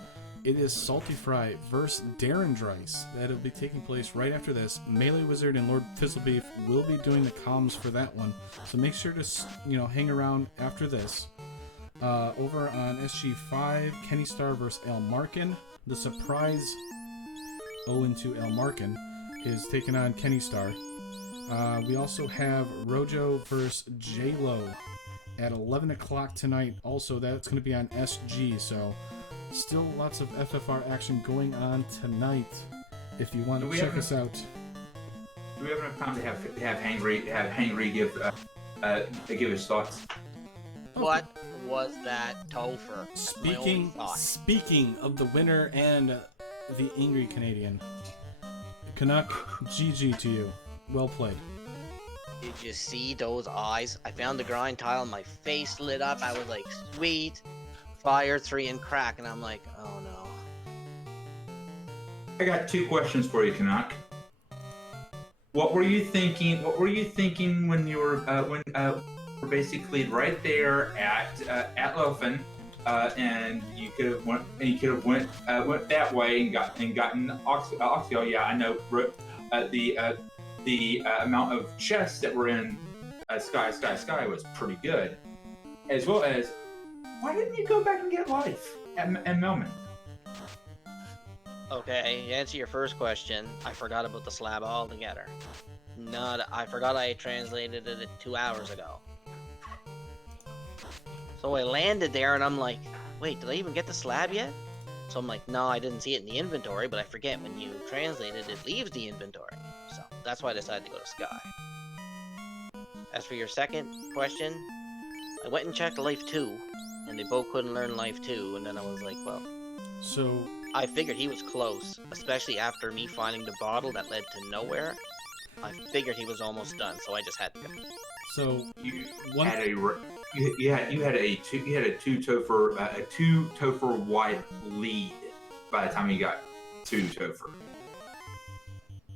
It is Salty Fry versus Darren Dreiss. That'll be taking place right after this. Melee Wizard and Lord Fizzlebeef will be doing the comms for that one. So make sure to hang around after this. Over on SG5, Kenny Star versus El Markin. The surprise 0-2 El Markin is taking on Kenny Star. We also have Rojo versus J-Lo at 11 o'clock tonight. Also, that's going to be on SG, so still lots of FFR action going on tonight if you want to check us out. Do we have enough time to have Hangry give give his thoughts. What was that Topher? Speaking of the winner and the angry Canadian, Canuck, GG to you. Well played. Did you see those eyes? I found the grind tile, my face lit up. I was like, sweet, fire 3 and crack, and I'm like, oh no. I got 2 questions for you, Canuck. What were you thinking? What were you thinking when you were basically right there at Lofen, and you could have went that way and gotten Oxio. Yeah, I know. The amount of chests that were in Sky was pretty good, as well as why didn't you go back and get life at Melman? Okay, to answer your first question, I forgot about the slab altogether. I forgot I translated it 2 hours ago. So I landed there and I'm like, wait, did I even get the slab yet? So I'm like, no, I didn't see it in the inventory, but I forget when you translate it, it leaves the inventory. So that's why I decided to go to Sky. As for your second question, I went and checked Life 2, and they both couldn't learn Life 2, and then I was like, well... So... I figured he was close, especially after me finding the bottle that led to nowhere. I figured he was almost done, so I just had to go. So you had a 2 Topher wide lead by the time you got 2 Topher.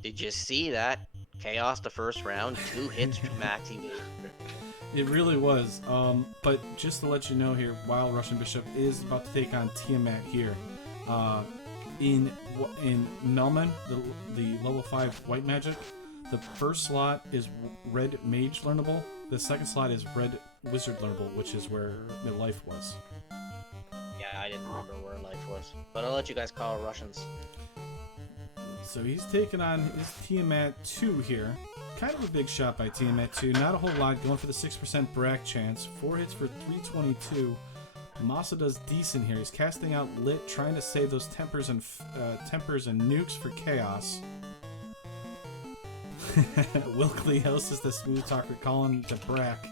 Did you see that? Chaos the first round, 2 hits to max evasion. It really was. But just to let you know here, while Russian Bishop is about to take on Tiamat here, in Melman, the level 5 white magic, the first slot is red mage learnable. The second slot is red wizard learnable, which is where the life was. Yeah, I didn't remember where life was, but I'll let you guys call Russians. So he's taking on his Tiamat 2 here. Kind of a big shot by Tiamat 2. Not a whole lot, going for the 6% Brack chance. 4 hits for 322. Masa does decent here. He's casting out Lit, trying to save those tempers and nukes for Chaos. Wilkley House is the smooth talker calling to Brack.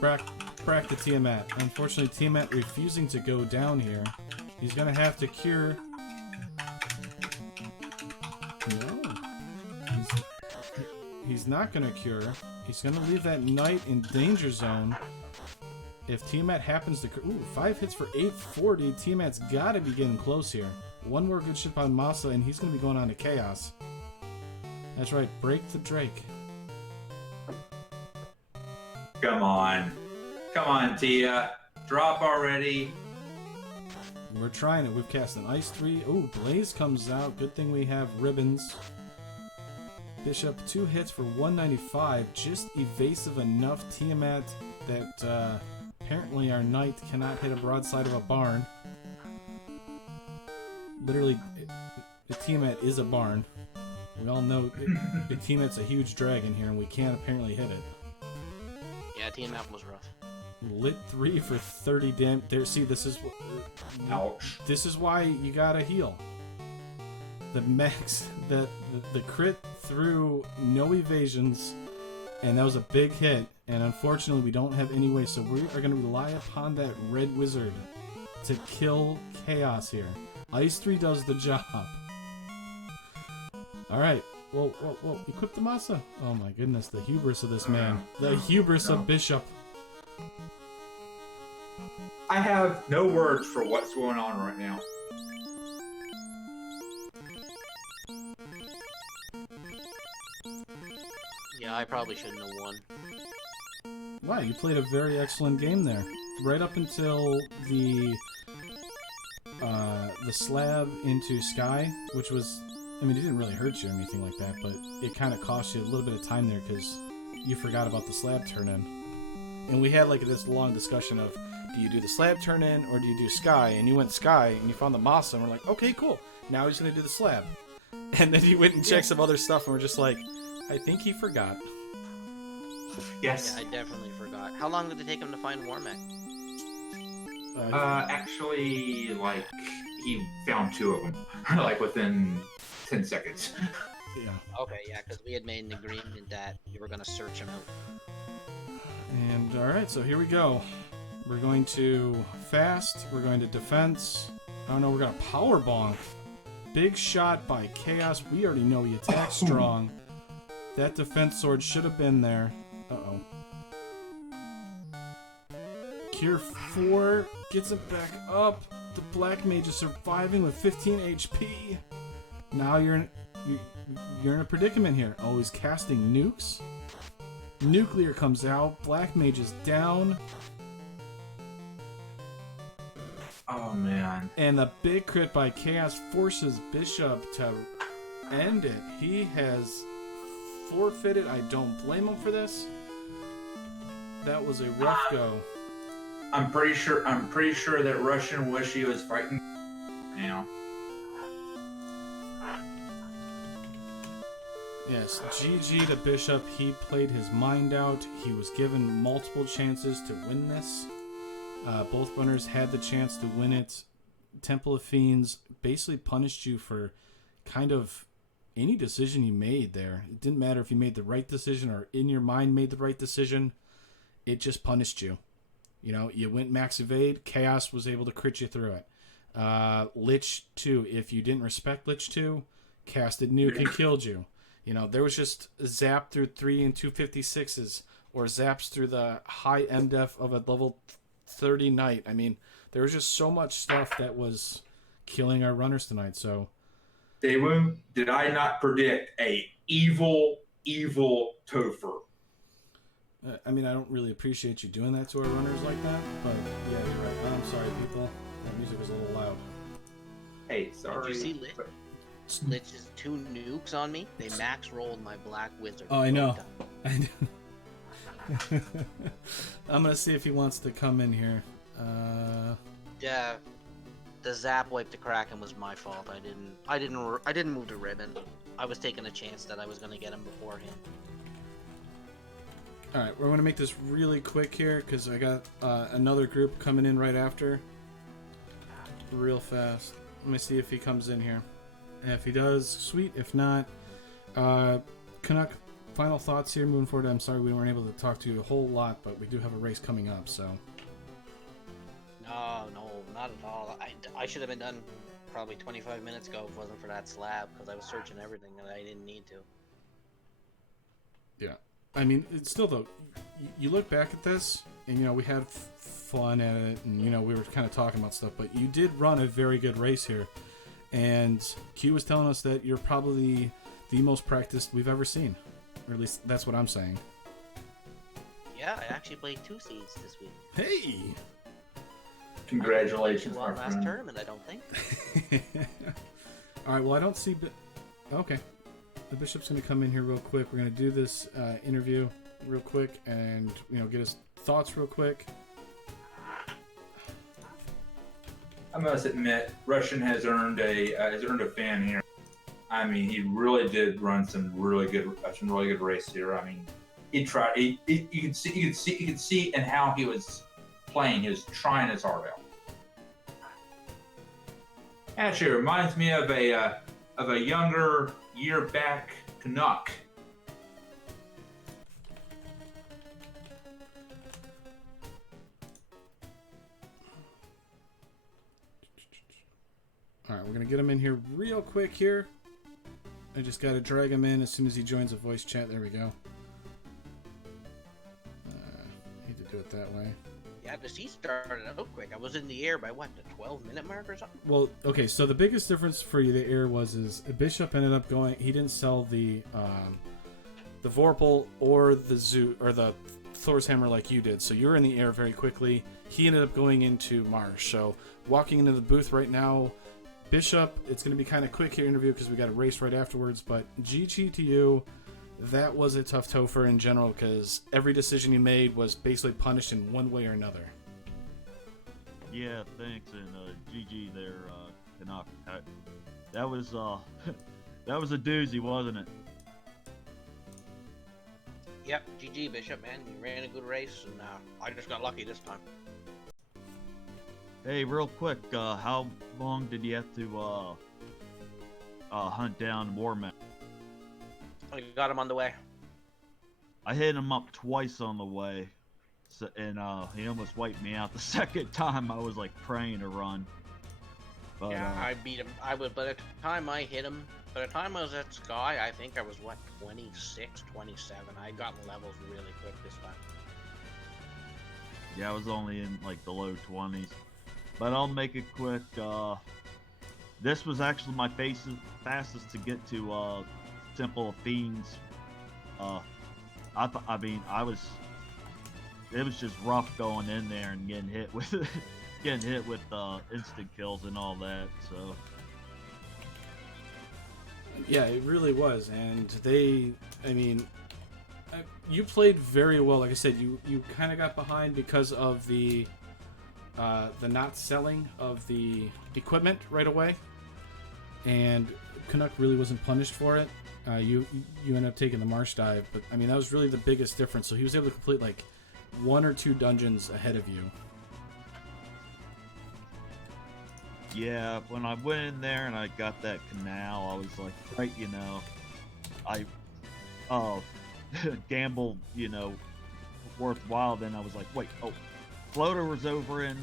Brack to Tiamat. Unfortunately, Tiamat refusing to go down here. He's gonna have to cure. No. He's not gonna cure. He's gonna leave that knight in danger zone. If Tiamat happens to... Ooh, 5 hits for 840. Tiamat's got to be getting close here. One more good ship on Masa, and he's going to be going on to Chaos. That's right. Break the Drake. Come on. Come on, Tia. Drop already. We're trying it. We've cast an Ice 3. Ooh, Blaze comes out. Good thing we have ribbons. Bishop, 2 hits for 195. Just evasive enough. Tiamat that... apparently our knight cannot hit a broadside of a barn. Literally, the Tiamat is a barn. We all know the Tiamat's a huge dragon here, and we can't apparently hit it. Yeah, Tiamat was rough. Lit 3 for 30 damage. There, see, this is... Ouch. This is why you gotta heal. The max... The crit through no evasions, and that was a big hit. And unfortunately, we don't have any way, so we are going to rely upon that red wizard to kill Chaos here. Ice 3 does the job. Alright, well, equip the Masa. Oh my goodness, the hubris of this man. The hubris of Bishop. I have no words for what's going on right now. Yeah, I probably shouldn't have won. Wow, you played a very excellent game there. Right up until the slab into Sky, which was... I mean, it didn't really hurt you or anything like that, but it kind of cost you a little bit of time there because you forgot about the slab turn-in. And we had like this long discussion of, do you do the slab turn-in or do you do Sky? And you went Sky, and you found the Masa, and we're like, okay, cool. Now he's going to do the slab. And then you went and checked some other stuff, and we're just like, I think he forgot. Yes. Yeah, I definitely forgot. How long did it take him to find Warmac? Actually, like, he found 2 of them, like, within 10 seconds. Yeah. Okay, yeah, because we had made an agreement that you were gonna search him out. And all right, so here we go. We're going to fast. We're going to defense. I don't know. We're gonna power bonk. Big shot by Chaos. We already know he attacks strong. That defense sword should have been there. Uh-oh. Cure 4 gets it back up. The Black Mage is surviving with 15 HP. Now you're in a predicament here. Oh, he's casting nukes. Nuclear comes out. Black Mage is down. Oh man. And the big crit by Chaos forces Bishop to end it. He has forfeited. I don't blame him for this. That was a rough go. I'm pretty sure that Russian wish he was fighting now. Yes, GG to Bishop. He played his mind out. He was given multiple chances to win this. Both runners had the chance to win it. Temple of Fiends basically punished you for kind of any decision you made there. It didn't matter if you made the right decision or in your mind made the right decision. It just punished you. You know, you went max evade. Chaos was able to crit you through it. Lich 2, if you didn't respect Lich 2, casted nuke and killed you. You know, there was just zap through 3 and 256s or zaps through the high MDef of a level 30 knight. I mean, there was just so much stuff that was killing our runners tonight. So, Daewoo, did I not predict a evil Topher? I mean, I don't really appreciate you doing that to our runners like that, but yeah, you're right. I'm sorry, people. That music was a little loud. Hey, sorry. Did you see Lich's 2 nukes on me? They max rolled my Black Wizard. Oh, I know. I know. I'm gonna see if he wants to come in here. Yeah, the zap wipe to Kraken was my fault. I didn't move the ribbon. I was taking a chance that I was gonna get him before him. All right, we're going to make this really quick here because I got another group coming in right after. Real fast. Let me see if he comes in here. And if he does, sweet. If not, Canuck, final thoughts here moving forward. I'm sorry we weren't able to talk to you a whole lot, but we do have a race coming up, so. No, not at all. I should have been done probably 25 minutes ago if it wasn't for that slab because I was searching everything and I didn't need to. Yeah. I mean, it's still though. You look back at this, and you know we had fun at it, and you know we were kind of talking about stuff. But you did run a very good race here, and Q was telling us that you're probably the most practiced we've ever seen, or at least that's what I'm saying. Yeah, I actually played 2 seeds this week. Hey! Congratulations, I my last friend. tournament, I don't think. All right. Well, I don't see. Okay. The Bishop's going to come in here real quick. We're going to do this interview real quick and, you know, get his thoughts real quick. I must admit, Russian has earned a fan here. I mean, he really did run some really good race here. I mean, he tried. You could see in how he was playing. He was trying his heart out. Actually, it reminds me of a younger year back Canuck. All right, we're going to get him in here real quick here. I just got to drag him in as soon as he joins the voice chat. There we go. Need to do it that way. Yeah, the seed started out quick. I was in the air by what, the 12-minute mark or something? Well, okay, so the biggest difference for you, the air is Bishop ended up going. He didn't sell the Vorpal or the Zoo or the Thor's Hammer like you did, so you're in the air very quickly. He ended up going into Marsh. So walking into the booth right now, Bishop, it's going to be kind of quick here interview because we got a race right afterwards. But GG to you. That was a tough Topher in general because every decision you made was basically punished in one way or another. Yeah, thanks, and GG there, Canuck. That was that was a doozy, wasn't it? Yep, GG Bishop, man. You ran a good race, and I just got lucky this time. Hey, real quick, how long did you have to hunt down Warman? got him on the way. I hit him up twice on the way, so, and he almost wiped me out the second time. I was like praying to run. But, Yeah, I beat him. By the time I hit him, by the time I was at Sky, I think I was, what, 26, 27. I had gotten levels really quick this time. Yeah, I was only in like the low 20s. But I'll make it quick. This was actually my fastest to get to Temple of Fiends. It was just rough going in there and getting hit with instant kills and all that. So Yeah, it really was, and you played very well. Like I said, you kind of got behind because of the not selling of the equipment right away, and Canuck really wasn't punished for it. You ended up taking the marsh dive, but I mean that was really the biggest difference. So he was able to complete like 1 or 2 dungeons ahead of you. yeah, when I went in there and I got that canal, I was like, right, I gambled, worthwhile. Then I was like, wait, Floater was over in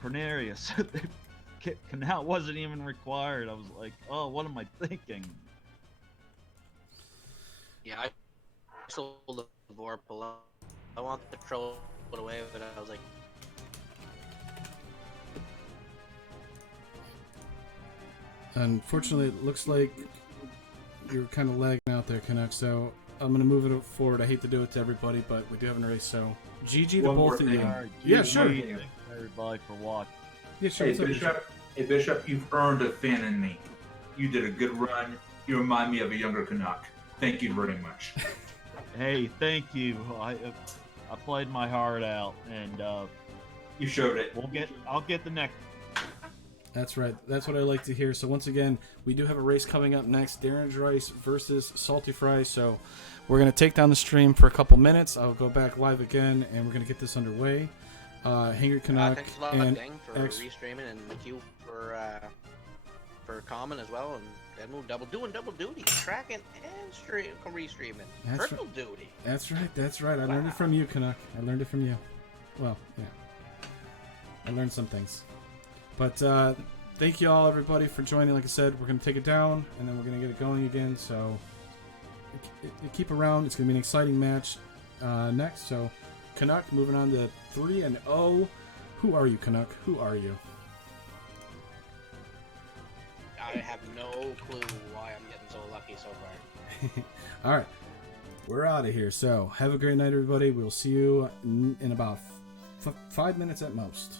Cornelius. Canal wasn't even required. I was like, oh, what am I thinking? Yeah, I sold the Vorpal. I wanted to throw it away, but I was like, Unfortunately, it looks like you're kind of lagging out there, Canuck, so I'm going to move it forward. I hate to do it to everybody, but we do have a race, so GG to One more both of thing. you. All right, Yeah, sure. Thank you, everybody, for watching. Yeah, sure. Hey, what's up, Bishop. Hey, Bishop, you've earned a fan in me. You did a good run. You remind me of a younger Canuck. Thank you very much. Hey, thank you. I played my heart out, and You showed it. I'll get the next. That's right. That's what I like to hear. So once again, we do have a race coming up next. Darren's Rice versus Salty Fries. So we're going to take down the stream for a couple minutes. I'll go back live again, and we're going to get this underway. Thehangrycanuck thanks a lot, and Dang, for restreaming, and thank you for comment as well, and doing double duty, tracking and restreaming. That's Triple duty. That's right. I learned it from you, Canuck. I learned it from you. Well, yeah. I learned some things. But thank you all, everybody, for joining. Like I said, we're going to take it down, and then we're going to get it going again. So keep around. It's going to be an exciting match next. So Canuck moving on to 3-0. Who are you, Canuck? Who are you? I have no clue why I'm getting so lucky so far. All right. We're out of here. So have a great night, everybody. We'll see you in about 5 minutes at most.